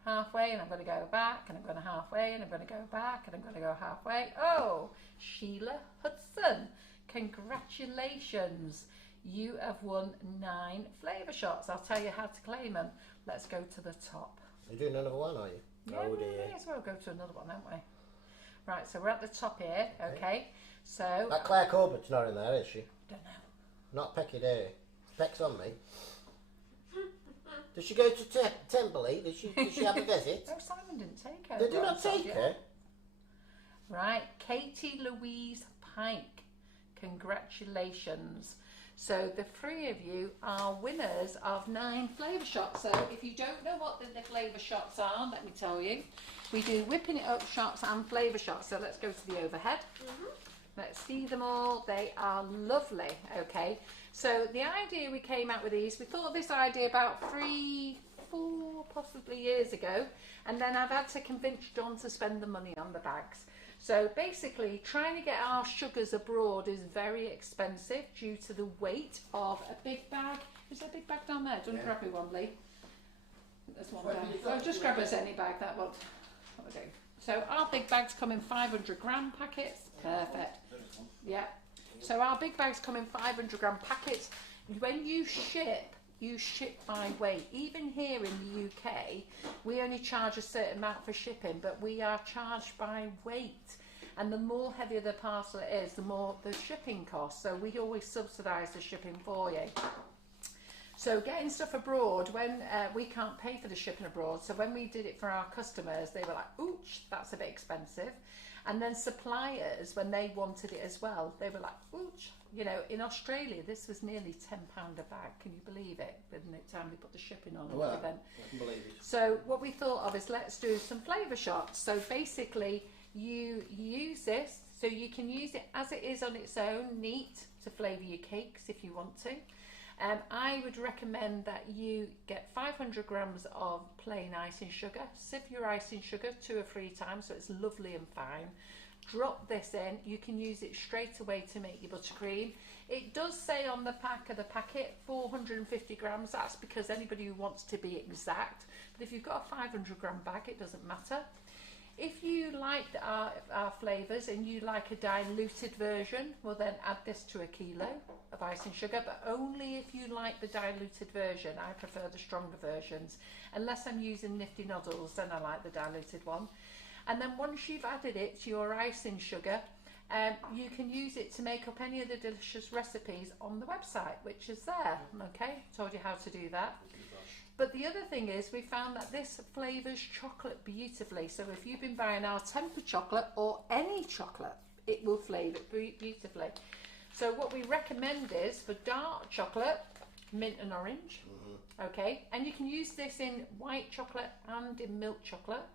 halfway, and I'm going to go back, and I'm going to halfway, and I'm going to go back, and I'm going to go halfway. Oh, Sheila Hudson, congratulations. You have won 9 flavour shots. I'll tell you how to claim them. Let's go to the top. You're doing another one, are you? Yeah, Oh we dear. may as well go to another one, aren't we? Right, so we're at the top here, okay? So, That Claire Corbett's not in there, is she? don't know. Not Pecky Day. Peck's on me. Does she go to Temperley? Does she have a visit? No, Simon didn't take her. They do not take her. Right, Katie Louise Pike, congratulations. So the 3 of you are winners of 9 flavour shots. So if you don't know what the flavour shots are, let me tell you. We do whipping it up shots and flavour shots. So let's go to the overhead. Let's see them all. They are lovely, okay? So the idea we came out with these, we thought of this idea about 3, 4 possibly years ago, and then I've had to convince John to spend the money on the bags. So basically, trying to get our sugars abroad is very expensive due to the weight of a big bag. Is there a big bag down there? Do you want to grab me one, Lee? There's one down. Oh, just grab us any bag, that one. What we do. So our big bags come in 500 gram packets. Perfect. Yeah. So our big bags come in 500 gram packets. When you ship by weight. Even here in the UK, we only charge a certain amount for shipping, but we are charged by weight. And the more heavier the parcel it is, the more the shipping costs. So we always subsidise the shipping for you. So getting stuff abroad, when we can't pay for the shipping abroad, so when we did it for our customers, they were like, ooch, that's a bit expensive. And then suppliers, when they wanted it as well, they were like, ooch. You know, in Australia, this was nearly £10 a bag. Can you believe it? By the time they put the shipping on Well, it. Then. I can believe it. So what we thought of is let's do some flavour shots. So basically, you use this, so you can use it as it is on its own, neat, to flavour your cakes if you want to. I would recommend that you get 500 grams of plain icing sugar, sieve your icing sugar 2 or 3 times so it's lovely and fine. Drop this in, you can use it straight away to make your buttercream. It does say on the pack of the packet 450 grams, that's because anybody who wants to be exact, but if you've got a 500 gram bag it doesn't matter. If you like our flavours and you like a diluted version, well then add this to a kilo of icing sugar, but only if you like the diluted version. I prefer the stronger versions. Unless I'm using Nifty Noodles, then I like the diluted one. And then once you've added it to your icing sugar, you can use it to make up any of the delicious recipes on the website, which is there. Okay, told you how to do that. But the other thing is we found that this flavours chocolate beautifully. So if you've been buying our tempered chocolate or any chocolate, it will flavour it beautifully. So what we recommend is for dark chocolate, mint and orange. Okay, and you can use this in white chocolate and in milk chocolate,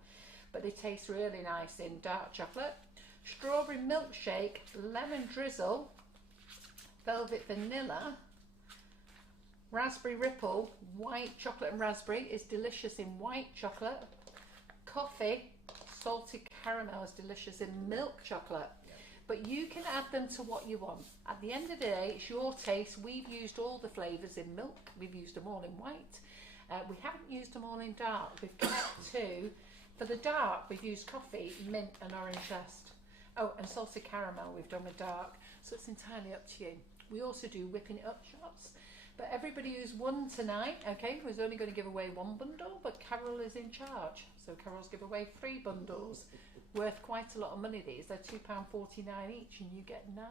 but they taste really nice in dark chocolate. Strawberry milkshake, lemon drizzle, velvet vanilla, raspberry ripple, white chocolate and raspberry is delicious in white chocolate. Coffee, salted caramel is delicious in milk chocolate. But you can add them to what you want. At the end of the day, it's your taste. We've used all the flavours in milk. We've used them all in white. We haven't used them all in dark. We've kept 2. For the dark, we've used coffee, mint and orange zest. Oh, and salted caramel we've done with dark. So it's entirely up to you. We also do whipping it up shots. But everybody who's won tonight, okay, was only going to give away 1 bundle, but Carol is in charge. So Carol's give away 3 bundles, worth quite a lot of money these. They're £2.49 each and you get 9.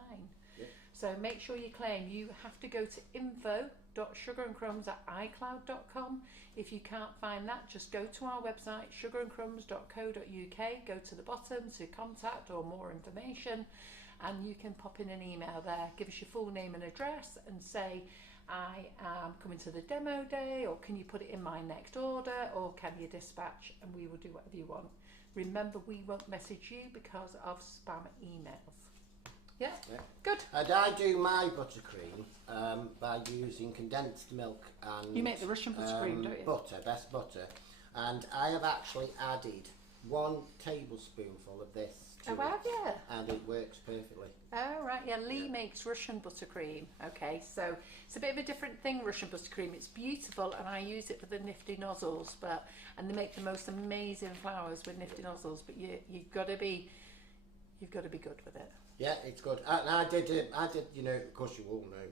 Yeah. So make sure you claim. You have to go to info.sugarandcrumbs@icloud.com. If you can't find that, just go to our website, sugarandcrumbs.co.uk, go to the bottom to contact or more information, and you can pop in an email there. Give us your full name and address and say, I am coming to the demo day, or can you put it in my next order, or can you dispatch, and we will do whatever you want. Remember, we won't message you because of spam emails. Yeah? Good. And I do my buttercream by using condensed milk and... You make the Russian buttercream, don't you? Butter, best butter. And I have actually added 1 tablespoonful of this to Oh, have you? and it works perfectly. Oh, right, yeah, Lee makes Russian buttercream. Okay, so it's a bit of a different thing, Russian buttercream. It's beautiful, and I use it for the Nifty Nozzles, and they make the most amazing flowers with Nifty Nozzles, but you've got to be good with it. Yeah, it's good. And I did, you know, of course you all know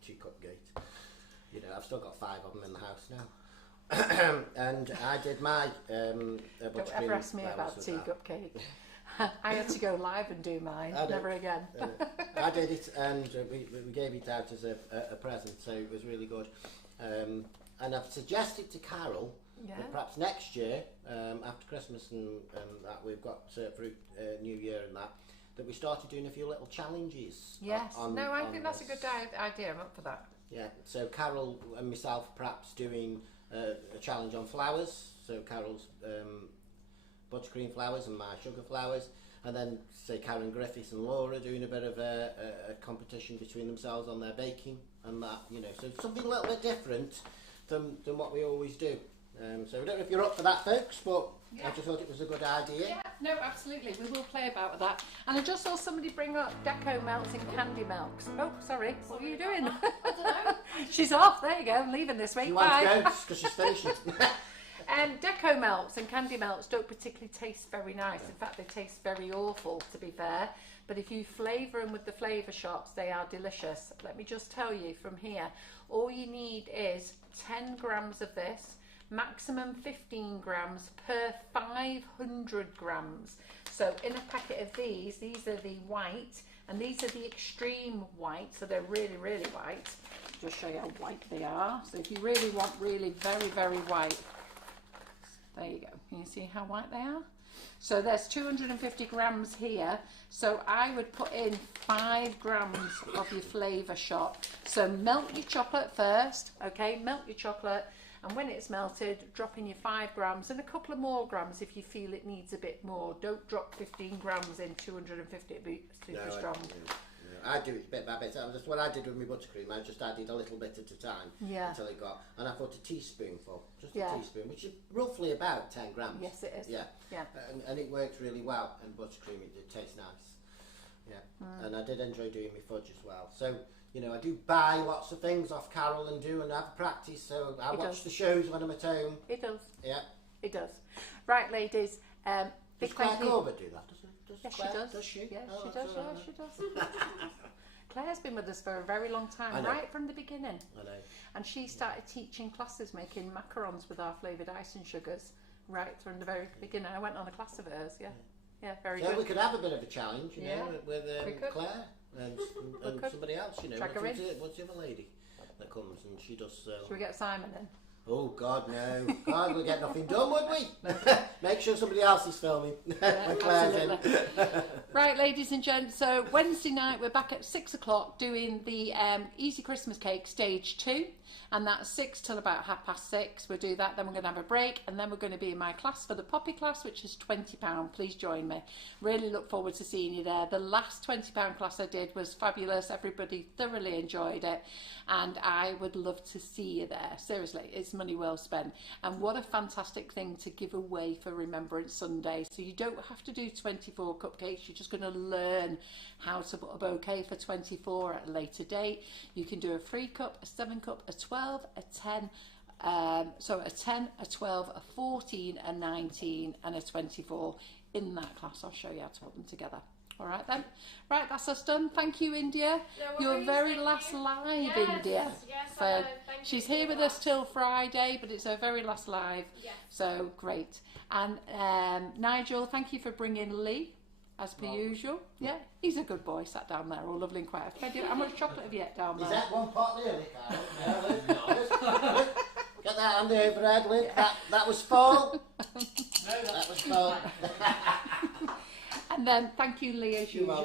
Teacup Gate. You know, I've still got 5 of them in the house now. And I did my Don't ever ask me about Teacup Cake. I had to go live and do mine. Never again. I did it, and we gave it out as a present, so it was really good. And I've suggested to Carol that perhaps next year, after Christmas and that we've got through New Year and that we started doing a few little challenges. Yes. I think that's a good idea. I'm up for that. Yeah. So Carol and myself perhaps doing a challenge on flowers. So Carol's buttercream flowers and my sugar flowers. And then, say, Karen Griffiths and Laura doing a bit of a competition between themselves on their baking and that, you know. So something a little bit different than what we always do. So I don't know if you're up for that, folks, but I just thought it was a good idea. Yeah, no, absolutely. We will play about with that. And I just saw somebody bring up deco melts and candy melts. Oh, sorry. What are you doing? I don't know. She's off. There you go. I'm leaving this week. She Bye. wants to go because she's finishing. Deco melts and candy melts don't particularly taste very nice. In fact, they taste very awful, to be fair. But if you flavour them with the flavour shots, they are delicious. Let me just tell you from here, all you need is 10 grams of this, maximum 15 grams per 500 grams. So in a packet of these are the white, and these are the extreme white, so they're really, really white. Just show you how white they are. So if you really want really very, very white, there you go. Can you see how white they are? So there's 250 grams here. So I would put in 5 grams of your flavour shot. So melt your chocolate first, okay? Melt your chocolate, and when it's melted, drop in your 5 grams and a couple of more grams if you feel it needs a bit more. Don't drop 15 grams in 250, it'd be super strong. I do it bit by bit. That's what I did with my buttercream. I just added a little bit at a time until it got, and I put a teaspoonful, just a teaspoon, which is roughly about 10 grams. Yes, it is. Yeah. And it works really well. And buttercream, it tastes nice. Yeah. And I did enjoy doing my fudge as well. So, you know, I do buy lots of things off Carol and have practice. So I watch the shows when I'm at home. It does. Yeah. It does. Right, ladies. Does Claire Corbett do that? Yes, Claire, she does. Does she? Yes, Oh, she does. Yeah, she does. Claire's been with us for a very long time, right from the beginning. I know. And she started teaching classes making macarons with our flavoured icing sugars right from the very beginning. I went on a class of hers. Yeah, very good. So we could have a bit of a challenge, you know, with could. Claire and somebody else, you know. What's the other lady that comes and she does? Should we get Simon in? Oh God, no! God, we'll get nothing done, would we? Make sure somebody else is filming when Claire's in. Right, ladies and gents. So Wednesday night we're back at 6 o'clock doing the Easy Christmas Cake Stage 2, and that's 6 till about 6:30. We'll do that. Then we're going to have a break, and then we're going to be in my class for the Poppy class, which is £20. Please join me. Really look forward to seeing you there. The last £20 class I did was fabulous. Everybody thoroughly enjoyed it, and I would love to see you there. Seriously, it's money well spent, and what a fantastic thing to give away for Remembrance Sunday. So you don't have to do 24 cupcakes. You're just going to learn how to put a bouquet for 24 at a later date. You can do a 3 cup, a 7 cup, a 12, a 10, so a 10, a 12, a 14, a 19 and a 24 in that class. I'll show you how to put them together. All right then. Right, that's us done. Thank you, India. Your very last live, India. Yes, So thank she's you here so with us till Friday, but it's her very last live. Yes. So great. And Nigel, thank you for bringing Lee, as per usual. Yeah, he's a good boy. Sat down there, all lovely and quiet. How much chocolate have you had down there? Is that one pot nearly, Carol? No. Get that on the overhead lid. Yeah. That was full. No, that was full. And then thank you, Lee,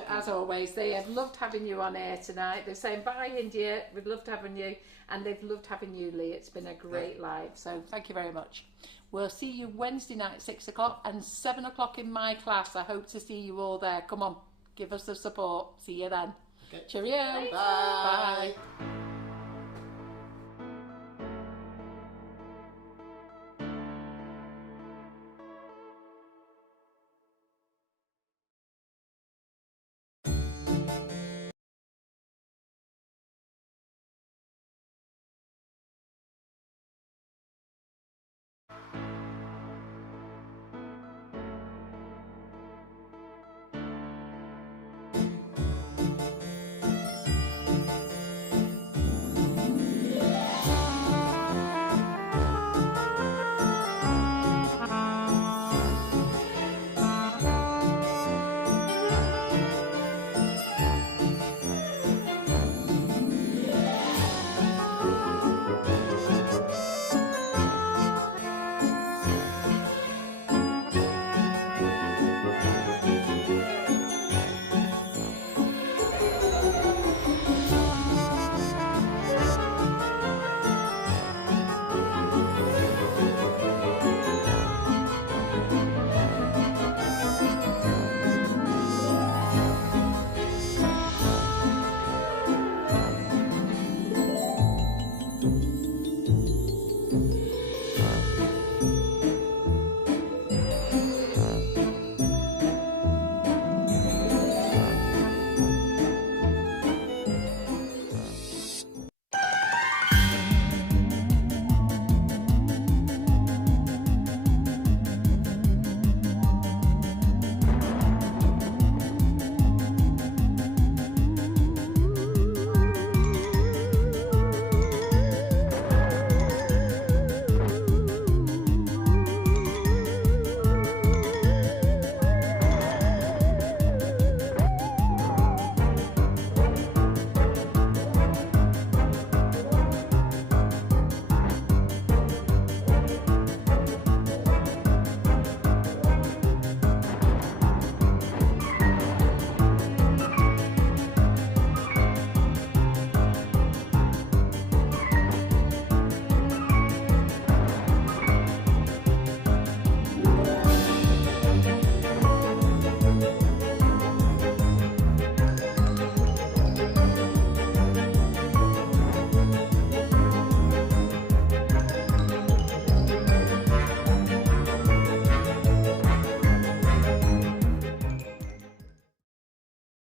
as always. They have loved having you on air tonight. They're saying bye, India. We've loved having you, and they've loved having you, Lee. It's been a great live. So thank you very much. We'll see you Wednesday night, 6 o'clock, and 7 o'clock in my class. I hope to see you all there. Come on, give us the support. See you then. Okay. Cheerio. Bye. Bye.